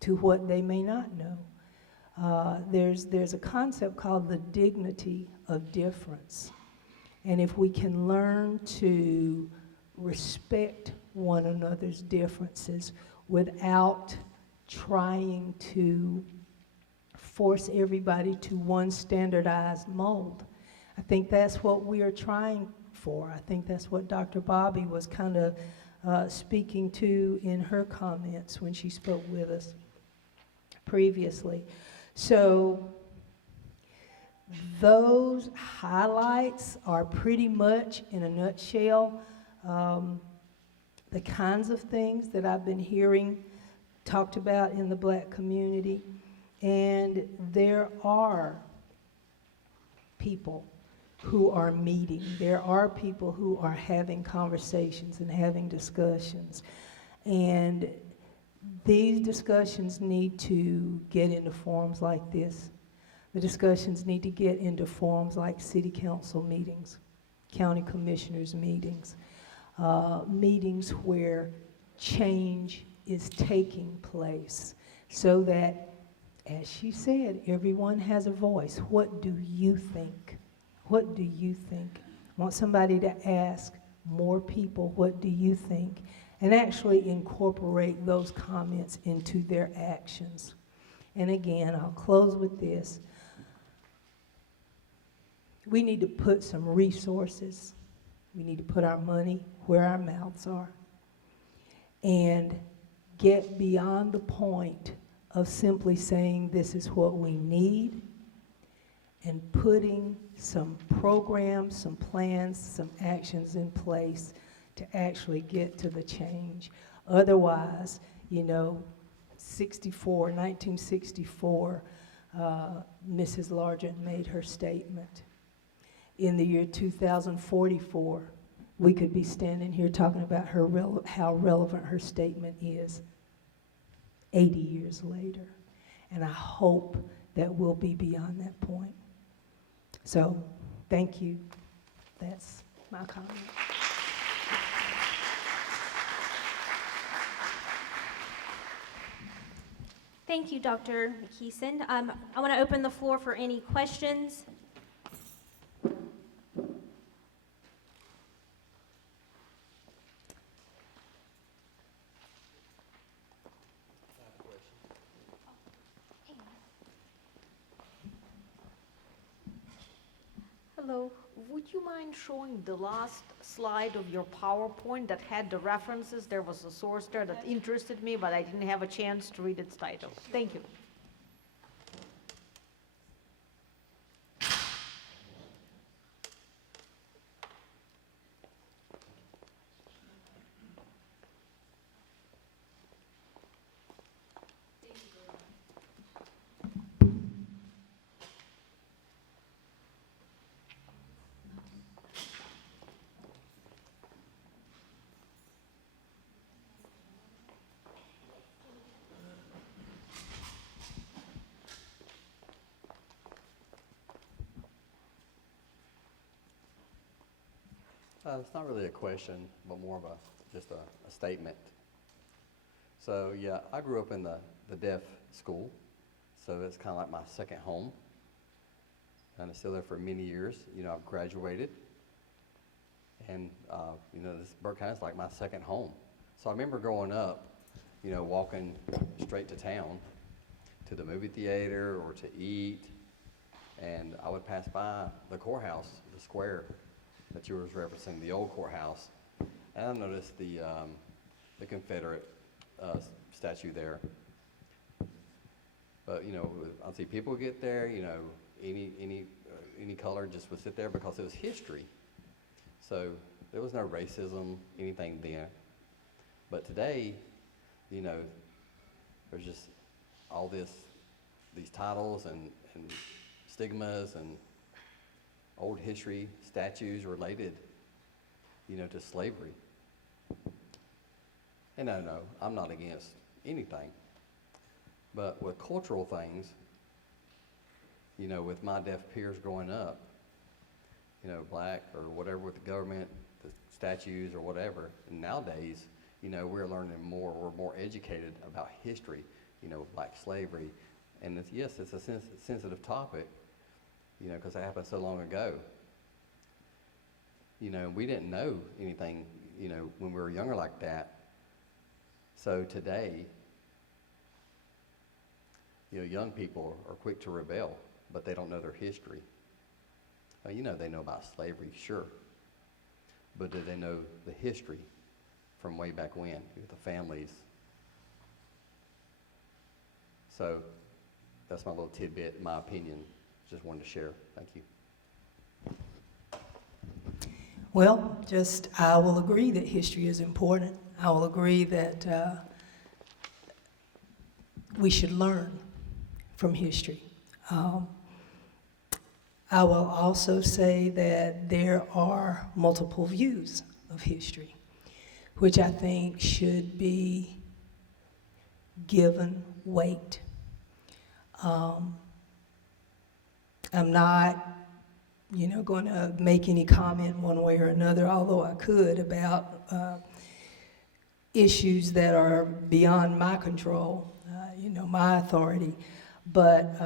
to what they may not know. There's a concept called the dignity of difference. And if we can learn to respect one another's differences without trying to force everybody to one standardized mold, I think that's what we are trying for. I think that's what Dr. Bobby was kind of speaking to in her comments when she spoke with us previously. So those highlights are pretty much, in a nutshell, the kinds of things that I've been hearing talked about in the black community. And there are people who are meeting. There are people who are having conversations and having discussions. And these discussions need to get into forums like this. The discussions need to get into forums like city council meetings, county commissioners meetings, meetings where change is taking place so that, as she said, everyone has a voice. What do you think? What do you think? I want somebody to ask more people, what do you think? And actually incorporate those comments into their actions. And again, I'll close with this. We need to put some resources. We need to put our money where our mouths are and get beyond the point of simply saying this is what we need and putting some programs, some plans, some actions in place to actually get to the change. Otherwise, 1964, Mrs. Largent made her statement. In the year 2044, we could be standing here talking about how relevant her statement is 80 years later. And I hope that we'll be beyond that point. So, thank you. That's my comment. Thank you, Dr. McKeeson. I want to open the floor for any questions. Hello, would you mind showing the last slide of your PowerPoint that had the references? There was a source there that interested me, but I didn't have a chance to read its title. Thank you. It's not really a question, but more of just a statement. So yeah, I grew up in the deaf school, so it's kind of like my second home. And I'm still there for many years. I've graduated, and this Burke County is like my second home. So I remember growing up, walking straight to town, to the movie theater or to eat, and I would pass by the courthouse, the square that you were referencing, the old courthouse, and I noticed the Confederate statue there. But I see people get there, any color just would sit there because it was history. So there was no racism, anything then. But today, there's just all these titles and stigmas and old history, statues related, to slavery. And no, I'm not against anything. But with cultural things, with my deaf peers growing up, black or whatever with the government, the statues or whatever, and nowadays, we're learning more, we're more educated about history, black slavery. And it's a sensitive topic, because it happened so long ago. We didn't know anything, when we were younger like that. So today, young people are quick to rebel, but they don't know their history. They know about slavery, sure. But do they know the history from way back when, with the families? So that's my little tidbit, my opinion. Just wanted to share. Thank you. Well, I will agree that history is important. I will agree that we should learn from history. I will also say that there are multiple views of history, which I think should be given weight. I'm not, going to make any comment one way or another, although I could, about issues that are beyond my control, my authority. But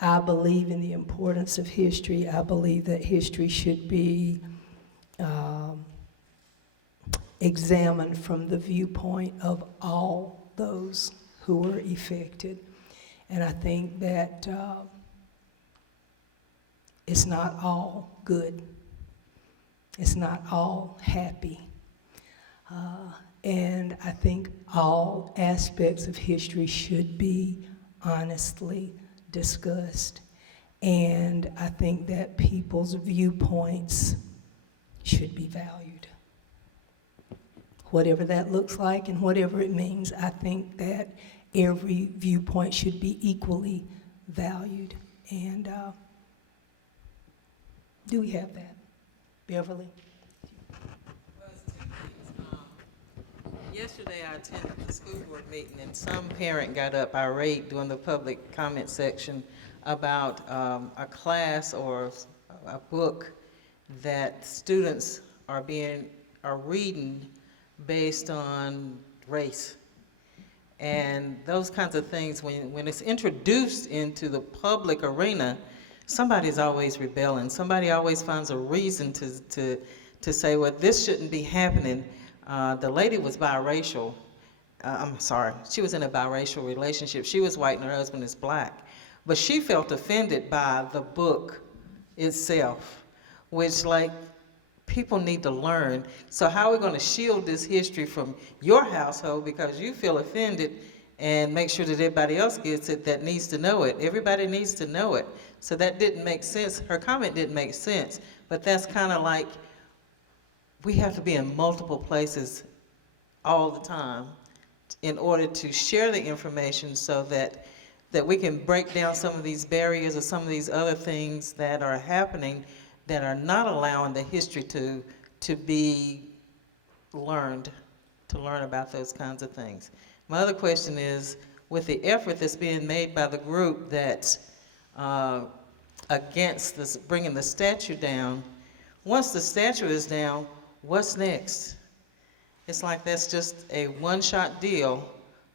I believe in the importance of history. I believe that history should be examined from the viewpoint of all those who were affected. And I think that it's not all good. It's not all happy. And I think all aspects of history should be honestly discussed. And I think that people's viewpoints should be valued. Whatever that looks like and whatever it means, I think that every viewpoint should be equally valued. And do we have that? Beverly? Well, it's two things. Yesterday, I attended the school board meeting, and some parent got up irate during the public comment section about a class or a book that students are reading based on race. And those kinds of things, when it's introduced into the public arena, somebody's always rebelling. Somebody always finds a reason to say, well, this shouldn't be happening. The lady was biracial. I'm sorry, she was in a biracial relationship. She was white and her husband is black. But she felt offended by the book itself, which, like, people need to learn. So how are we going to shield this history from your household because you feel offended, and make sure that everybody else gets it that needs to know it? Everybody needs to know it. So that didn't make sense. Her comment didn't make sense. But that's kind of like, we have to be in multiple places all the time in order to share the information so that we can break down some of these barriers or some of these other things that are happening that are not allowing the history to be learned, to learn about those kinds of things. My other question is, with the effort that's being made by the group that's against this, bringing the statue down, once the statue is down, what's next? It's like that's just a one-shot deal,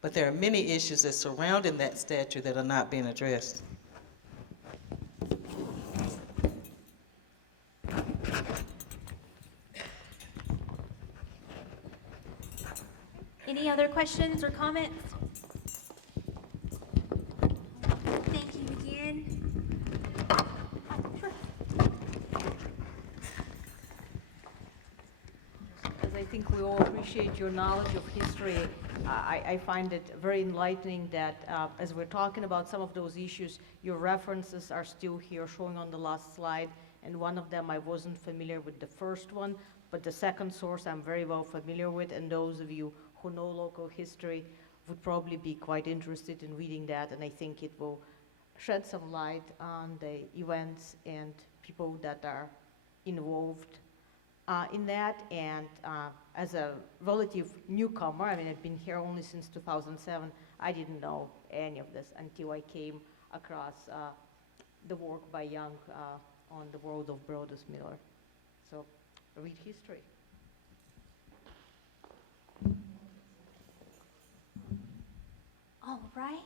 but there are many issues that surrounding that statue that are not being addressed. Any other questions or comments? Thank you again. Sure. As I think we all appreciate your knowledge of history, I find it very enlightening that as we're talking about some of those issues, your references are still here showing on the last slide, and one of them I wasn't familiar with the first one, but the second source I'm very well familiar with, and those of you who know local history would probably be quite interested in reading that, and I think it will shed some light on the events and people that are involved in that. And as a relative newcomer, I mean, I've been here only since 2007, I didn't know any of this until I came across the work by Young on the world of Brodus Miller. So read history. All right.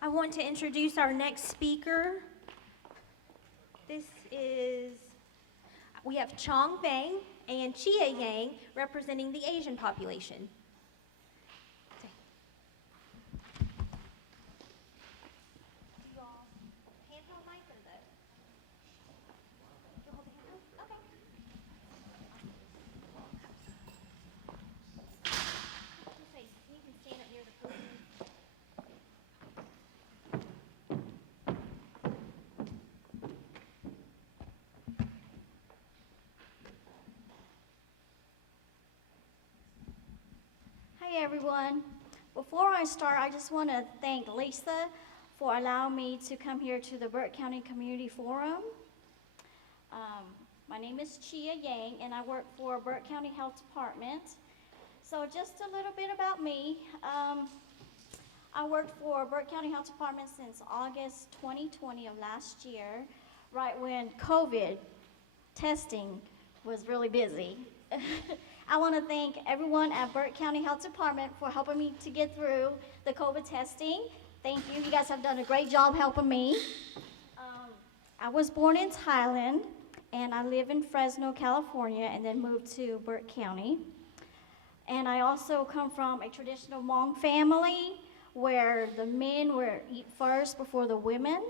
I want to introduce our next speaker. We have Chong Bang and Chia Yang representing the Asian population. everyone. Before I start, I just want to thank Lisa for allowing me to come here to the Burke County Community Forum. My name is Chia Yang, and I work for Burke County Health Department. So just a little bit about me. I worked for Burke County Health Department since August 2020 of last year, right when COVID testing was really busy. I want to thank everyone at Burke County Health Department for helping me to get through the COVID testing. Thank you. You guys have done a great job helping me. I was born in Thailand, and I live in Fresno, California, and then moved to Burke County. And I also come from a traditional Hmong family where the men were eat first before the women.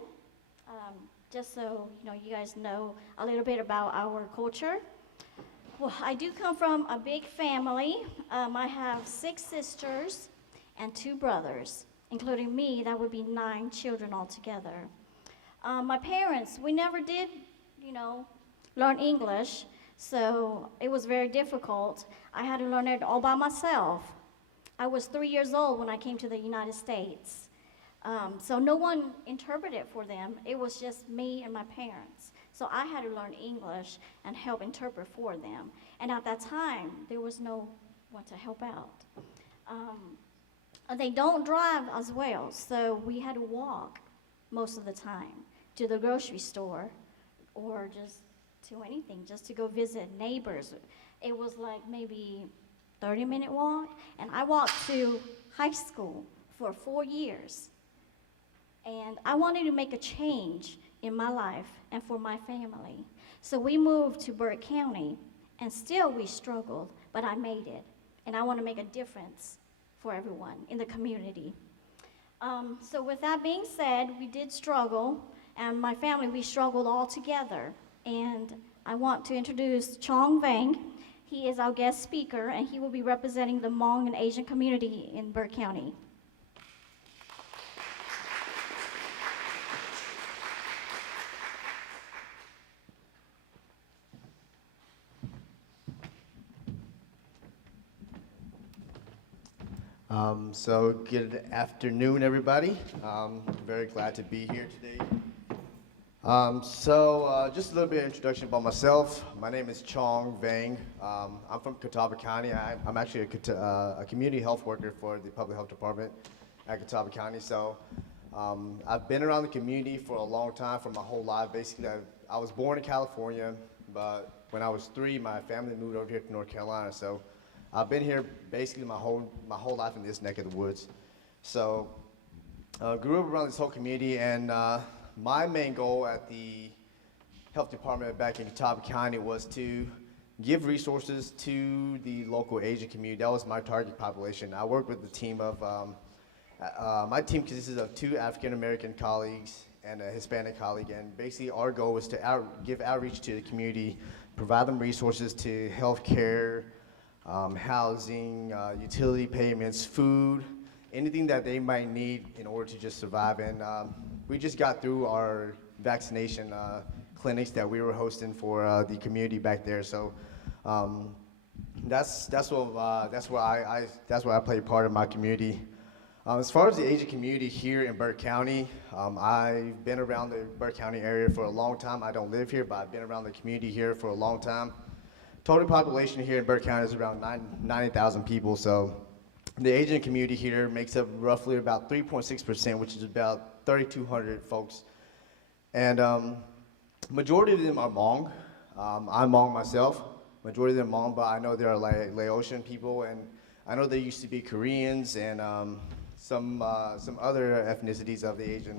Just so you guys know a little bit about our culture. Well, I do come from a big family. I have 6 sisters and 2 brothers, including me. That would be 9 children altogether. My parents, we never did, learn English, so it was very difficult. I had to learn it all by myself. I was 3 years old when I came to the United States. So no one interpreted for them. It was just me and my parents. So I had to learn English and help interpret for them. And at that time, there was no one to help out. They don't drive as well, so we had to walk most of the time to the grocery store or just to anything, just to go visit neighbors. It was like maybe 30-minute walk, and I walked to high school for 4 years. And I wanted to make a change in my life and for my family. So we moved to Burke County, and still we struggled, but I made it. And I want to make a difference for everyone in the community. So with that being said, we did struggle, and my family, we struggled all together. And I want to introduce Chong Vang. He is our guest speaker, and he will be representing the Hmong and Asian community in Burke County. So good afternoon, everybody. Very glad to be here today. Just a little bit of introduction about myself. My name is Chong Vang. I'm from Catawba County. I'm actually a community health worker for the Public Health Department at Catawba County. So I've been around the community for a long time, for my whole life. Basically, I was born in California, but when I was 3, my family moved over here to North Carolina. So I've been here basically my whole life in this neck of the woods. So grew up around this whole community, and my main goal at the health department back in Catawba County was to give resources to the local Asian community. That was my target population. I worked with a team of, my team consisted of 2 African American colleagues and a Hispanic colleague, and basically our goal was to give outreach to the community, provide them resources to healthcare, housing, utility payments, food, anything that they might need in order to just survive. And we just got through our vaccination clinics that we were hosting for the community back there. So that's where I play a part of my community. As far as the Asian community here in Burke County, I've been around the Burke County area for a long time. I don't live here, but I've been around the community here for a long time. Total population here in Burke County is around 90,000 people, so the Asian community here makes up roughly about 3.6%, which is about 3,200 folks. And majority of them are Hmong. I'm Hmong myself. Majority of them Hmong, but I know there are Laotian people, and I know there used to be Koreans and some other ethnicities of the Asian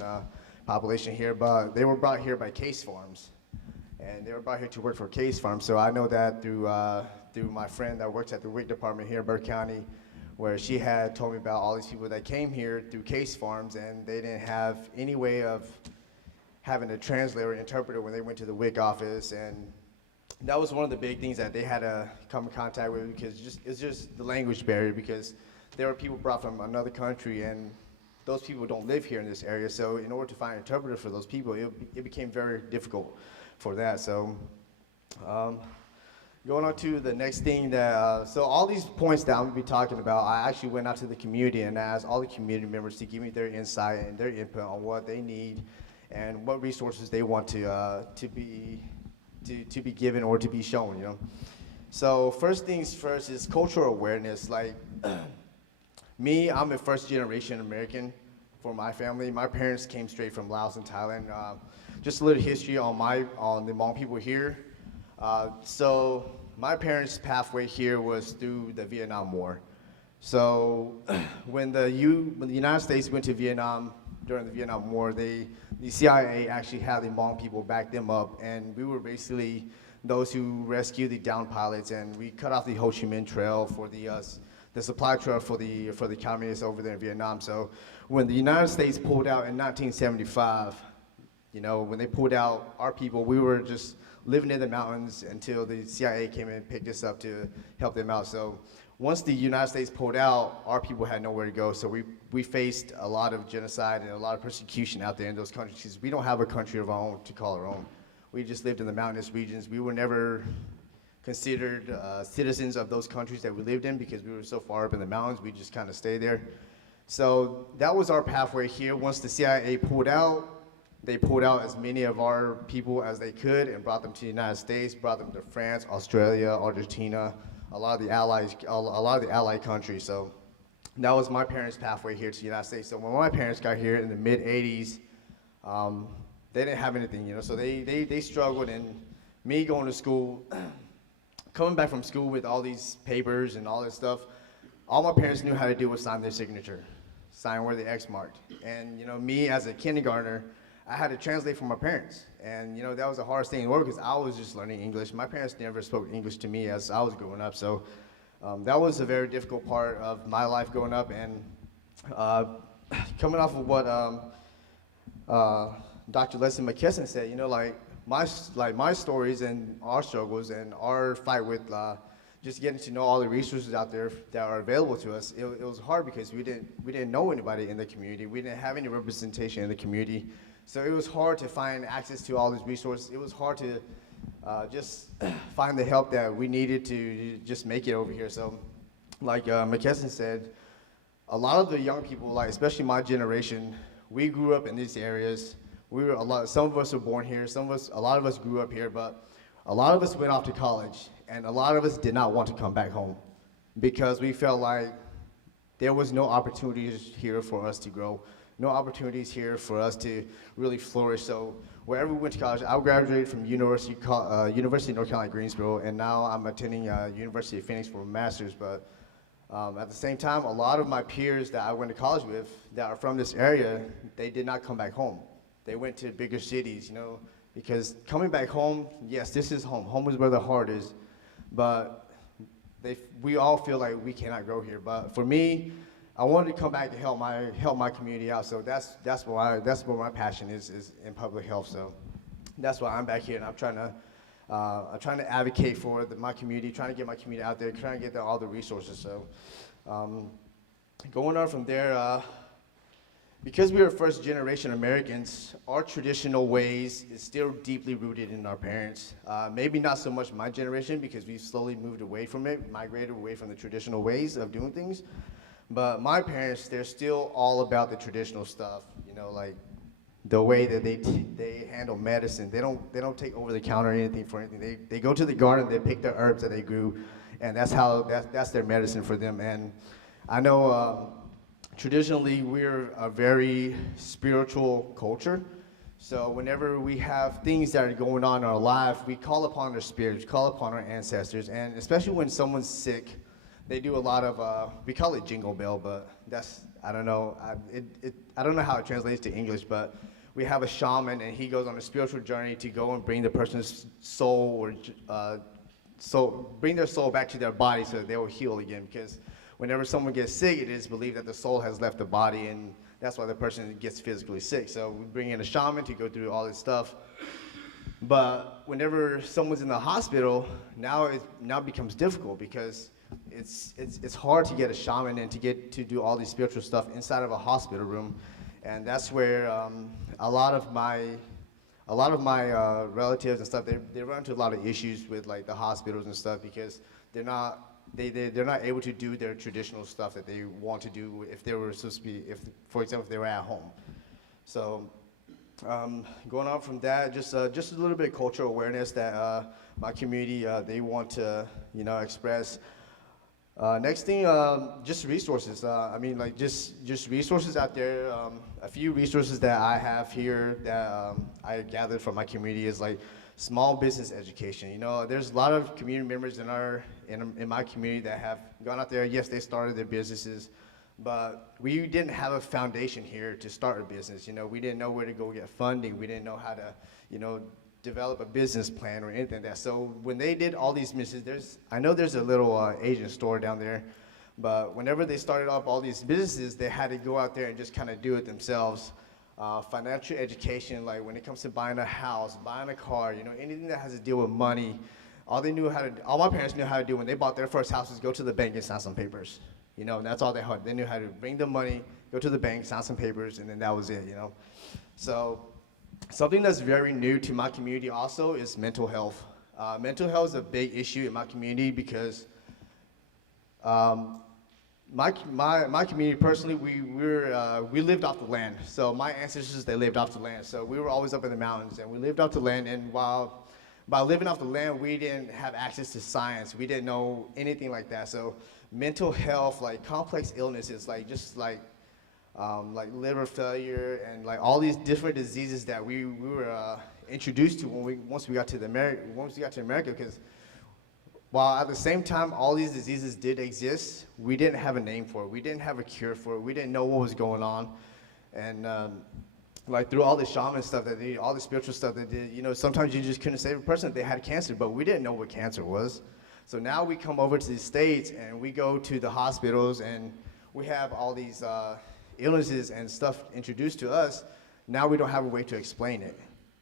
population here, but they were brought here by case farms. And they were brought here to work for Case Farm. So I know that through my friend that works at the WIC department here in Burke County, where she had told me about all these people that came here through Case Farms, and they didn't have any way of having a translator or interpreter when they went to the WIC office. And that was one of the big things that they had to come in contact with, because it's just the language barrier, because there were people brought from another country, and those people don't live here in this area. So in order to find an interpreter for those people, it became very difficult for that. So going on to the next thing that, so all these points that I'm gonna be talking about, I actually went out to the community and asked all the community members to give me their insight and their input on what they need and what resources they want to be given or to be shown, you know. So first things first is cultural awareness. Like me, I'm a first generation American for my family. My parents came straight from Laos and Thailand. Just a little history on the Hmong people here. So my parents' pathway here was through the Vietnam War. So when the United States went to Vietnam during the Vietnam War, the CIA actually had the Hmong people back them up, and we were basically those who rescued the downed pilots, and we cut off the Ho Chi Minh Trail for the supply trail for the communists over there in Vietnam. So when the United States pulled out in 1975, you know, when they pulled out, our people, we were just living in the mountains until the CIA came in and picked us up to help them out. So once the United States pulled out, our people had nowhere to go. So we faced a lot of genocide and a lot of persecution out there in those countries because we don't have a country of our own to call our own. We just lived in the mountainous regions. We were never considered citizens of those countries that we lived in because we were so far up in the mountains. We just kind of stayed there. So that was our pathway here. Once the CIA pulled out, they pulled out as many of our people as they could and brought them to the United States, brought them to France, Australia, Argentina, a lot of the allied countries. So that was my parents' pathway here to the United States. So when my parents got here in the mid '80s, they didn't have anything, you know. So they struggled, and me going to school, coming back from school with all these papers and all this stuff, all my parents knew how to do was sign their signature, sign where the X marked. And you know, me as a kindergartner, I had to translate for my parents. And you know, that was the hardest thing in the world because I was just learning English. My parents never spoke English to me as I was growing up. So that was a very difficult part of my life growing up. And coming off of what Dr. Leslie McKesson said, you know, like my stories and our struggles and our fight with just getting to know all the resources out there that are available to us, it was hard because we didn't know anybody in the community. We didn't have any representation in the community. So it was hard to find access to all these resources. It was hard to just find the help that we needed to just make it over here. So like McKesson said, a lot of the young people, like especially my generation, we grew up in these areas. Some of us were born here, a lot of us grew up here, but a lot of us went off to college, and a lot of us did not want to come back home because we felt like there was no opportunities here for us to grow, no opportunities here for us to really flourish. So wherever we went to college, I graduated from University of North Carolina, Greensboro, and now I'm attending University of Phoenix for a master's. But at the same time, a lot of my peers that I went to college with that are from this area, they did not come back home. They went to bigger cities, you know, because coming back home, yes, this is home. Home is where the heart is, but we all feel like we cannot grow here. But for me, I wanted to come back to help my community out. So that's where my passion is in public health. So that's why I'm back here, and I'm trying to advocate for my community, trying to get my community out there, trying to get all the resources. So going on from there. Because we are first generation Americans, our traditional ways is still deeply rooted in our parents. Maybe not so much my generation because we've slowly moved away from it, migrated away from the traditional ways of doing things. But my parents, they're still all about the traditional stuff, you know, like the way that they handle medicine. They don't take over the counter or anything for anything. They go to the garden, they pick the herbs that they grew, and that's their medicine for them. And I know traditionally, we're a very spiritual culture. So whenever we have things that are going on in our life, we call upon our spirits, we call upon our ancestors. And especially when someone's sick, they do a lot of, we call it jingle bell, but I don't know how it translates to English, but we have a shaman and he goes on a spiritual journey to go and bring the person's soul bring their soul back to their body so that they will heal again. Because whenever someone gets sick, it is believed that the soul has left the body, and that's why the person gets physically sick. So we bring in a shaman to go through all this stuff. But whenever someone's in the hospital, now it becomes difficult because it's hard to get a shaman and to do all these spiritual stuff inside of a hospital room, and that's where a lot of a lot of my relatives and stuff, they run into a lot of issues with like the hospitals and stuff because they're not able to do their traditional stuff that they want to do if they were supposed to be, for example, if they were at home. So going on from that, just a little bit of cultural awareness that my community, they want to, express. Next thing, just resources. I mean, like just resources out there. A few resources that I have here that I gathered from my community is like small business education. There's a lot of community members in my community that have gone out there. Yes, they started their businesses, but we didn't have a foundation here to start a business. We didn't know where to go get funding. We didn't know how to, develop a business plan or anything like that. So when they did all these businesses, I know there's a little Asian store down there, but whenever they started up all these businesses, they had to go out there and just kind of do it themselves. Financial education, like when it comes to buying a house, buying a car, anything that has to deal with money, all my parents knew how to do when they bought their first house was go to the bank and sign some papers. And that's all they had. They knew how to bring the money, go to the bank, sign some papers, and then that was it, So something that's very new to my community also is mental health. Mental health is a big issue in my community because my community personally, we lived off the land. So my ancestors, they lived off the land. So we were always up in the mountains, and we lived off the land. And while by living off the land, we didn't have access to science. We didn't know anything like that. So mental health, like complex illnesses, like liver failure and like all these different diseases that we were introduced to once we got to America, because while at the same time all these diseases did exist, we didn't have a name for it. We didn't have a cure for it. We didn't know what was going on. And like through all the shaman stuff that they did, all the spiritual stuff that they did, sometimes you just couldn't save a person if they had cancer, but we didn't know what cancer was. So now we come over to the States and we go to the hospitals and we have all these illnesses and stuff introduced to us. Now we don't have a way to explain it,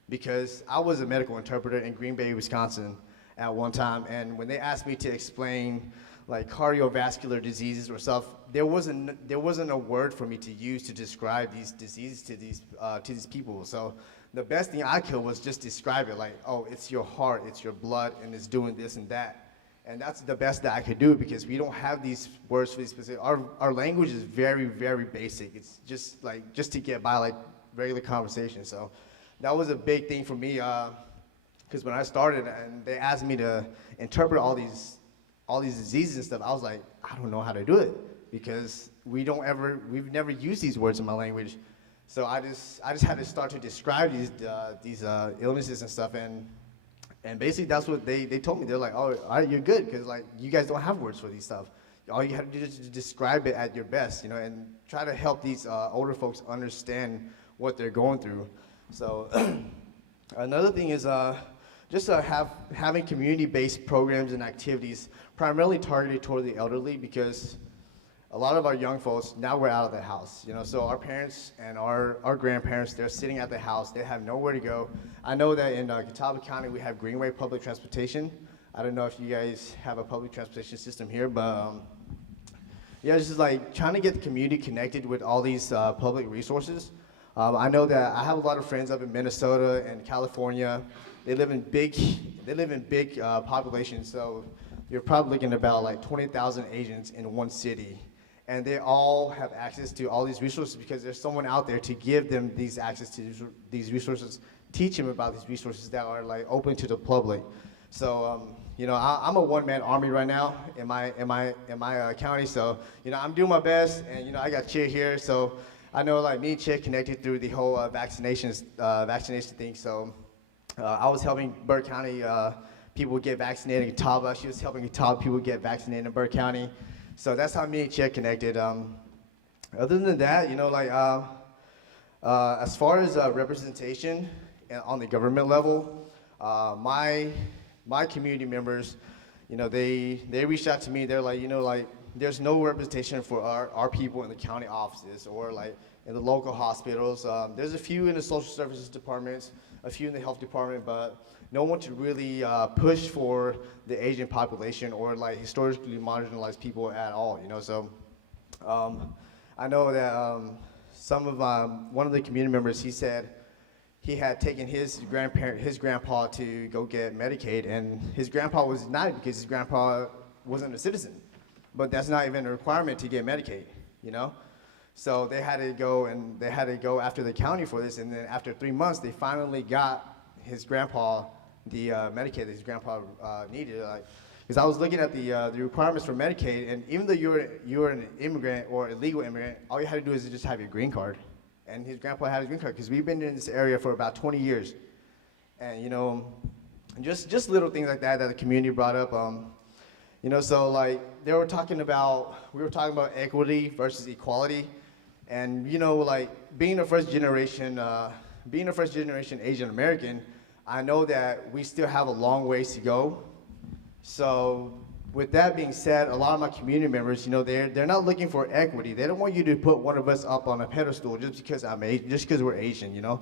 because I was a medical interpreter in Green Bay, Wisconsin at one time, and when they asked me to explain like cardiovascular diseases or stuff, there wasn't a word for me to use to describe these diseases to these people. So the best thing I could was just describe it like, oh, it's your heart, it's your blood, and it's doing this and that. And that's the best that I could do, because we don't have these words for these specific. Our language is very, very basic. It's just to get by like regular conversation. So that was a big thing for me, because when I started and they asked me to interpret all these diseases and stuff, I was like, I don't know how to do it, because we've never used these words in my language. So I just had to start to describe these illnesses and stuff, and basically that's what they told me. They're like, oh, all right, you're good, because like you guys don't have words for these stuff. All you have to do is describe it at your best, and try to help these older folks understand what they're going through. So another thing is having community-based programs and activities primarily targeted toward the elderly, because a lot of our young folks, now we're out of the house, so our parents and our grandparents, they're sitting at the house, they have nowhere to go. I know that in Catawba County, we have Greenway Public Transportation. I don't know if you guys have a public transportation system here, but yeah, it's just like trying to get the community connected with all these public resources. I know that I have a lot of friends up in Minnesota and California. They live in big populations, so you're probably looking at about like 20,000 agents in one city. And they all have access to all these resources because there's someone out there to give them these access to these resources, teach them about these resources that are like open to the public. So, I'm a one-man army right now in my county. So, I'm doing my best, and I got Chia here. So, I know like me and Chia connected through the whole vaccination thing. So, I was helping Burke County people get vaccinated in Catawba. She was helping Catawba people get vaccinated in Burke County. So that's how me and Chia connected. Other than that, as far as representation on the government level, my community members, they reached out to me. They're like, there's no representation for our people in the county offices or like in the local hospitals. There's a few in the social services departments, a few in the health department, but no one to really push for the Asian population or like historically marginalized people at all, So I know that one of the community members, he said he had taken his grandpa to go get Medicaid, and his grandpa was denied because his grandpa wasn't a citizen. But that's not even a requirement to get Medicaid, you know? So they had to go after the county for this, and then after 3 months, they finally got his grandpa the Medicaid that his grandpa needed. Because I was looking at the requirements for Medicaid, and even though you're an immigrant or a legal immigrant, all you had to do is just have your green card. And his grandpa had his green card, because we've been in this area for about 20 years. And, you know, just little things like that the community brought up. You know, so like we were talking about equity versus equality. And, you know, like being a first generation Asian American, I know that we still have a long ways to go. So with that being said, a lot of my community members, you know, they're not looking for equity. They don't want you to put one of us up on a pedestal just because we're Asian, you know.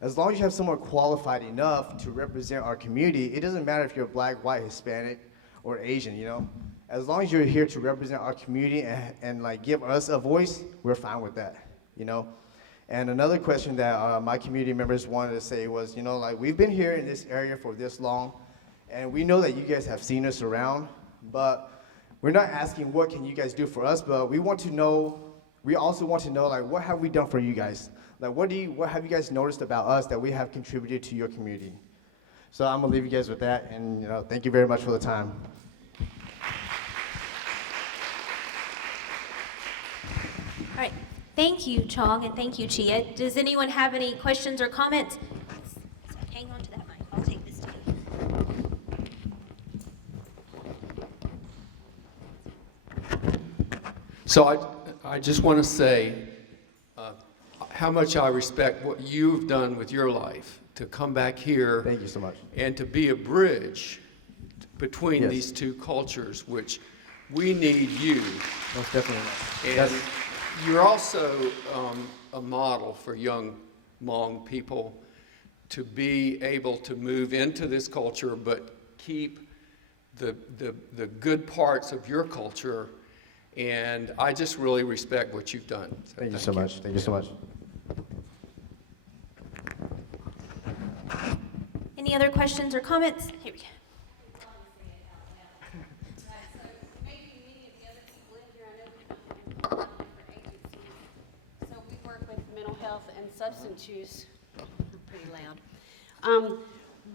As long as you have someone qualified enough to represent our community, it doesn't matter if you're black, white, Hispanic, or Asian, you know. As long as you're here to represent our community and like give us a voice, we're fine with that, you know. And another question that my community members wanted to say was, you know, like we've been here in this area for this long, and we know that you guys have seen us around, but we're not asking what can you guys do for us, but we also want to know like what have we done for you guys? Like what have you guys noticed about us that we have contributed to your community? So I'm gonna leave you guys with that, and you know, thank you very much for the time. All right, thank you, Chong, and thank you, Chia. Does anyone have any questions or comments? So hang on to that mic, I'll take this to you. So I just want to say how much I respect what you've done with your life to come back here. Thank you so much. And to be a bridge between Yes. these two cultures, which we need you. Most definitely. And you're also a model for young Hmong people to be able to move into this culture, but keep the good parts of your culture. And I just really respect what you've done. So Thank you so much. Thank you so much. Any other questions or comments? Here we go. So we work with mental health and substance use, pretty loud.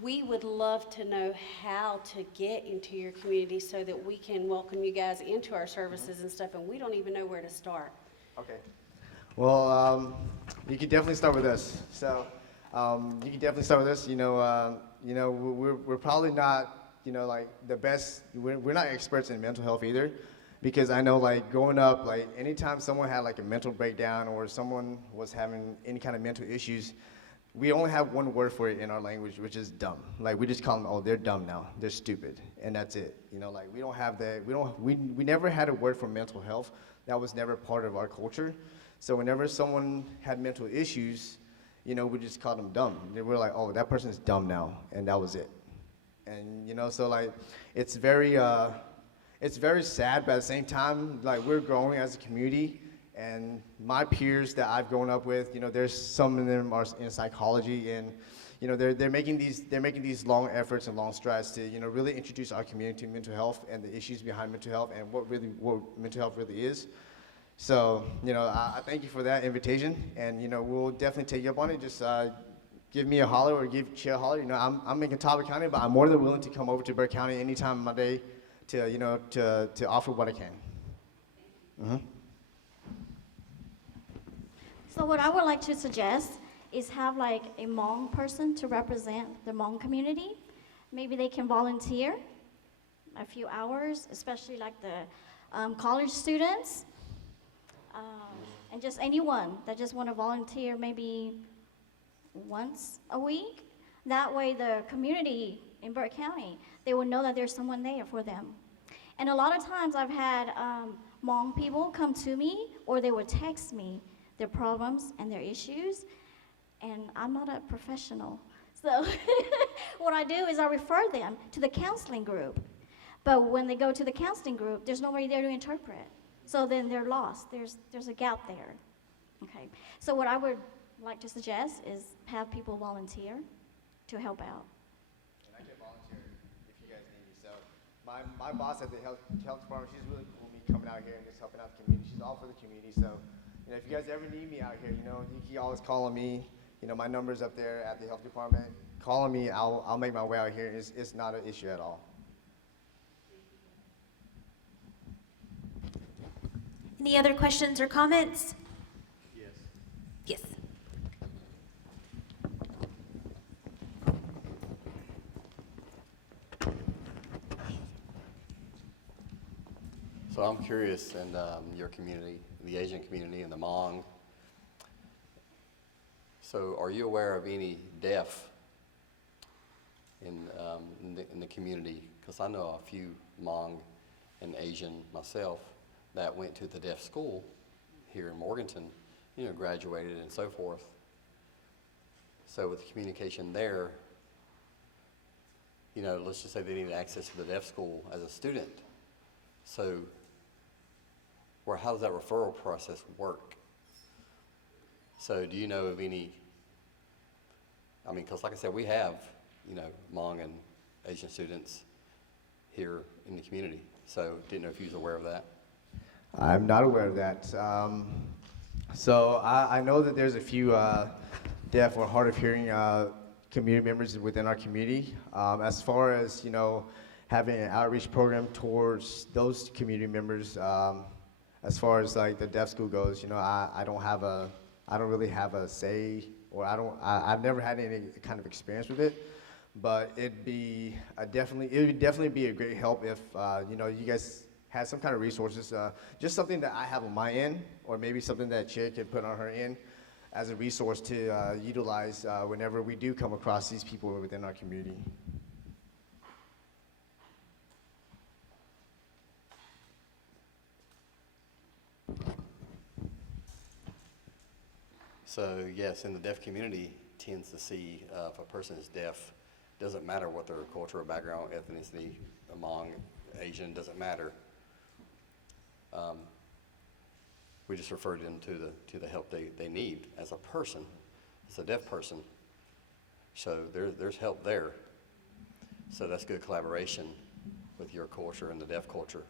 We would love to know how to get into your community so that we can welcome you guys into our services and stuff, and we don't even know where to start. Okay. Well, you can definitely start with us. So you can definitely start with us. We're probably not, like the best. We're not experts in mental health either, because I know like growing up, like anytime someone had like a mental breakdown or someone was having any kind of mental issues, we only have one word for it in our language, which is dumb. Like we just call them, oh, they're dumb now, they're stupid, and that's it. Like we don't have that. We never had a word for mental health. That was never part of our culture. So whenever someone had mental issues, we just called them dumb. We're like, oh, that person's dumb now, and that was it. And so like it's very sad, but at the same time, like we're growing as a community. And my peers that I've grown up with, there's some of them are in psychology, and they're making these long efforts and long strides to really introduce our community to mental health and the issues behind mental health and what mental health really is. So I thank you for that invitation, and we'll definitely take you up on it. Just give me a holler or give Chia a holler. I'm in Catawba County, but I'm more than willing to come over to Burke County any time of my day to offer what I can. Mm-hmm. So what I would like to suggest is have like a Hmong person to represent the Hmong community. Maybe they can volunteer a few hours, especially like the college students, and just anyone that just want to volunteer maybe once a week. That way the community in Burke County, they will know that there's someone there for them. And a lot of times I've had Hmong people come to me, or they would text me their problems and their issues, and I'm not a professional. So what I do is I refer them to the counseling group. But when they go to the counseling group, there's nobody there to interpret. So then they're lost. There's a gap there. Okay. So what I would like to suggest is have people volunteer to help out. And I can volunteer if you guys need me. So my boss at the health department, she's really cool with me coming out here and just helping out the community. She's all for the community. So, you know, if you guys ever need me out here, you know, you can always call on me. You know, my number's up there at the health department. Call on me. I'll make my way out here. It's not an issue at all. Any other questions or comments? Yes. Yes. So I'm curious, in your community, the Asian community and the Hmong, so are you aware of any deaf in the community? Because I know a few Hmong and Asian myself that went to the deaf school here in Morganton, you know, graduated and so forth. So with the communication there, you know, let's just say they needed access to the deaf school as a student. So how does that referral process work? So do you know of any, I mean, because like I said, we have, you know, Hmong and Asian students here in the community. So didn't know if you was aware of that. I'm not aware of that. So I know that there's a few deaf or hard of hearing community members within our community. As far as, you know, having an outreach program towards those community members, as far as like the deaf school goes, you know, I don't really have a say, or I've never had any kind of experience with it. But it would definitely be a great help if you know, you guys had some kind of resources, just something that I have on my end, or maybe something that Chia could put on her end as a resource to utilize whenever we do come across these people within our community. So yes, in the deaf community tends to see if a person is deaf, doesn't matter what their cultural background, ethnicity, Hmong, Asian, doesn't matter. We just refer them to the help they need as a person, as a deaf person. So there's help there. So that's good collaboration with your culture and the deaf culture.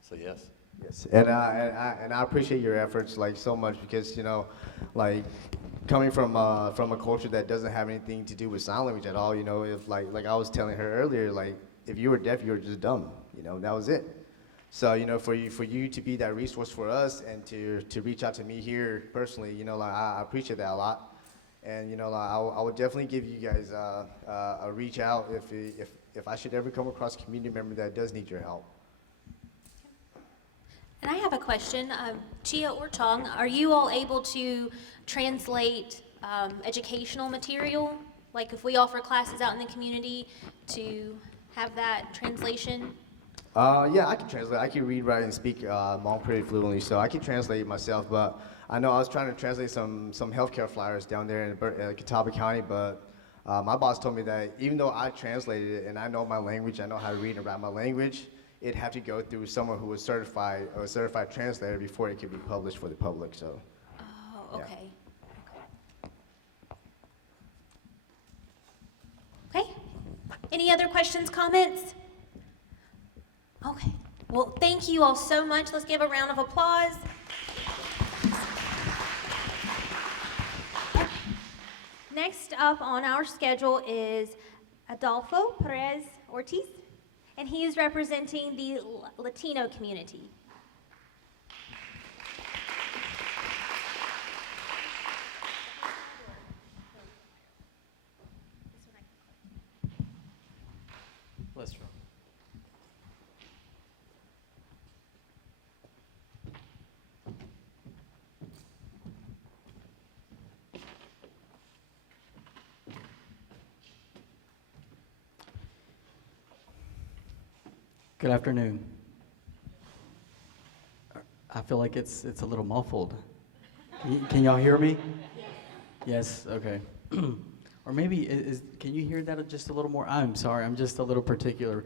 So yes. Yes, and I appreciate your efforts like so much, because, you know, like coming from a culture that doesn't have anything to do with sign language at all, you know, if like I was telling her earlier, like if you were deaf, you were just dumb, you know, that was it. So, you know, for you to be that resource for us and to reach out to me here personally, you know, like I appreciate that a lot. And, you know, like, I would definitely give you guys a reach out if I should ever come across a community member that does need your help. And I have a question. Chia or Chong, are you all able to translate educational material? Like if we offer classes out in the community, to have that translation? Yeah, I can translate. I can read, write, and speak Hmong pretty fluently, so I can translate it myself. But I know I was trying to translate some healthcare flyers down there in Catawba County, but my boss told me that even though I translated it and I know my language, I know how to read and write my language, it'd have to go through someone who was certified, or a certified translator, before it could be published for the public. So. Oh, okay. Yeah. Okay. Any other questions, comments? Okay. Well, thank you all so much. Let's give a round of applause. Next up on our schedule is Adolfo Perez Ortiz, and he is representing the Latino community. Let's try. Good afternoon. I feel like it's a little muffled. Can y'all hear me? Yes, okay. Or maybe, can you hear that just a little more? I'm sorry, I'm just a little particular.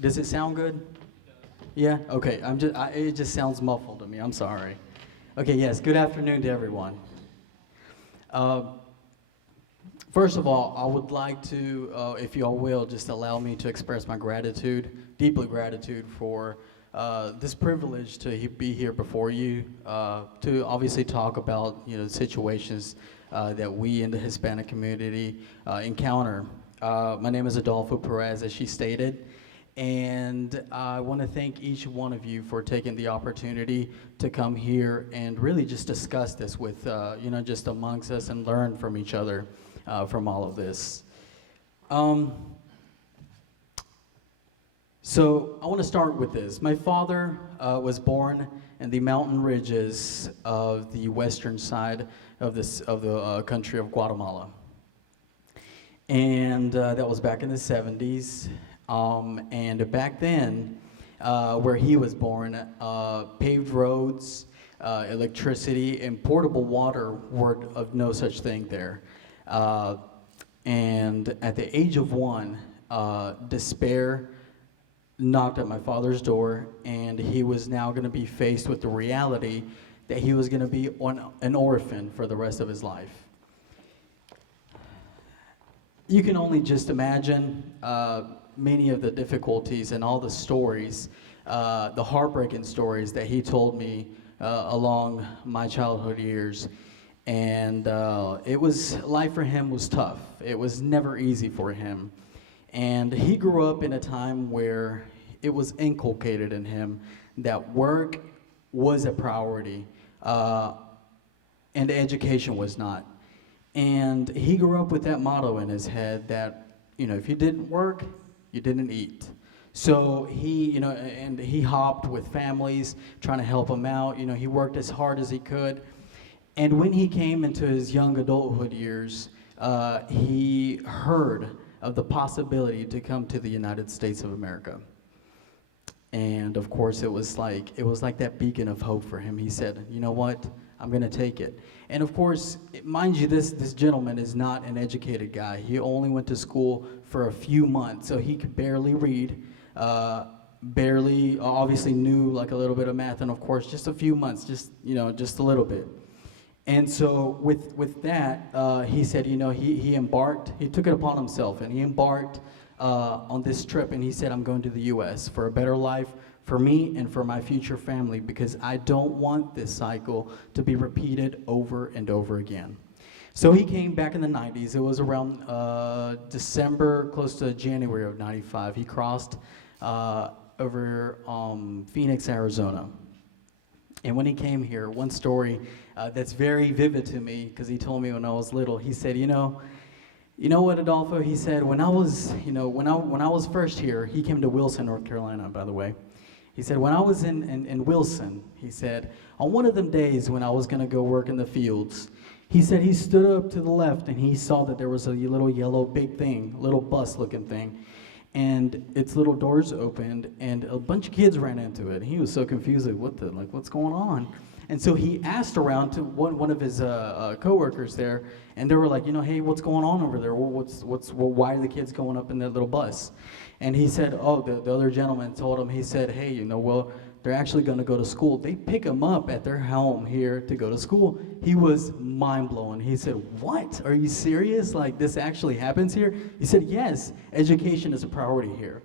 Does it sound good? Yeah, okay, it just sounds muffled to me, I'm sorry. Okay, yes, good afternoon to everyone. First of all, I would like to, if you all will, just allow me to express my gratitude, deeply gratitude for this privilege to be here before you, to obviously talk about, situations that we in the Hispanic community encounter. My name is Adolfo Perez, as she stated, and I want to thank each one of you for taking the opportunity to come here and really just discuss this with, just amongst us and learn from each other from all of this. So I want to start with this. My father was born in the mountain ridges of the western side of the country of Guatemala. And that was back in the 70s. And back then, where he was born, paved roads, electricity, and portable water were of no such thing there. And at the age of 1, despair knocked at my father's door, and he was now going to be faced with the reality that he was going to be an orphan for the rest of his life. You can only just imagine many of the difficulties and all the stories, the heartbreaking stories that he told me along my childhood years. And life for him was tough. It was never easy for him. And he grew up in a time where it was inculcated in him that work was a priority, and education was not. And he grew up with that motto in his head that, if you didn't work, you didn't eat. So he, and he hopped with families trying to help him out. He worked as hard as he could. And when he came into his young adulthood years, he heard of the possibility to come to the United States of America. And of course, it was like that beacon of hope for him. He said, you know what, I'm gonna take it. And of course, mind you, this gentleman is not an educated guy. He only went to school for a few months, so he could barely read, barely, obviously knew like a little bit of math, and of course, just a few months, just a little bit. And so with that, he said, he embarked, he took it upon himself, and he embarked on this trip, and he said, I'm going to the U.S. for a better life for me and for my future family, because I don't want this cycle to be repeated over and over again. So he came back in the 90s. It was around December, close to January of 95. He crossed over Phoenix, Arizona. And when he came here, one story that's very vivid to me, because he told me when I was little, he said, you know what, Adolfo? He said, when I was first here, he came to Wilson, North Carolina, by the way. He said, when I was in Wilson, he said, on one of them days when I was going to go work in the fields, he said he stood up to the left and he saw that there was a little yellow big thing, little bus-looking thing, and its little doors opened and a bunch of kids ran into it. He was so confused, like, what's going on? And so he asked around to one of his coworkers there, and they were like, hey, what's going on over there? Why are the kids going up in that little bus? And he said, the other gentleman told him, he said, hey, well, they're actually going to go to school. They pick them up at their home here to go to school. He was mind-blown. He said, what? Are you serious? Like, this actually happens here? He said, yes, education is a priority here.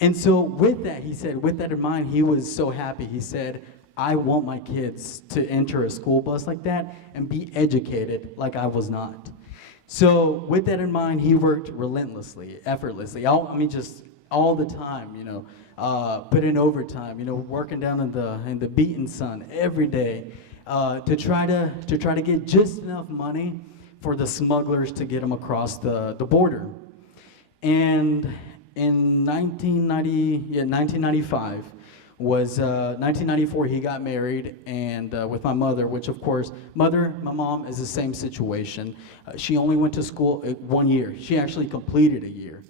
And so with that, he said, with that in mind, he was so happy. He said, I want my kids to enter a school bus like that and be educated like I was not. So with that in mind, he worked relentlessly, effortlessly. Just all the time, put in overtime, working down in the beaten sun every day to try to get just enough money for the smugglers to get him across the border. And in 1995, 1994, he got married, and with my mother, which of course, my mom is the same situation. She only went to school 1 year. She actually completed a year.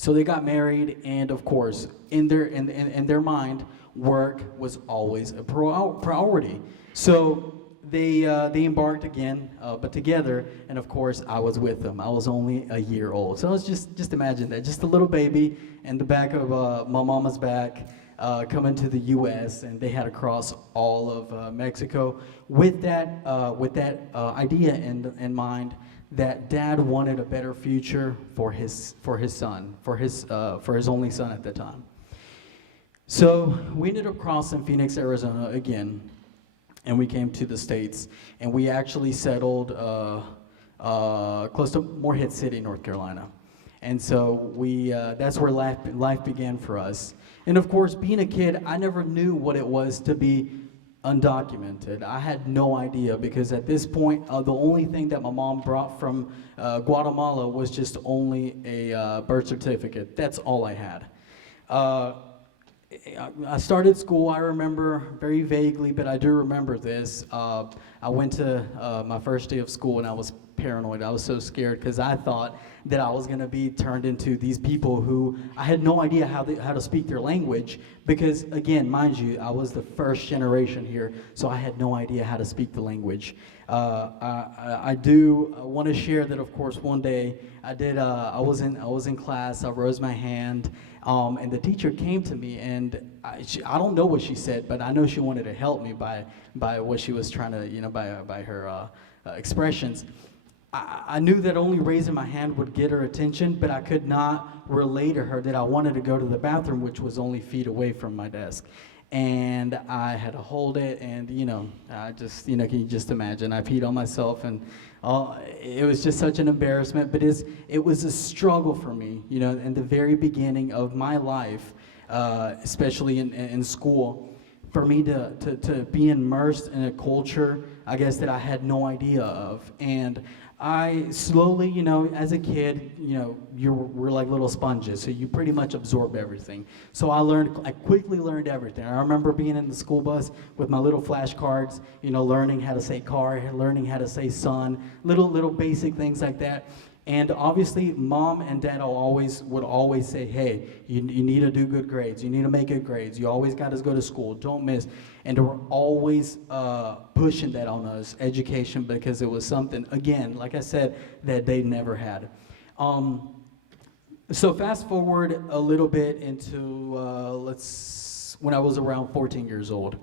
So they got married, and of course, in their mind, work was always a priority. So they embarked again, but together, and of course, I was with them. I was only a year old. So let's just imagine that, just a little baby in the back of my mama's back, coming to the U.S., and they had to cross all of Mexico with that idea in mind that Dad wanted a better future for his son, for his only son at the time. So we ended up crossing Phoenix, Arizona again, and we came to the States, and we actually settled close to Morehead City, North Carolina. And so that's where life began for us. And of course, being a kid, I never knew what it was to be undocumented. I had no idea, because at this point, the only thing that my mom brought from Guatemala was just only a birth certificate. That's all I had. I started school, I remember very vaguely, but I do remember this. I went to my first day of school, and I was paranoid. I was so scared because I thought that I was going to be turned into these people who I had no idea how to speak their language, because again, mind you, I was the first generation here, so I had no idea how to speak the language. I do want to share that, of course, one day I was in class, I rose my hand, and the teacher came to me, and I don't know what she said, but I know she wanted to help me by what she was trying to, by her expressions. I knew that only raising my hand would get her attention, but I could not relay to her that I wanted to go to the bathroom, which was only feet away from my desk. And I had to hold it, and I just, can you just imagine? I peed on myself, and it was just such an embarrassment, but it was a struggle for me, in the very beginning of my life, especially in school, for me to be immersed in a culture, I guess, that I had no idea of. And I slowly, as a kid, we're like little sponges, so you pretty much absorb everything. So I quickly learned everything. I remember being in the school bus with my little flashcards, learning how to say car, learning how to say son, little basic things like that. And obviously, Mom and Dad would always say, hey, you need to do good grades. You need to make good grades. You always got to go to school. Don't miss. And they were always pushing that on us, education, because it was something, again, like I said, that they never had. So fast forward a little bit into, when I was around 14 years old.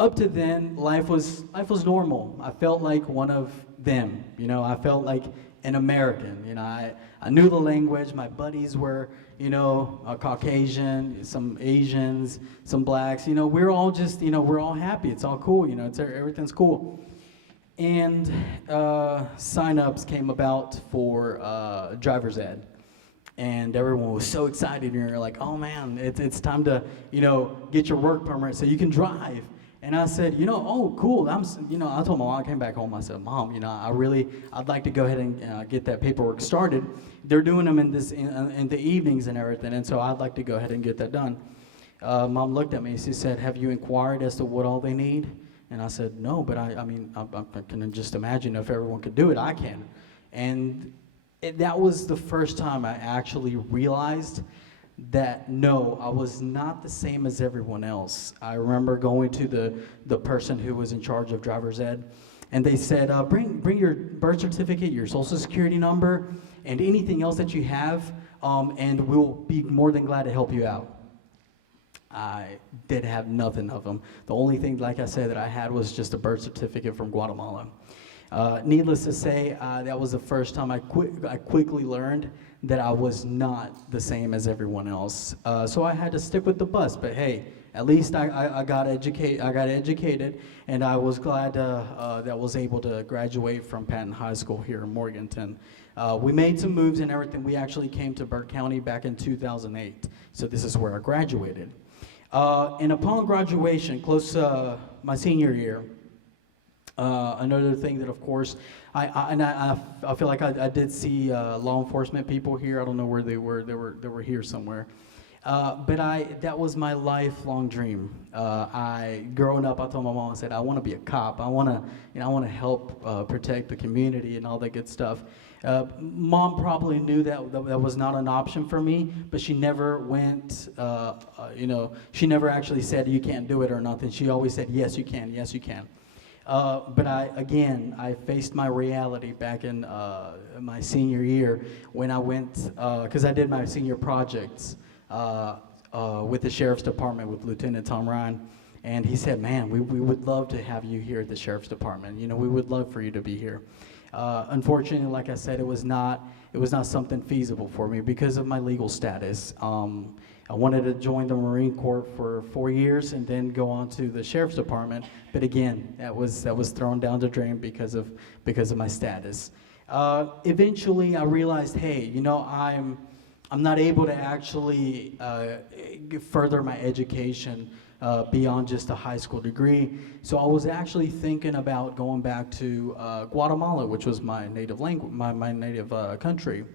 Up to then, life was normal. I felt like one of them. I felt like an American. I knew the language. My buddies were, a Caucasian, some Asians, some blacks. We're all just, we're all happy. It's all cool. Everything's cool. And sign-ups came about for driver's ed. And everyone was so excited, and you're like, oh man, it's time to, get your work permit so you can drive. And I said, oh, cool. I told my mom, I came back home, I said, Mom, I'd like to go ahead and get that paperwork started. They're doing them in the evenings and everything, and so I'd like to go ahead and get that done. Mom looked at me, she said, have you inquired as to what all they need? And I said, no, but I can just imagine if everyone could do it, I can. And that was the first time I actually realized that no, I was not the same as everyone else. I remember going to the person who was in charge of driver's ed, and they said, bring your birth certificate, your social security number, and anything else that you have, and we'll be more than glad to help you out. I did have nothing of them. The only thing, like I said, that I had was just a birth certificate from Guatemala. Needless to say, that was the first time I quickly learned that I was not the same as everyone else. So I had to stick with the bus, but hey, at least I got educated, and I was glad that I was able to graduate from Patton High School here in Morganton. We made some moves and everything. We actually came to Burke County back in 2008, so this is where I graduated. And upon graduation, close to my senior year, another thing that, of course, I feel like I did see law enforcement people here. I don't know where they were. They were here somewhere. But that was my lifelong dream. Growing up, I told my mom, I said, I want to be a cop. I want to help protect the community and all that good stuff. Mom probably knew that was not an option for me, but she never went, she never actually said you can't do it or nothing. She always said, yes, you can, yes, you can. But I faced my reality back in my senior year when I went, because I did my senior projects with the Sheriff's Department with Lieutenant Tom Ryan. And he said, man, we would love to have you here at the Sheriff's Department. You know, we would love for you to be here. Unfortunately, like I said, it was not something feasible for me because of my legal status. I wanted to join the Marine Corps for 4 years and then go on to the Sheriff's Department. But again, that was thrown down the drain because of my status. Eventually, I realized, hey, you know, I'm not able to actually further my education beyond just a high school degree. So I was actually thinking about going back to Guatemala, which was my native language, my native country.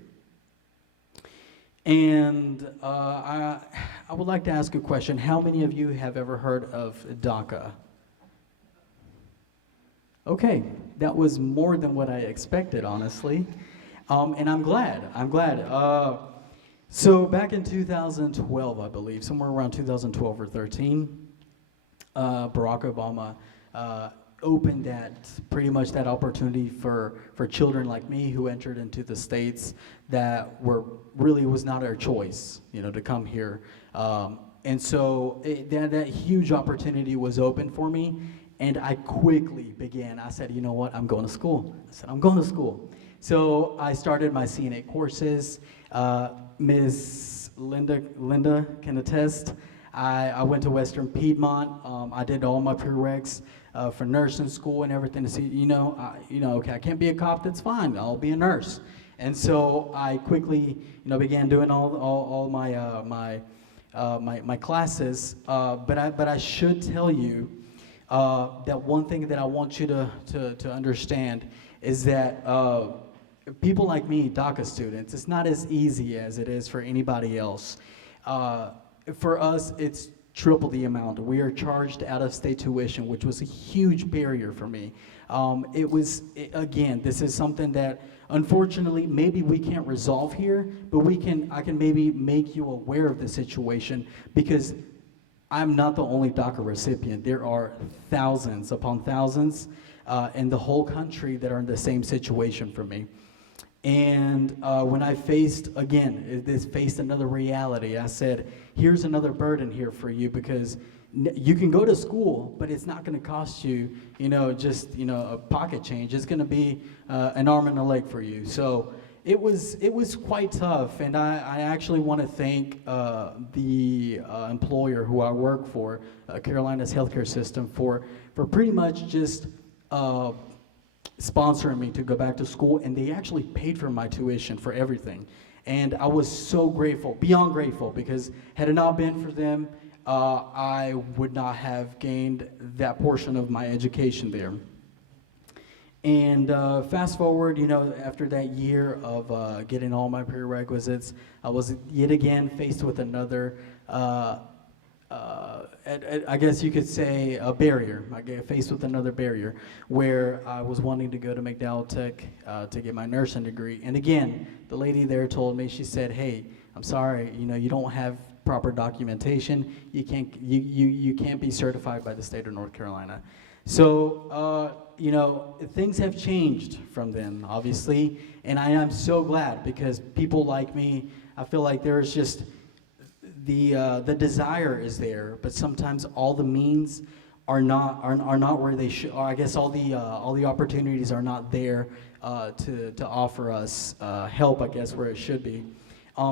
And I would like to ask a question. How many of you have ever heard of DACA? Okay, that was more than what I expected, honestly. And I'm glad. So back in 2012, I believe, somewhere around 2012 or 13, Barack Obama opened pretty much that opportunity for children like me who entered into the States that really was not our choice, you know, to come here. And so that huge opportunity was open for me, and I quickly began. I said, you know what, I'm going to school. So I started my CNA courses. Ms. Linda can attest. I went to Western Piedmont. I did all my prereqs for nursing school and everything to see, okay, I can't be a cop, that's fine, I'll be a nurse. And so I quickly, began doing all my classes. But I should tell you that one thing that I want you to understand is that people like me, DACA students, it's not as easy as it is for anybody else. For us, it's triple the amount. We are charged out-of-state tuition, which was a huge barrier for me. Again, this is something that, unfortunately, maybe we can't resolve here, but I can maybe make you aware of the situation, because I'm not the only DACA recipient. There are thousands upon thousands in the whole country that are in the same situation for me. And when I faced another reality, I said, here's another burden here for you, because you can go to school, but it's not going to cost you, just a pocket change. It's going to be an arm and a leg for you. So it was quite tough, and I actually want to thank the employer who I work for, Carolina's healthcare system, for pretty much just sponsoring me to go back to school, and they actually paid for my tuition for everything. And I was so grateful, beyond grateful, because had it not been for them, I would not have gained that portion of my education there. And fast forward, after that year of getting all my prerequisites, I was yet again faced with another I guess you could say a barrier. I get faced with another barrier where I was wanting to go to McDowell Tech to get my nursing degree. And again, the lady there told me, she said, hey, I'm sorry, you don't have proper documentation. You can't be certified by the state of North Carolina. So, things have changed from then, obviously. And I am so glad, because people like me, I feel like there's just, the desire is there, but sometimes all the means are not where they should. Or I guess all the opportunities are not there to offer us help, I guess, where it should be.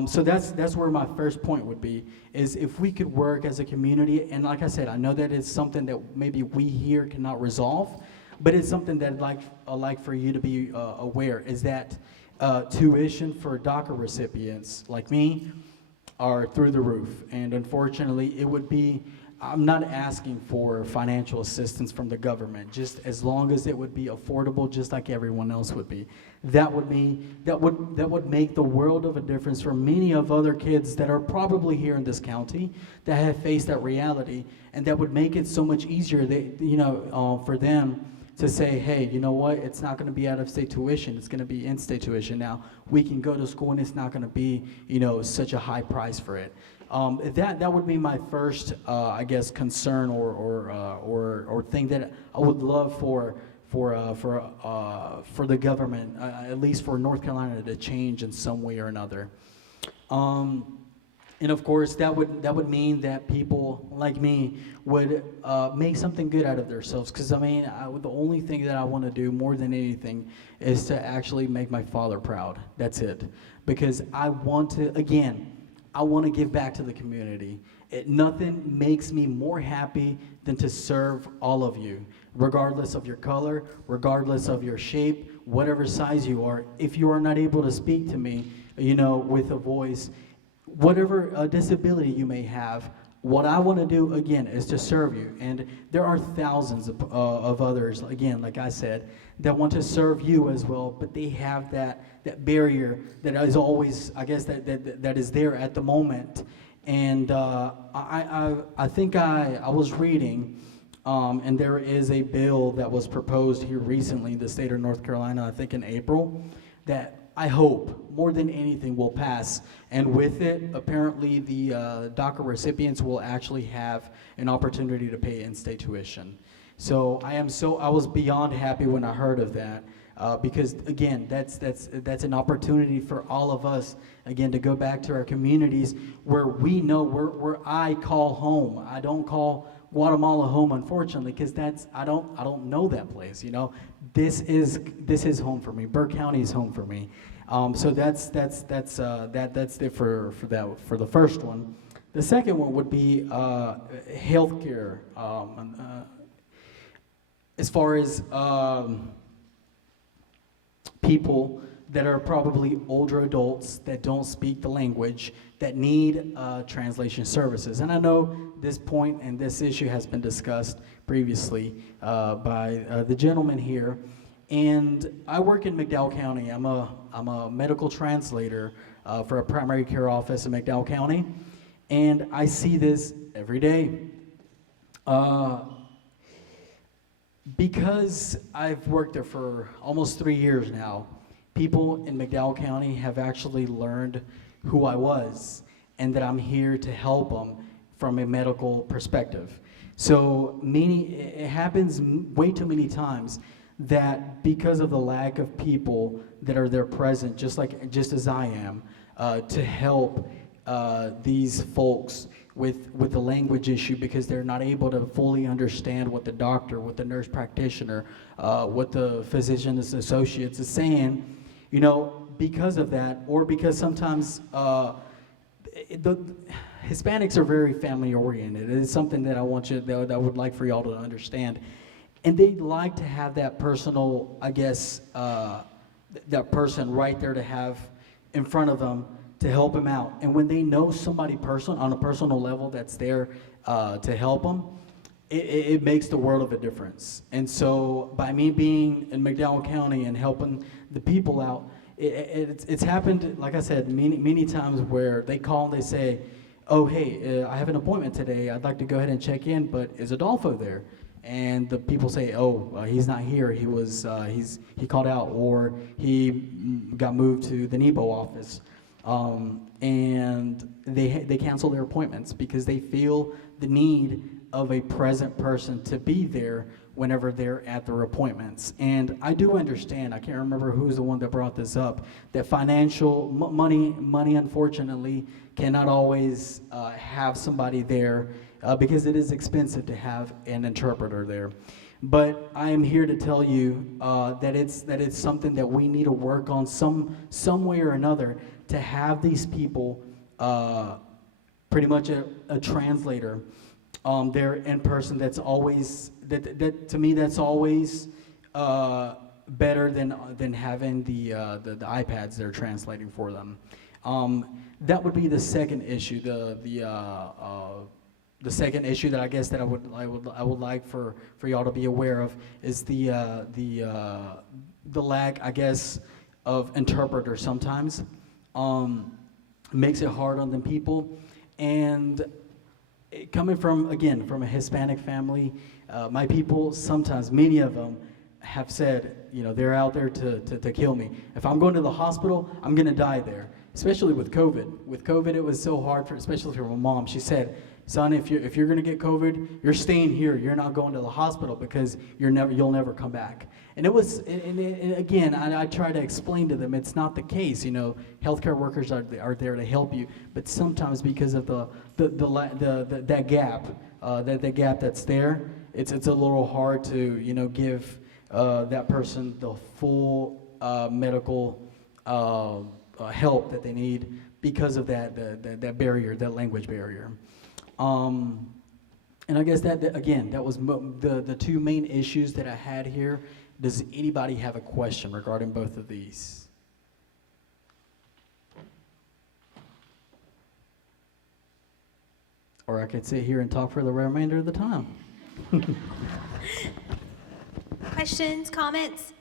So that's where my first point would be, is if we could work as a community. And like I said, I know that it's something that maybe we here cannot resolve, but it's something that I'd like for you to be aware, is that tuition for DACA recipients like me are through the roof. And unfortunately, I'm not asking for financial assistance from the government, just as long as it would be affordable, just like everyone else would be. That would make the world of a difference for many of other kids that are probably here in this county that have faced that reality, and that would make it so much easier for them to say, hey, you know what, it's not going to be out-of-state tuition, it's going to be in-state tuition. Now, we can go to school and it's not going to be, such a high price for it. That would be my first, I guess, concern or thing that I would love for the government, at least for North Carolina, to change in some way or another. And of course, that would mean that people like me would make something good out of themselves. Because I mean, the only thing that I want to do more than anything is to actually make my father proud. That's it. Because I want to, again, I want to give back to the community. Nothing makes me more happy than to serve all of you, regardless of your color, regardless of your shape, whatever size you are. If you are not able to speak to me, you know, with a voice, whatever disability you may have, what I want to do, again, is to serve you. And there are thousands of others, again, like I said, that want to serve you as well, but they have that barrier that is always, I guess, that is there at the moment. And I think I was reading, and there is a bill that was proposed here recently in the state of North Carolina, I think in April, that I hope more than anything will pass. And with it, apparently the DACA recipients will actually have an opportunity to pay in-state tuition. So I was beyond happy when I heard of that. Because again, that's an opportunity for all of us, again, to go back to our communities where we know, where I call home. I don't call Guatemala home, unfortunately, because I don't know that place. You know, this is home for me. Burke County is home for me. So that's it for the first one. The second one would be healthcare. As far as people that are probably older adults that don't speak the language that need translation services. And I know this point and this issue has been discussed previously by the gentleman here. And I work in McDowell County. I'm a medical translator for a primary care office in McDowell County. And I see this every day. Because I've worked there for almost 3 years now, people in McDowell County have actually learned who I was and that I'm here to help them from a medical perspective. So it happens way too many times that because of the lack of people that are there present, just as I am, to help these folks with the language issue, because they're not able to fully understand what the doctor, what the nurse practitioner, what the physician associates is saying, you know, because of that, or because sometimes the Hispanics are very family oriented. It's something that I would like for y'all to understand. And they'd like to have that personal, I guess, that person right there to have in front of them to help them out. And when they know somebody on a personal level that's there to help them, it makes the world of a difference. And so by me being in McDowell County and helping the people out, it's happened, like I said, many times where they call and they say, oh, hey, I have an appointment today. I'd like to go ahead and check in, but is Adolfo there? And the people say, oh, he's not here. He called out, or he got moved to the NEBO office. And they cancel their appointments because they feel the need of a present person to be there whenever they're at their appointments. And I do understand, I can't remember who's the one that brought this up, that financial money unfortunately cannot always have somebody there because it is expensive to have an interpreter there. But I am here to tell you that it's something that we need to work on some way or another, to have these people, pretty much a translator there in person. That's always, that to me, that's always better than having the iPads that are translating for them. That would be the second issue. The second issue that I guess that I would like for y'all to be aware of is the lack, I guess, of interpreters sometimes. Makes it hard on the people. And coming from a Hispanic family, my people, sometimes, many of them have said, you know, they're out there to kill me. If I'm going to the hospital, I'm gonna die there, especially with COVID. With COVID, it was so hard, especially for my mom. She said, son, if you're going to get COVID, you're staying here. You're not going to the hospital because you'll never come back. And it was, and again, I try to explain to them it's not the case. You know, healthcare workers are there to help you, but sometimes because of that gap, that gap that's there, it's a little hard to give that person the full medical help that they need because of that barrier, that language barrier. And I guess that was the two main issues that I had here. Does anybody have a question regarding both of these? Or I could sit here and talk for the remainder of the time. Questions, comments?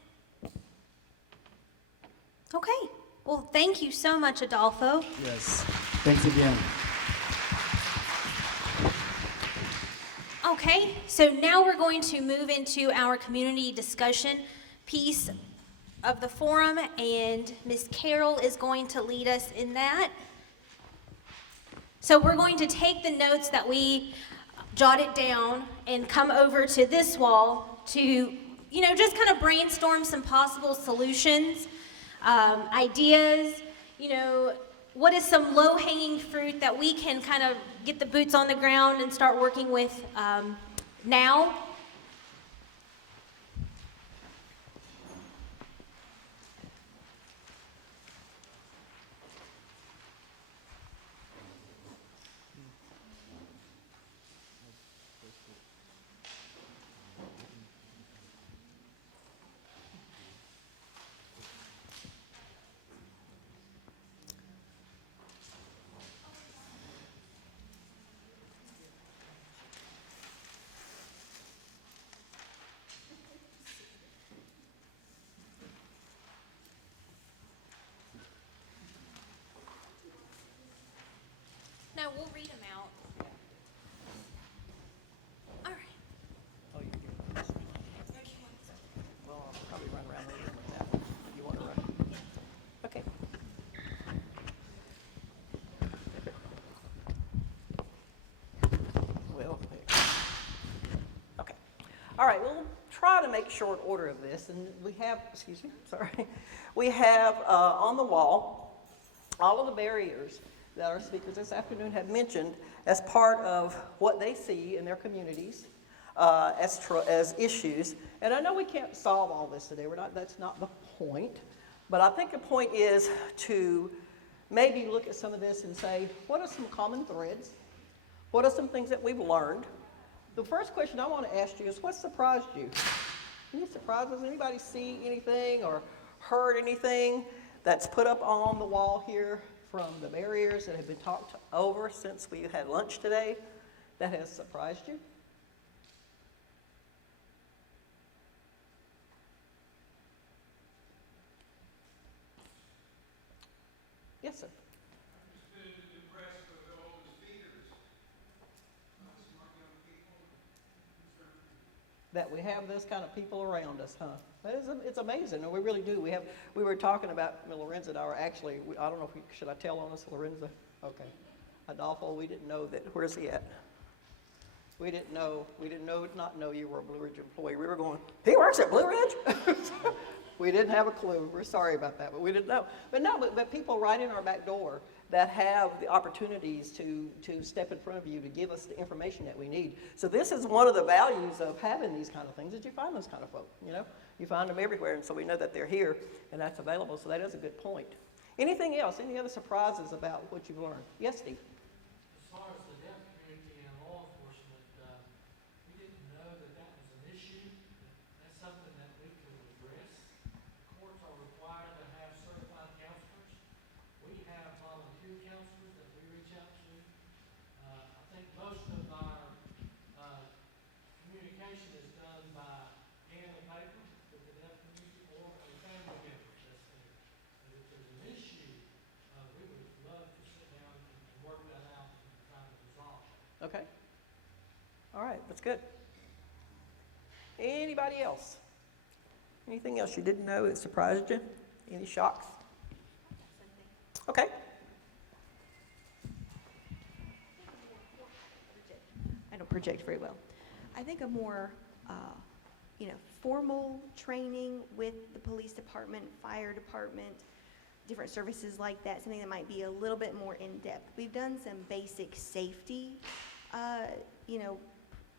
Okay. Well, thank you so much, Adolfo. Yes. Thanks again. Okay, so now we're going to move into our community discussion piece of the forum, and Ms. Carroll is going to lead us in that. So we're going to take the notes that we jotted down and come over to this wall to, just kind of brainstorm some possible solutions, ideas, what is some low-hanging fruit that we can kind of get the boots on the ground and start working with now? No, we'll read them out. All right. Oh, you can. Well, I'll probably run around later with that. You want to run? Okay. Well, okay. All right, we'll try to make short order of this, and we have, excuse me, sorry. We have on the wall all of the barriers that our speakers this afternoon have mentioned as part of what they see in their communities as issues. And I know we can't solve all this today. That's not the point. But I think the point is to maybe look at some of this and say, what are some common threads? What are some things that we've learned? The first question I want to ask you is, what surprised you? Any surprises? Anybody see anything or heard anything that's put up on the wall here from the barriers that have been talked over since we had lunch today that has surprised you? Yes, sir. That we have this kind of people around us, huh? It's amazing, and we really do. We were talking about Lorenzo and I were actually, I don't know if should I tell on us, Lorenzo? Okay. Adolfo, we didn't know that, where's he at? We didn't not know you were a Blue Ridge employee. We were going, he works at Blue Ridge? We didn't have a clue. We're sorry about that, but we didn't know. But people right in our back door that have the opportunities to step in front of you to give us the information that we need. So this is one of the values of having these kind of things, that you find those kind of folk, You find them everywhere, and so we know that they're here and that's available, so that is a good point. Anything else? Any other surprises about what you've learned? Yes, Steve? As far as the deaf community and law enforcement, we didn't know that was an issue. That's something that we could address. Courts are required to have certified counselors. We have volunteer counselors that we reach out to. I think most of our communication is done by pen and paper with the deaf community or a family member that's there. But if there's an issue, we would love to sit down and work that out and try to resolve it. Okay. All right, that's good. Anybody else? Anything else you didn't know that surprised you? Any shocks? Okay. project very well. I think a more, formal training with the police department, fire department, different services like that, something that might be a little bit more in-depth. We've done some basic safety,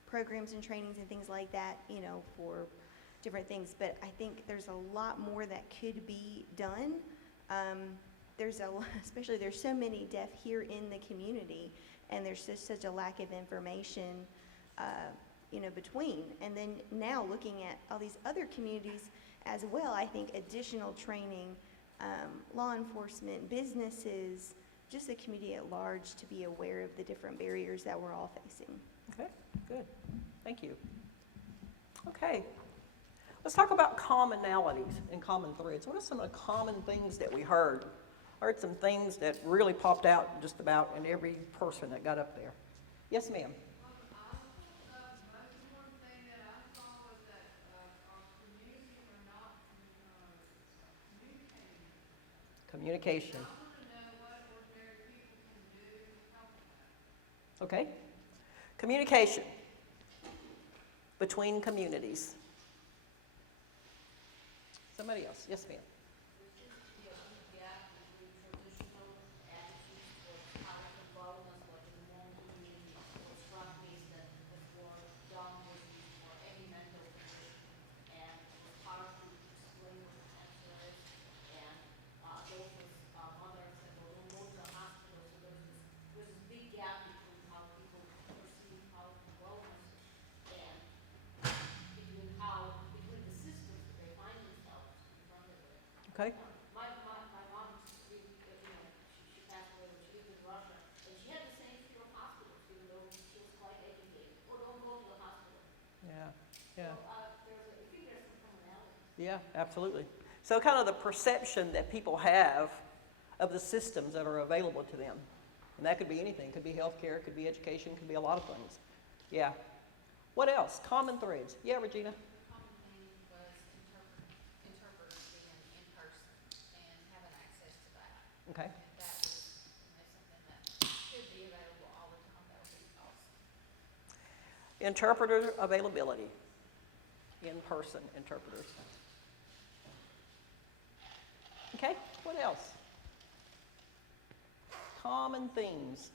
programs and trainings and things like that, for different things, but I think there's a lot more that could be done. Especially there's so many deaf here in the community, and there's just such a lack of information, between. And then now looking at all these other communities as well, I think additional training, law enforcement, businesses, just the community at large to be aware of the different barriers that we're all facing. Okay, good. Thank you. Okay. Let's talk about commonalities and common threads. What are some of the common things that we heard? I heard some things that really popped out just about in every person that got up there. Yes, ma'am. Communication. Okay. Communication between communities. Somebody else. Yes, ma'am. Okay. My mom, she passed away when she lived in Russia, and she had the same fear of hospitals, even though she was quite educated. Oh, don't go to the hospital. Yeah, yeah. So, I think there's some commonality. Yeah, absolutely. So kind of the perception that people have of the systems that are available to them. And that could be anything. It could be healthcare, it could be education, it could be a lot of things. Yeah. What else? Common threads. Yeah, Regina? Okay. That is something that should be available all the time. That would be awesome. Interpreter availability. In-person interpreters. Okay, what else? Common themes.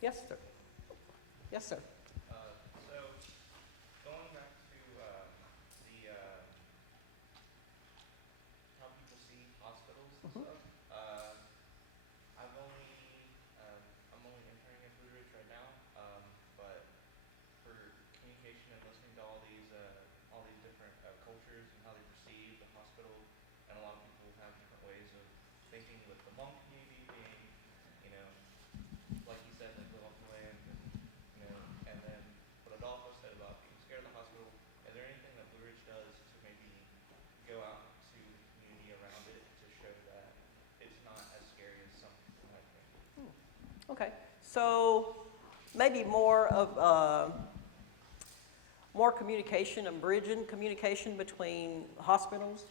Yes, sir. Yes, sir. So, going back to how people see hospitals and stuff, I'm only interning at Blue Ridge right now, but for communication and listening to all these different cultures and how they perceive the hospital, and a lot of people have different ways of thinking, with the Hmong community being, like you said, like live off the land, and then what Adolfo said about being scared of the hospital. Is there anything that Blue Ridge does to maybe go out to the community around it to show that it's not as scary as some people might think? Okay, so maybe more of more communication and bridging communication between hospitals,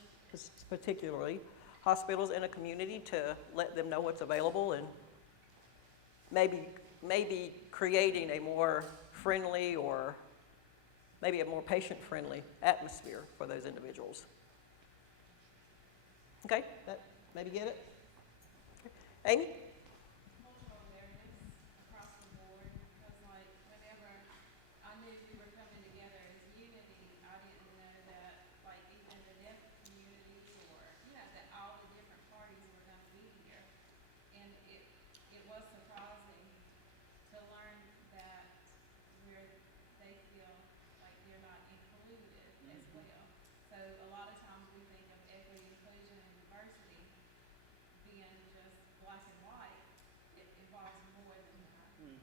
particularly hospitals in a community, to let them know what's available, and maybe creating a more friendly, or maybe a more patient-friendly atmosphere for those individuals. Okay, that maybe get it? Amy?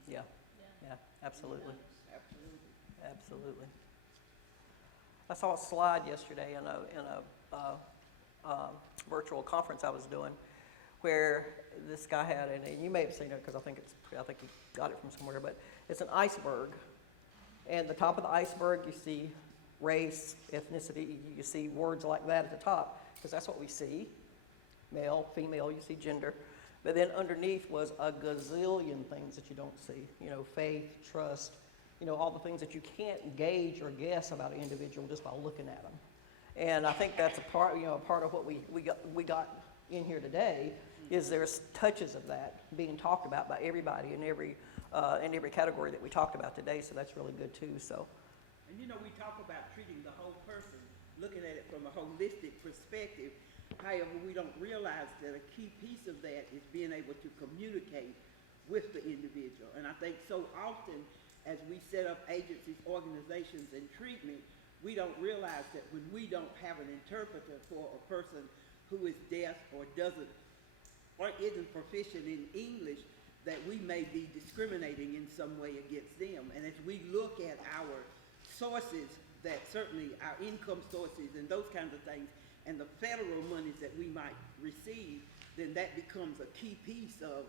Yeah, yeah, absolutely. Absolutely. I saw a slide yesterday in a virtual conference I was doing, where this guy had, and you may have seen it because I think he got it from somewhere, but it's an iceberg, and the top of the iceberg you see race, ethnicity, you see words like that at the top, because that's what we see. Male, female, you see gender. But then underneath was a gazillion things that you don't see, you know, faith, trust, you know, all the things that you can't gauge or guess about an individual just by looking at them. And I think that's a part, you know, a part of what we got in here today is there's touches of that being talked about by everybody in every category that we talked about today. So that's really good too. So. And you know, we talk about treating the whole person, looking at it from a holistic perspective. However, we don't realize that a key piece of that is being able to communicate with the individual. And I think so often as we set up agencies, organizations, and treatment, we don't realize that when we don't have an interpreter for a person who is deaf or doesn't or isn't proficient in English, that we may be discriminating in some way against them. And as we look at our sources, that certainly our income sources and those kinds of things, and the federal monies that we might receive, then that becomes a key piece of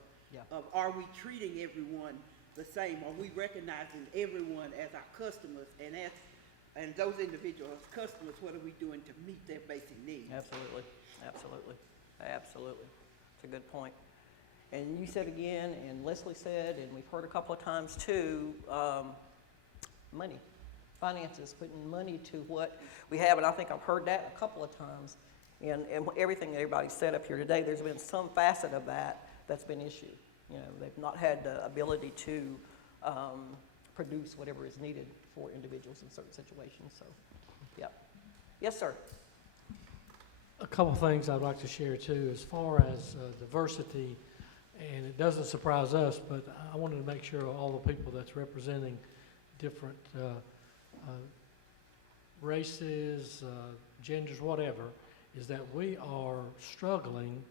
are we treating everyone the same? Are we recognizing everyone as our customers? And those individuals as customers, what are we doing to meet their basic needs? Absolutely, absolutely, absolutely. It's a good point. And you said again, and Leslie said, and we've heard a couple of times too, money. Finances, putting money to what we have, and I think I've heard that a couple of times. And everything that everybody said up here today, there's been some facet of that that's been issued. You know, they've not had the ability to produce whatever is needed for individuals in certain situations. So, yeah. Yes, sir. A couple of things I'd like to share too, as far as diversity, and it doesn't surprise us, but I wanted to make sure all the people that's representing different races, genders, whatever, is that we are struggling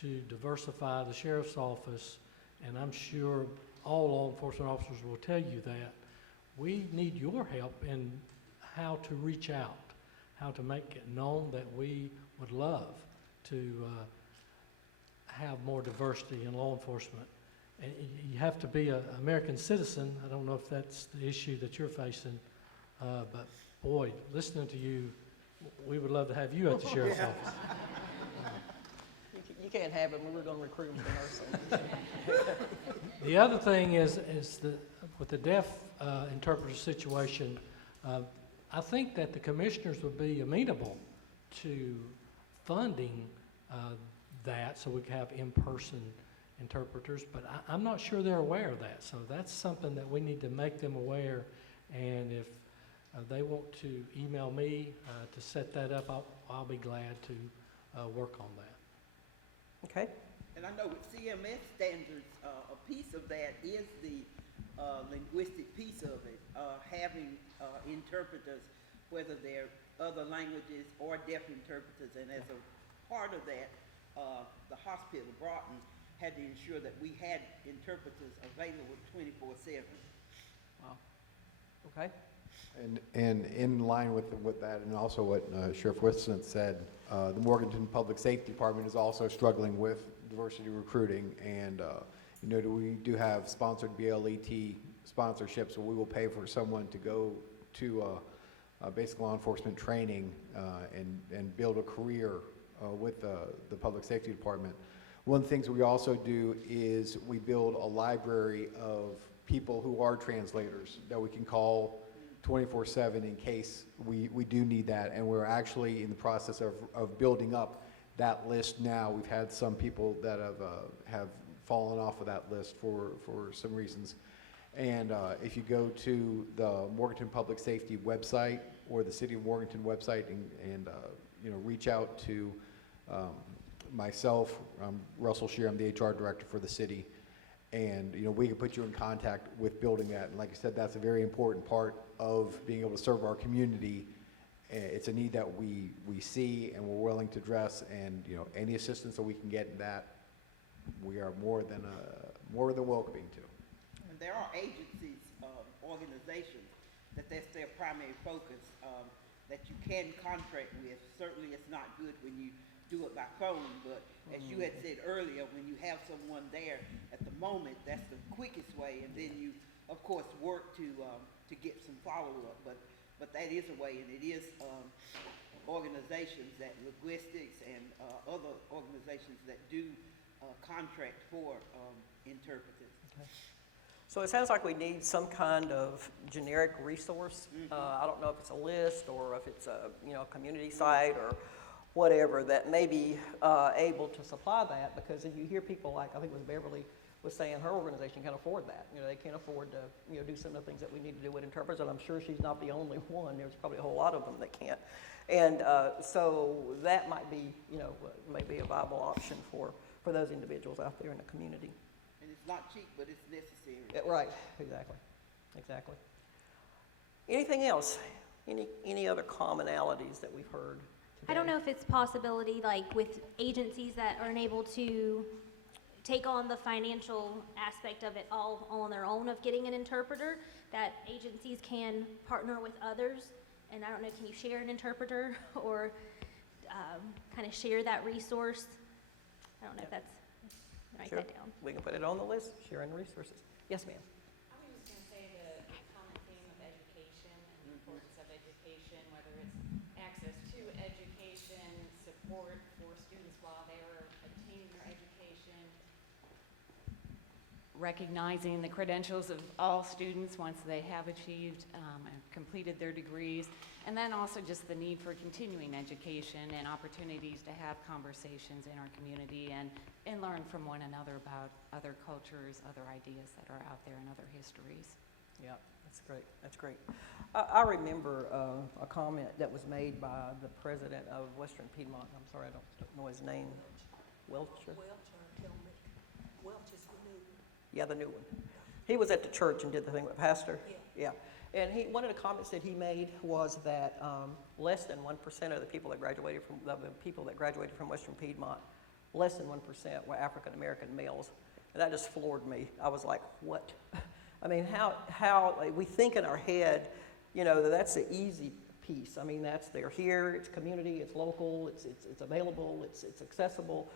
to diversify the sheriff's office, and I'm sure all law enforcement officers will tell you that. We need your help in how to reach out, how to make it known that we would love to have more diversity in law enforcement. And you have to be an American citizen. I don't know if that's the issue that you're facing, but boy, listening to you, we would love to have you at the sheriff's office. You can't have it when we're going to recruit them for nursing. The other thing is with the deaf interpreter situation, I think that the commissioners would be amenable to funding that so we can have in-person interpreters, but I'm not sure they're aware of that. So that's something that we need to make them aware, and if they want to email me to set that up, I'll be glad to work on that. Okay. And I know with CMS standards, a piece of that is the linguistic piece of it, having interpreters, whether they're other languages or deaf interpreters. And as a part of that, the hospital, Broughton, had to ensure that we had interpreters available 24/7. Wow. Okay. And in line with that, and also what Sheriff Whitson said, the Morganton Public Safety Department is also struggling with diversity recruiting, and you know, we do have sponsored BLET sponsorships, so we will pay for someone to go to basic law enforcement training and build a career with the Public Safety Department. One of the things we also do is we build a library of people who are translators that we can call 24/7 in case we do need that, and we're actually in the process of building up that list now. We've had some people that have fallen off of that list for some reasons, and if you go to the Morganton Public Safety website or the City of Morganton website and you know, reach out to myself, Russell Shear, I'm the HR director for the city, and you know, we can put you in contact with building that. And like I said, that's a very important part of being able to serve our community. It's a need that we see and we're willing to address, and you know, any assistance that we can get in that, we are more than welcoming to. And there are agencies, organizations that's their primary focus that you can contract with. Certainly, it's not good when you do it by phone, but as you had said earlier, when you have someone there at the moment, that's the quickest way, and then you, of course, work to get some follow-up, but that is a way, and it is organizations that linguistics and other organizations that do contract for interpreters. So it sounds like we need some kind of generic resource. I don't know if it's a list or if it's a, community site or whatever that may be able to supply that, because if you hear people like, I think it was Beverly was saying her organization can't afford that. They can't afford to, do some of the things that we need to do with interpreters, and I'm sure she's not the only one. There's probably a whole lot of them that can't. And so that might be, maybe a viable option for those individuals out there in the community. And it's not cheap, but it's necessary. Right, exactly. Anything else? Any other commonalities that we've heard today? I don't know if it's possibility, like with agencies that aren't able to take on the financial aspect of it all on their own of getting an interpreter, that agencies can partner with others. And I don't know, can you share an interpreter or kind of share that resource? I don't know if that's, write Sure. that down. We can put it on the list, sharing resources. Yes, ma'am. I was just going to say the common theme of education and the importance of education, whether it's access to education, support for students while they're obtaining their education, recognizing the credentials of all students once they have achieved and completed their degrees, and then also just the need for continuing education and opportunities to have conversations in our community and learn from one another about other cultures, other ideas that are out there and other histories. Yeah, that's great. I remember a comment that was made by the president of Western Piedmont. I'm sorry, I don't know his name. Welcher? Welch is the new one. Yeah, the new one. He was at the church and did the thing with Pastor. Yeah. And one of the comments that he made was that less than 1% of the people that graduated from Western Piedmont, less than 1% were African American males. And that just floored me. I was like, what? I mean, how like, we think in our head, that that's the easy piece. I mean, they're here, it's community, it's local, it's available, it's accessible.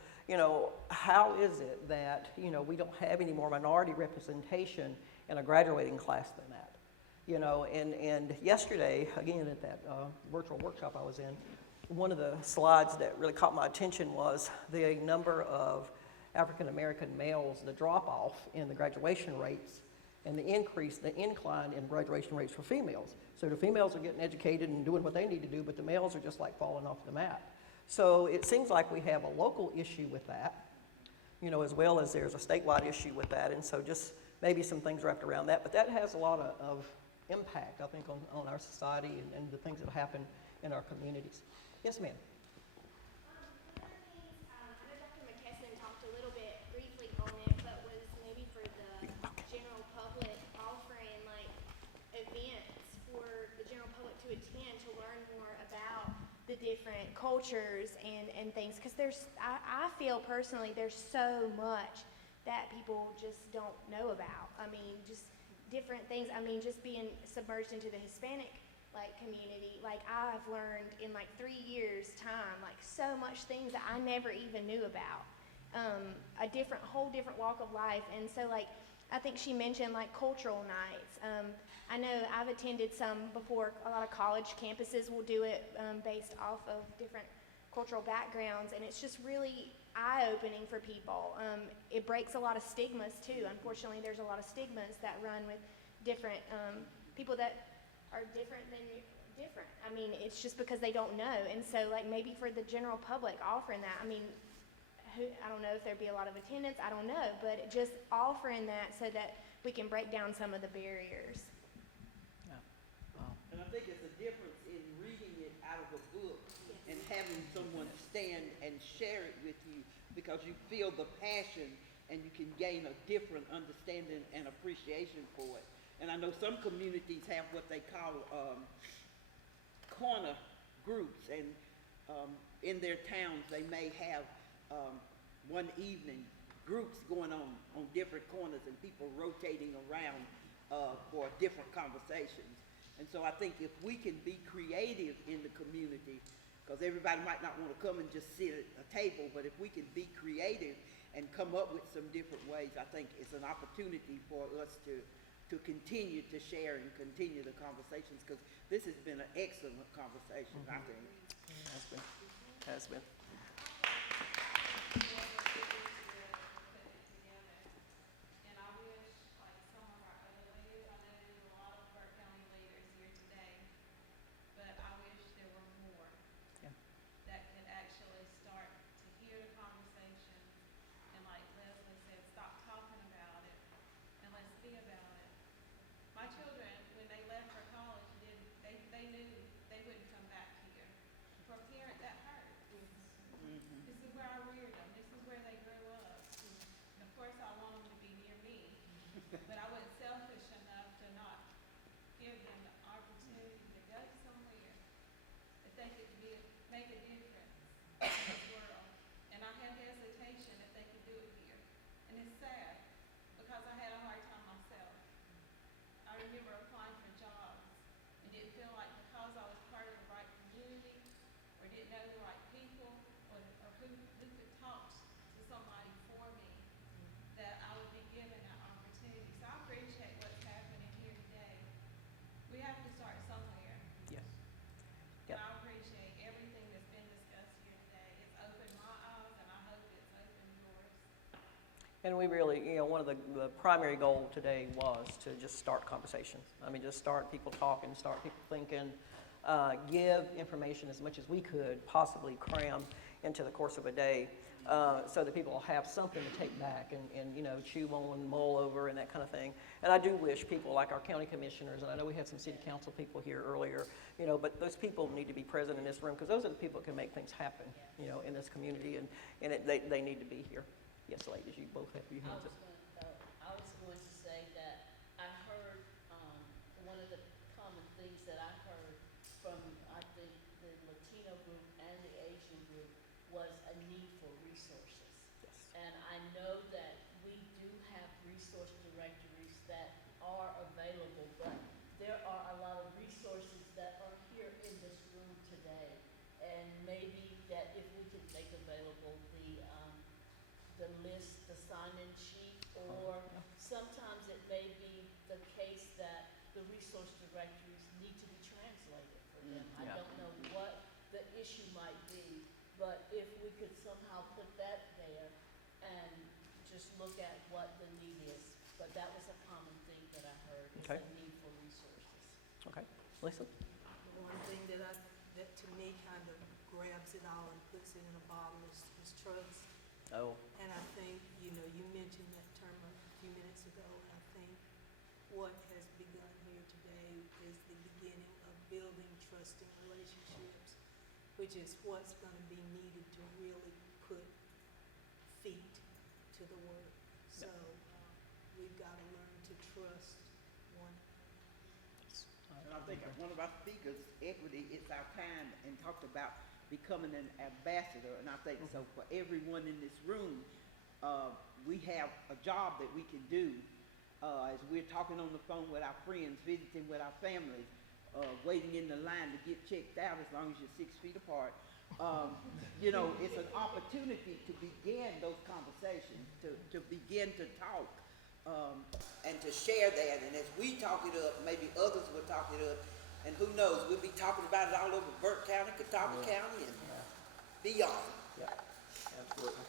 How is it that, we don't have any more minority representation in a graduating class than that? And yesterday, again, at that virtual workshop I was in, one of the slides that really caught my attention was the number of African American males, the drop-off in the graduation rates, and the incline in graduation rates for females. So the females are getting educated and doing what they need to do, but the males are just like falling off the map. So it seems like we have a local issue with that, as well as there's a statewide issue with that. And so just maybe some things wrapped around that. But that has a lot of impact, I think, on our society and the things that happen in our communities. Yes, ma'am. I know Dr. McKesson talked a little bit briefly on it, but was maybe for the general public offering like events for the general public to attend to learn more about the different cultures and things, because I feel personally there's so much that people just don't know about. I mean, just different things. I mean, just being submerged into the Hispanic community, I've learned in 3 years time, so much things that I never even knew about. A whole different walk of life. And so I think she mentioned cultural nights. I know I've attended some before. A lot of college campuses will do it based off of different cultural backgrounds, and it's just really eye-opening for people. It breaks a lot of stigmas too. Unfortunately, there's a lot of stigmas that run with different people that are different than different. I mean, it's just because they don't know. And so maybe for the general public offering that, I mean, I don't know if there'd be a lot of attendance, I don't know, but just offering that so that we can break down some of the barriers. And I think there's a difference in reading it out of a book and having someone stand and share it with you, because you feel the passion and you can gain a different understanding and appreciation for it. And I know some communities have what they call corner groups, and in their towns they may have one evening groups going on different corners and people rotating around for different conversations. And so I think if we can be creative in the community, because everybody might not want to come and just sit at a table, but if we can be creative and come up with some different ways, I think it's an opportunity for us to continue to share and continue the conversations, because this has been an excellent conversation, I think. Has been. but I wasn't selfish enough to not give them the opportunity to go somewhere that they could make a difference in this world. And I had hesitation if they could do it here. And it's sad, because I had a hard time myself. I remember applying for jobs and didn't feel like because I was part of the right community or didn't know the right people or who could talk to somebody for me, that I would be given that opportunity. So I appreciate what's happening here today. We have to start somewhere. Yes. And I appreciate everything that's been discussed here today. It's opened my eyes, and I hope it's opened yours. And we really, one of the primary goal today was to just start conversations. I mean, just start people talking, start people thinking, give information as much as we could possibly cram into the course of a day, so that people will have something to take back and chew on and mull over and that kind of thing. And I do wish people like our county commissioners, and I know we had some city council people here earlier, but those people need to be present in this room, because those are the people that can make things happen, in this community, and they need to be here. Yes, ladies, you both have your hands up. I was going to say that I heard, one of the common things that I heard from, I think, the Latino group and the Asian group was a need for resources. Yes. And I know that we do have resource directories that are available, but there are a lot of resources that are here in this room today. And maybe that if we could make available the list, the sign-in sheet, or sometimes it may be the case that the resource directories need to be translated for them. I Yeah. don't know what the issue might be, but if we could somehow put that there and just look at what the need is. But that was a common thing that I heard, is Okay. a need for resources. Okay, Lisa? The one thing that to me kind of grabs it all and puts it in a bottle is trust. Oh. And I think, you mentioned that term a few minutes ago, and I think what has begun here today is the beginning of building trusting relationships, which is what's going to be needed to really put feet to the work. So we've got to learn to trust one. And I think one of our speakers, Equity, it's our time, and talked about becoming an ambassador. And I think so for everyone in this room, we have a job that we can do as we're talking on the phone with our friends, visiting with our families, waiting in the line to get checked out as long as you're 6 feet apart. It's an opportunity to begin those conversations, to begin to talk, and to share that. And as we talk it up, maybe others will talk it up. And who knows, we'll be talking about it all over Burke County, Catawba County, and beyond. Yeah, absolutely.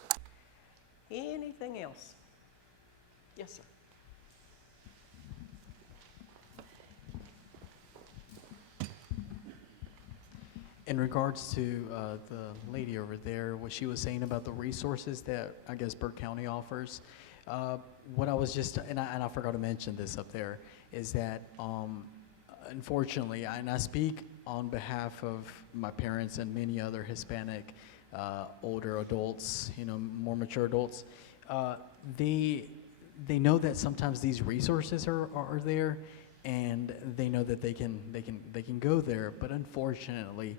Anything else? Yes, sir. In regards to the lady over there, what she was saying about the resources that I guess Burke County offers, what I was just, and I forgot to mention this up there, is that unfortunately, and I speak on behalf of my parents and many other Hispanic older adults, more mature adults, they know that sometimes these resources are there, and they know that they can go there, but unfortunately,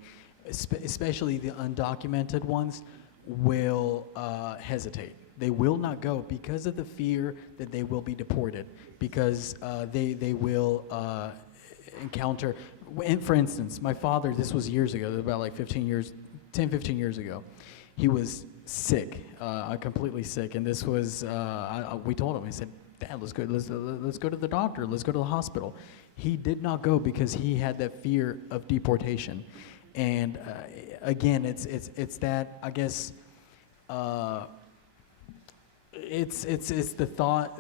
especially the undocumented ones, will hesitate. They will not go because of the fear that they will be deported, because they will encounter, and for instance, my father, this was years ago, about like 15 years ago, he was sick, completely sick, and this was, we told him, I said, Dad, let's go to the doctor, let's go to the hospital. He did not go because he had that fear of deportation. And again, it's that, I guess, it's the thought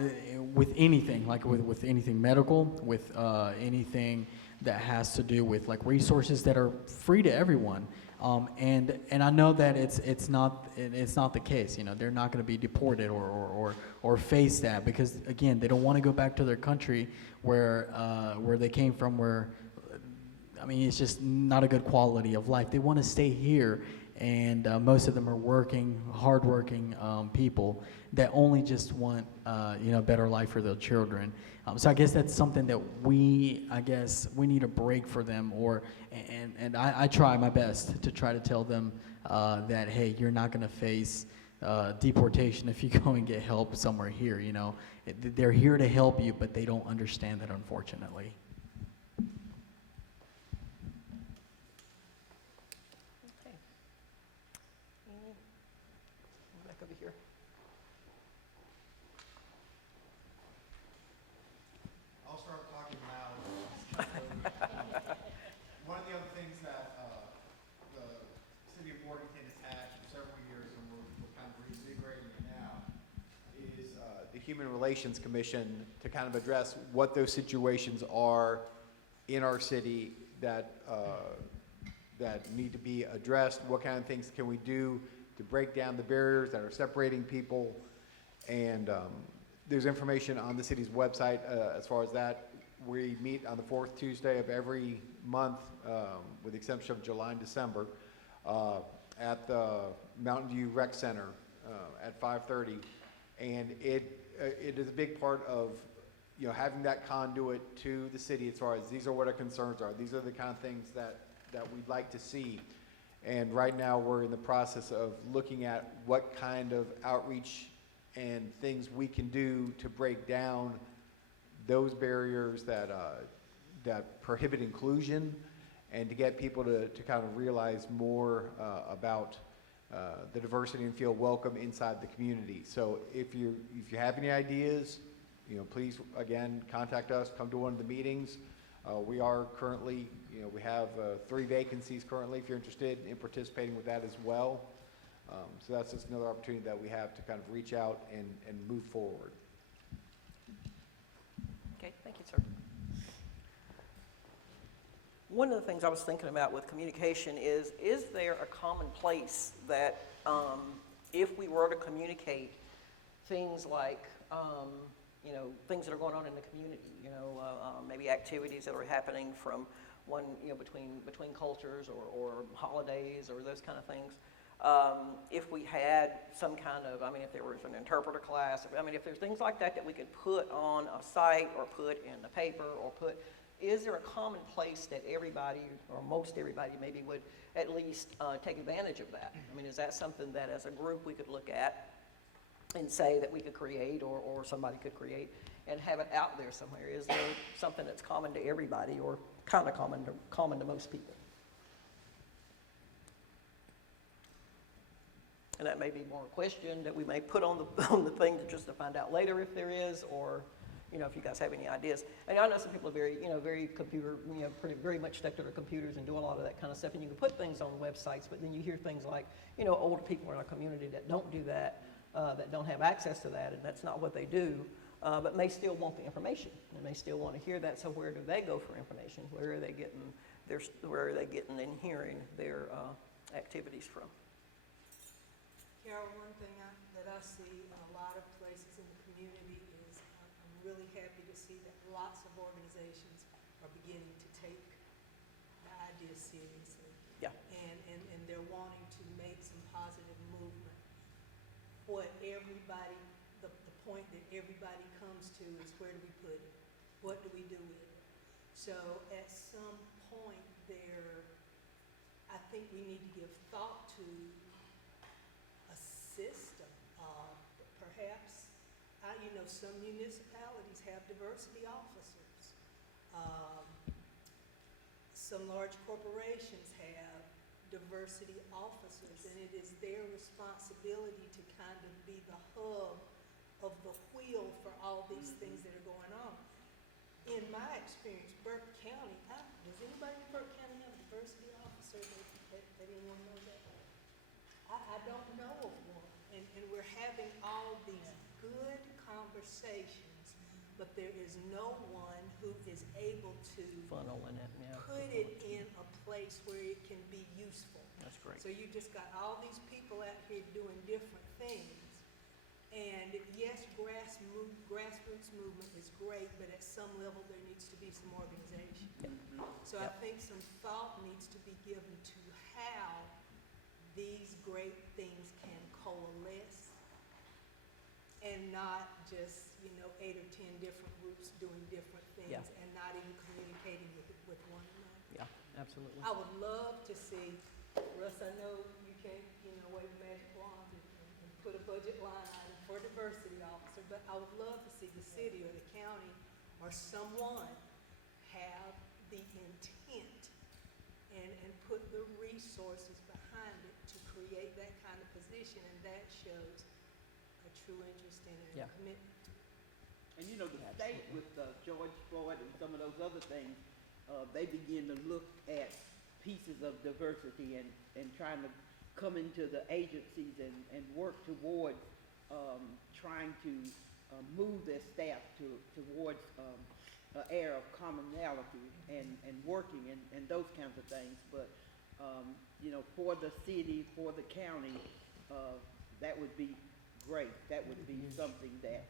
with anything, like with anything medical, with anything that has to do with like resources that are free to everyone. And I know that it's not the case. They're not going to be deported or face that, because again, they don't want to go back to their country where they came from, where I mean, it's just not a good quality of life. They want to stay here and most of them are working, hardworking people that only just want a better life for their children. So I guess that's something that we need a break for them, and I try my best to try to tell them that, hey, you're not going to face deportation if you go and get help somewhere here. They're here to help you, but they don't understand that, unfortunately. Okay. Back over here. I'll start talking loud. One of the other things that the city of Morganton has had for several years, and we're kind of reinvigorating it now, is the Human Relations Commission to kind of address what those situations are in our city that need to be addressed. What kind of things can we do to break down the barriers that are separating people? And there's information on the city's website as far as that. We meet on the fourth Tuesday of every month, with the exception of July and December, at the Mountain View Rec Center at 5:30. And it is a big part of having that conduit to the city as far as these are what our concerns are. These are the kind of things that we'd like to see. And right now we're in the process of looking at what kind of outreach and things we can do to break down those barriers that prohibit inclusion, and to get people to kind of realize more about the diversity and feel welcome inside the community. So if you have any ideas, please, again, contact us, come to one of the meetings. We are currently, we have 3 vacancies currently, if you're interested in participating with that as well. So that's just another opportunity that we have to kind of reach out and move forward. Okay, thank you, sir. One of the things I was thinking about with communication is there a common place that if we were to communicate things like, things that are going on in the community, maybe activities that are happening from one, between cultures or holidays or those kind of things. If we had some kind of, if there was an interpreter class, if there's things like that we could put on a site or put in the paper or is there a common place that everybody, or most everybody maybe, would at least take advantage of that? Is that something that as a group we could look at and say that we could create or somebody could create and have it out there somewhere? Is there something that's common to everybody or kind of common to most people? And that may be more a question that we may put on the thing just to find out later if there is, or if you guys have any ideas. And I know some people are very computer, very much stuck to their computers and do a lot of that kind of stuff. And you can put things on websites, but then you hear things like, older people in our community that don't do that, that don't have access to that, and that's not what they do, but may still want the information and may still want to hear that. So where do they go for information? Where are they getting and hearing their activities from? Carol, one thing that I see in a lot of places in the community is I'm really happy to see that lots of organizations are beginning to take the idea seriously. Yeah. And they're wanting to make some positive movement. What everybody, the point that everybody comes to is, where do we put it? What do we do with it? So at some point there, I think we need to give thought to a system. Perhaps, some municipalities have diversity officers. Some large corporations have diversity officers, and it is their responsibility to kind of be the hub of the wheel for all these things that are going on. In my experience, Burke County, does anybody in Burke County have a diversity officer? That anyone know that? I don't know of one, and we're having all these good conversations, but there is no one who is able to Funnel in it, yeah. put it in a place where it can be useful. That's great. So you just got all these people out here doing different things, and yes, grassroots movement is great, but at some level there needs to be some organization. Yep. So I think some thought needs to be given to how these great things can coalesce and not just, 8 or 10 different groups doing different things Yeah. and not even communicating with one another. Yeah, absolutely. I would love to see, Russ, I know you can't, wave a magic wand and put a budget line item for a diversity officer, but I would love to see the city or the county or someone have the intent and put the resources behind it to create that kind of position, and that shows a true interest in it and Yeah. a commitment. And the state with George Floyd and some of those other things, they begin to look at pieces of diversity and trying to come into the agencies and work toward trying to move their staff towards an air of commonality and working and those kinds of things. But, for the city, for the county, that would be great. That would be something that,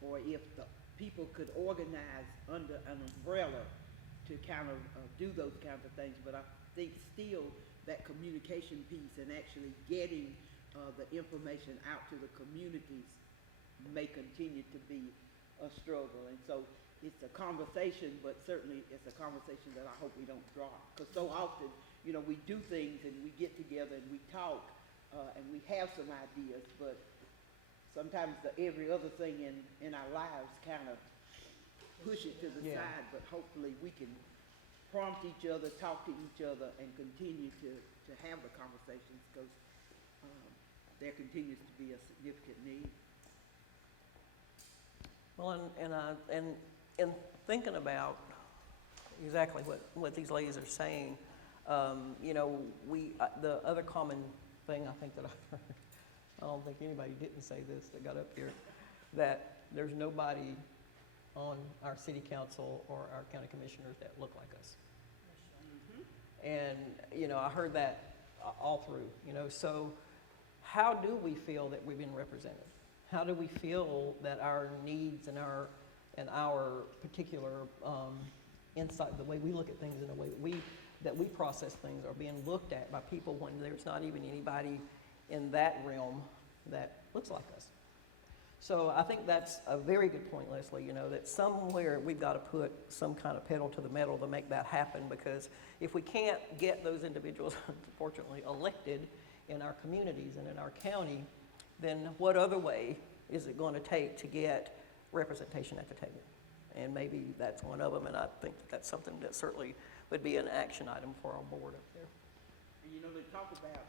or if the people could organize under an umbrella to kind of do those kinds of things. But I think still that communication piece and actually getting the information out to the communities may continue to be a struggle. And so it's a conversation, but certainly it's a conversation that I hope we don't drop. Because so often, we do things and we get together and we talk and we have some ideas, but sometimes every other thing in our lives kind of push it to the Yeah. side. But hopefully we can prompt each other, talk to each other, and continue to have the conversations, because there continues to be a significant need. Well, and in thinking about exactly what these ladies are saying, the other common thing I think that I've heard, I don't think anybody didn't say this that got up here, that there's nobody on our city council or our county commissioners that look like us. And, I heard that all through, so how do we feel that we've been represented? How do we feel that our needs and our particular insight, the way we look at things and the way that we process things are being looked at by people when there's not even anybody in that realm that looks like us? So I think that's a very good point, Leslie, that somewhere we've got to put some kind of pedal to the metal to make that happen, because if we can't get those individuals, unfortunately, elected in our communities and in our county, then what other way is it going to take to get representation at the table? And maybe that's one of them, and I think that's something that certainly would be an action item for our board up there. And they talk about,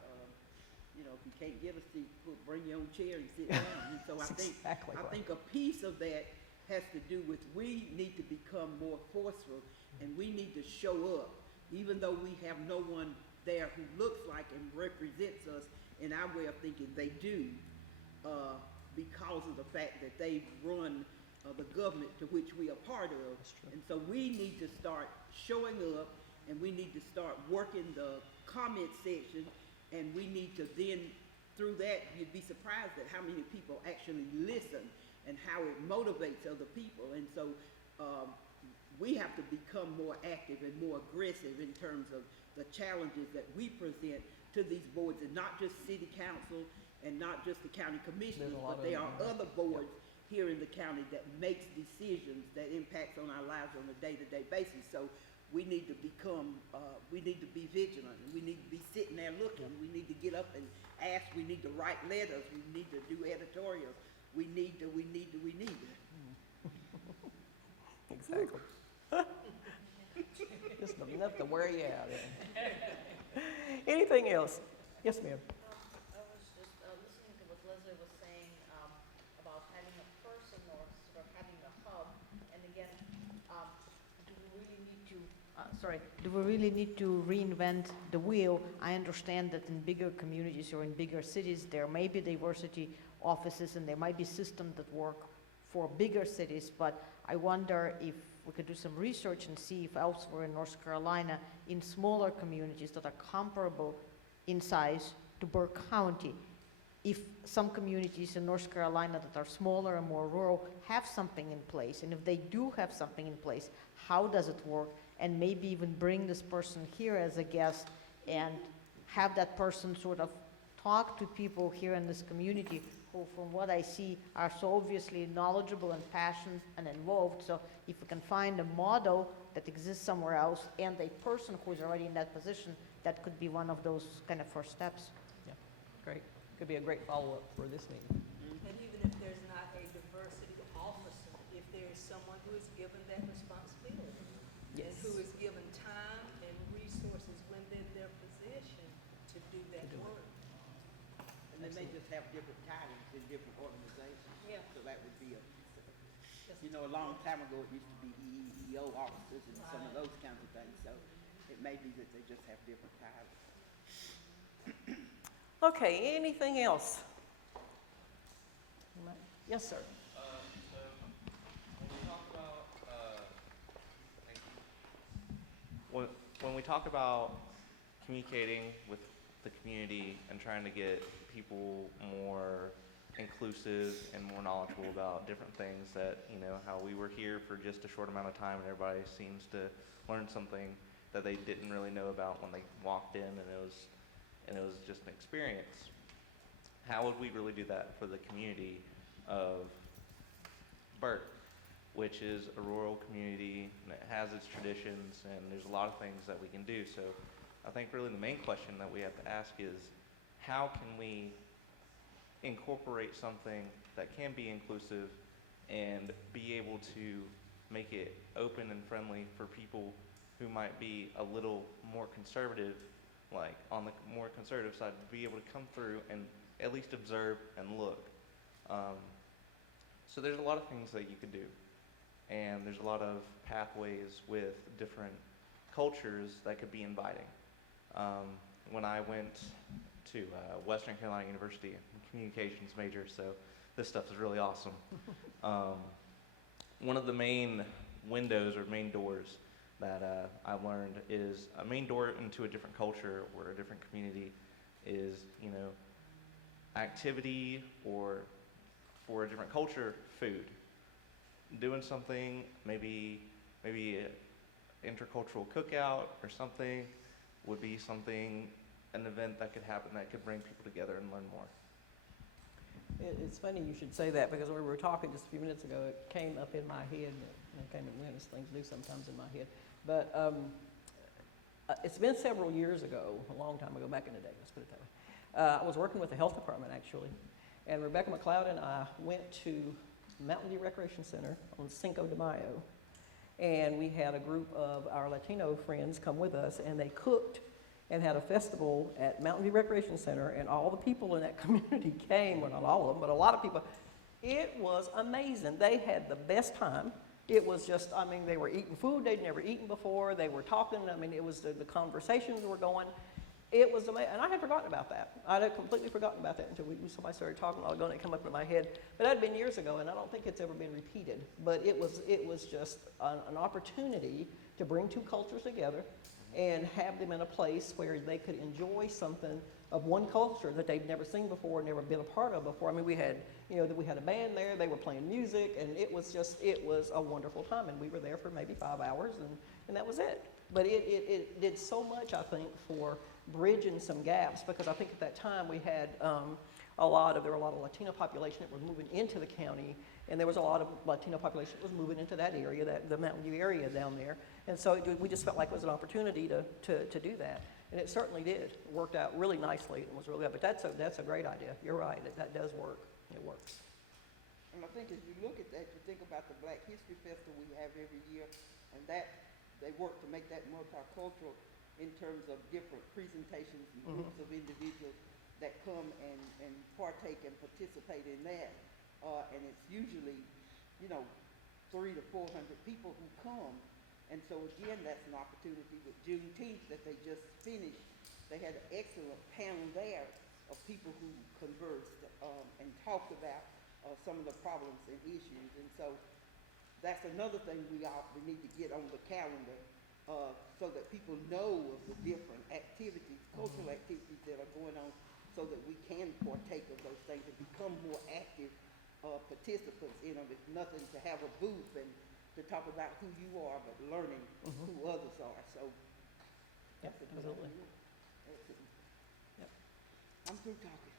if you can't get a seat, bring your own chair and sit down. And so I think, exactly I right. think a piece of that has to do with we need to become more forceful, and we need to show up, even though we have no one there who looks like and represents us in our way of thinking. They do, because of the fact that they run the government to which we are part of. And so we need to start showing up, and we need to start working the comment section, and we need to then, through that, you'd be surprised at how many people actually listen and how it motivates other people. And so we have to become more active and more aggressive in terms of the challenges that we present to these boards, and not just city council and not just the county commissioners, but there are other boards here in the county that makes decisions that impacts on our lives on a day-to-day basis. So we need to become, we need to be vigilant, and we need to be sitting there looking. We need to get up and ask. We need to write letters. We need to do editorials. We need to. Exactly. Just enough to wear you out. Anything else? Yes, ma'am. I was just listening to what Leslie was saying about having a person or sort of having a hub. And again, do we really need to reinvent the wheel? I understand that in bigger communities or in bigger cities, there may be diversity offices and there might be systems that work for bigger cities, but I wonder if we could do some research and see if elsewhere in North Carolina, in smaller communities that are comparable in size to Burke County, if some communities in North Carolina that are smaller and more rural have something in place, and if they do have something in place, how does it work? And maybe even bring this person here as a guest and have that person sort of talk to people here in this community who, from what I see, are so obviously knowledgeable and passionate and involved. So if we can find a model that exists somewhere else and a person who is already in that position, that could be one of those kind of first steps. Yeah, great. Could be a great follow-up for this meeting. And even if there's not a diversity officer, if there is someone who is given that responsibility, and who is given time and resources within their position to do that work. And they may just have different titles in different organizations. Yeah. So that would be a, you know, a long time ago, it used to be EEO officers and some of those kinds of things. So it may be that they just have different titles. Okay, anything else? Yes, sir. So when we talk about, thank you. When we talk about communicating with the community and trying to get people more inclusive and more knowledgeable about different things that, you know, how we were here for just a short amount of time and everybody seems to learn something that they didn't really know about when they walked in, and it was just an experience. How would we really do that for the community of Burt, which is a rural community and it has its traditions, and there's a lot of things that we can do. So I think really the main question that we have to ask is, how can we incorporate something that can be inclusive and be able to make it open and friendly for people who might be a little more conservative, like on the more conservative side, to be able to come through and at least observe and look. So there's a lot of things that you could do, and there's a lot of pathways with different cultures that could be inviting. When I went to Western Carolina University, I'm a communications major, so this stuff is really awesome. One of the main windows or main doors that I've learned is a main door into a different culture or a different community is, you know, activity, or for a different culture, food. Doing something, maybe an intercultural cookout or something would be something, an event that could happen that could bring people together and learn more. It's funny you should say that, because when we were talking just a few minutes ago, it came up in my head, and it came in weirdest things do sometimes in my head. But it's been several years ago, a long time ago, back in the day, let's put it that way. I was working with the health department, actually, and Rebecca McLeod and I went to Mountain View Recreation Center on Cinco de Mayo, and we had a group of our Latino friends come with us, and they cooked and had a festival at Mountain View Recreation Center, and all the people in that community came, well, not all of them, but a lot of people. It was amazing. They had the best time. It was just, I mean, they were eating food they'd never eaten before. They were talking. I mean, it was the conversations were going. It was amazing, and I had forgotten about that. I had completely forgotten about that until somebody started talking a while ago, and it came up in my head. But that had been years ago, and I don't think it's ever been repeated. But it was just an opportunity to bring two cultures together and have them in a place where they could enjoy something of one culture that they've never seen before, never been a part of before. I mean, we had a band there, they were playing music, and it was a wonderful time, and we were there for maybe 5 hours, and that was it. But it did so much, I think, for bridging some gaps, because I think at that time we had there were a lot of Latino population that were moving into the county, and there was a lot of Latino population that was moving into that area, the Mountain View area down there. And so we just felt like it was an opportunity to do that. And it certainly did. It worked out really nicely. It was really good. But that's a great idea. You're right. That does work. It works. And I think as you look at that, you think about the Black History Festival we have every year, and that they work to make that multicultural in terms of different presentations and groups of individuals that come and partake and participate in that. And it's usually, 300 to 400 people who come. And so again, that's an opportunity with Juneteenth that they just finished. They had an excellent panel there of people who conversed and talked about some of the problems and issues. And so that's another thing we need to get on the calendar so that people know of the different activities, cultural activities that are going on, so that we can partake of those things and become more active participants in them. It's nothing to have a booth and to talk about who you are, but learning who others are. So that's a good idea. through talking.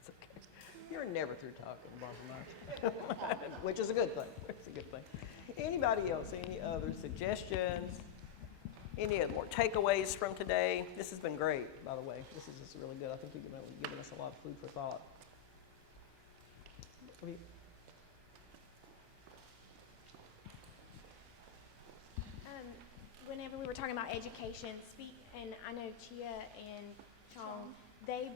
It's okay. You're never through talking, Barbara Marsh. Which is a good thing. It's a good thing. Anybody else, any other suggestions? Any more takeaways from today? This has been great, by the way. This is just really good. I think you've given us a lot of food for thought. Whenever we were talking about education, and I know Chia and Sean, they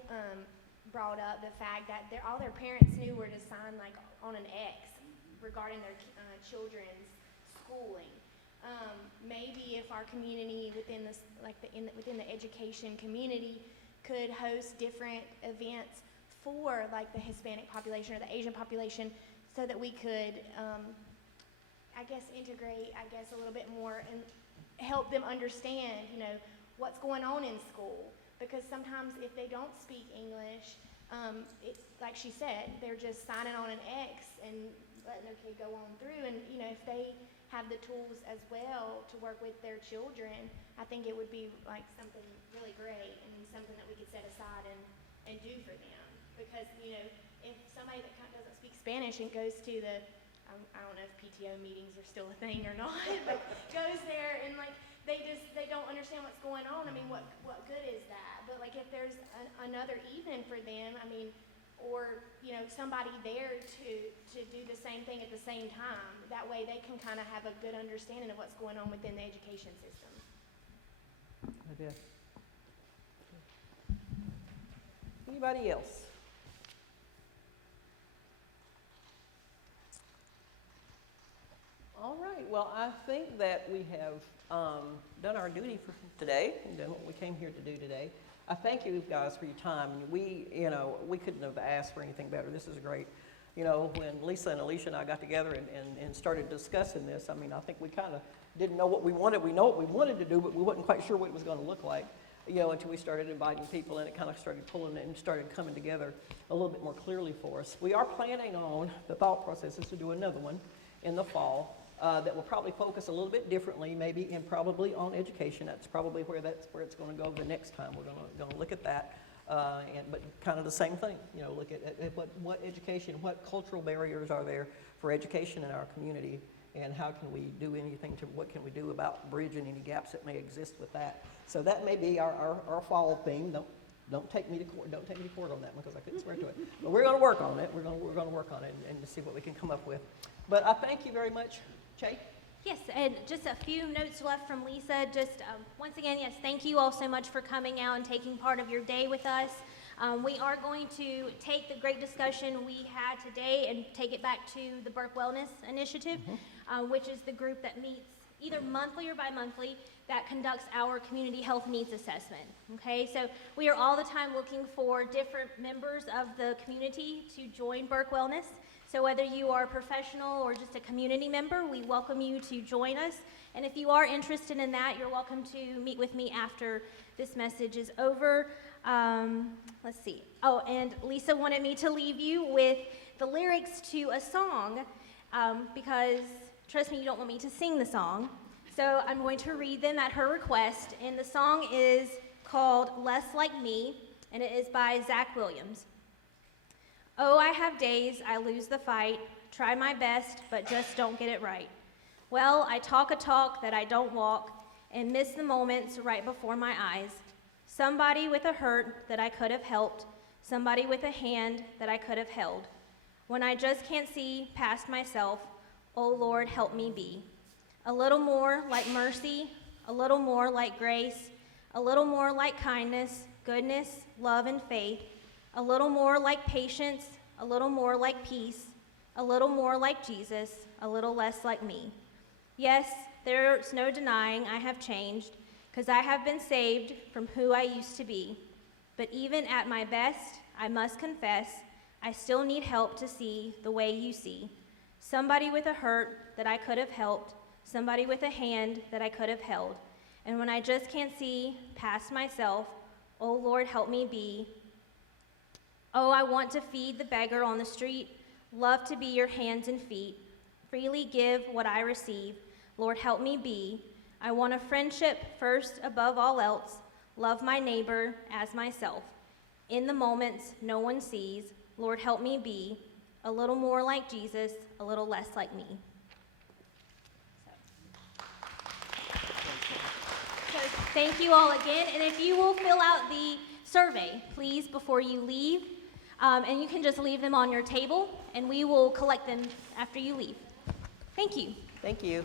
brought up the fact that all their parents knew were to sign like on an X regarding their children's schooling. Maybe if our community within this, within the education community, could host different events for like the Hispanic population or the Asian population, so that we could, I guess, integrate, a little bit more and help them understand, what's going on in school. Because sometimes if they don't speak English, it's like she said, they're just signing on an X and letting their kid go on through. And if they have the tools as well to work with their children, I think it would be like something really great and something that we could set aside and do for them. Because if somebody that doesn't speak Spanish and goes to the I don't know if PTO meetings are still a thing or not, but goes there and like they don't understand what's going on. I mean, what good is that? But like if there's another evening for them, I mean, or somebody there to do the same thing at the same time. That way they can kind of have a good understanding of what's going on within the education system. Anybody else? All right, well, I think that we have done our duty for today and done what we came here to do today. I thank you guys for your time. We couldn't have asked for anything better. This is great. When Lisa and Alicia and I got together and started discussing this, I mean, I think we kind of didn't know what we wanted. We know what we wanted to do, but we wasn't quite sure what it was going to look like, until we started inviting people, and it kind of started pulling and started coming together a little bit more clearly for us. We are planning on, the thought process is to do another one in the fall. That will probably focus a little bit differently, maybe, and probably on education. That's probably where it's going to go the next time. We're going to look at that, but kind of the same thing. Look at what education, what cultural barriers are there for education in our community, and how can we do anything what can we do about bridging any gaps that may exist with that. So that may be our fall theme. Don't take me to court. Don't take me to court on that one, because I couldn't swear to it. But we're going to work on it. We're going to work on it and to see what we can come up with. But I thank you very much. Che? Yes, and just a few notes left from Lisa. Just once again, yes, thank you all so much for coming out and taking part of your day with us. We are going to take the great discussion we had today and take it back to the Burke Wellness Initiative, which is the group that meets either monthly or bi-monthly that conducts our community health needs assessment. Okay, so we are all the time looking for different members of the community to join Burke Wellness. So whether you are a professional or just a community member, we welcome you to join us. And if you are interested in that, you're welcome to meet with me after this message is over. Let's see. Oh, and Lisa wanted me to leave you with the lyrics to a song because, trust me, you don't want me to sing the song. So I'm going to read them at her request. And the song is called Less Like Me, and it is by Zach Williams. Oh, I have days I lose the fight, try my best, but just don't get it right. Well, I talk a talk that I don't walk and miss the moments right before my eyes. Somebody with a hurt that I could have helped, somebody with a hand that I could have held. When I just can't see past myself, oh Lord, help me be. A little more like mercy, a little more like grace, a little more like kindness, goodness, love, and faith. A little more like patience, a little more like peace, a little more like Jesus, a little less like me. Yes, there's no denying I have changed, because I have been saved from who I used to be. But even at my best, I must confess, I still need help to see the way you see. Somebody with a hurt that I could have helped, somebody with a hand that I could have held. And when I just can't see past myself, oh Lord, help me be. Oh, I want to feed the beggar on the street, love to be your hands and feet, freely give what I receive. Lord, help me be. I want a friendship first above all else, love my neighbor as myself. In the moments no one sees, Lord, help me be a little more like Jesus, a little less like me. So thank you all again, and if you will fill out the survey, please, before you leave, and you can just leave them on your table, and we will collect them after you leave. Thank you. Thank you.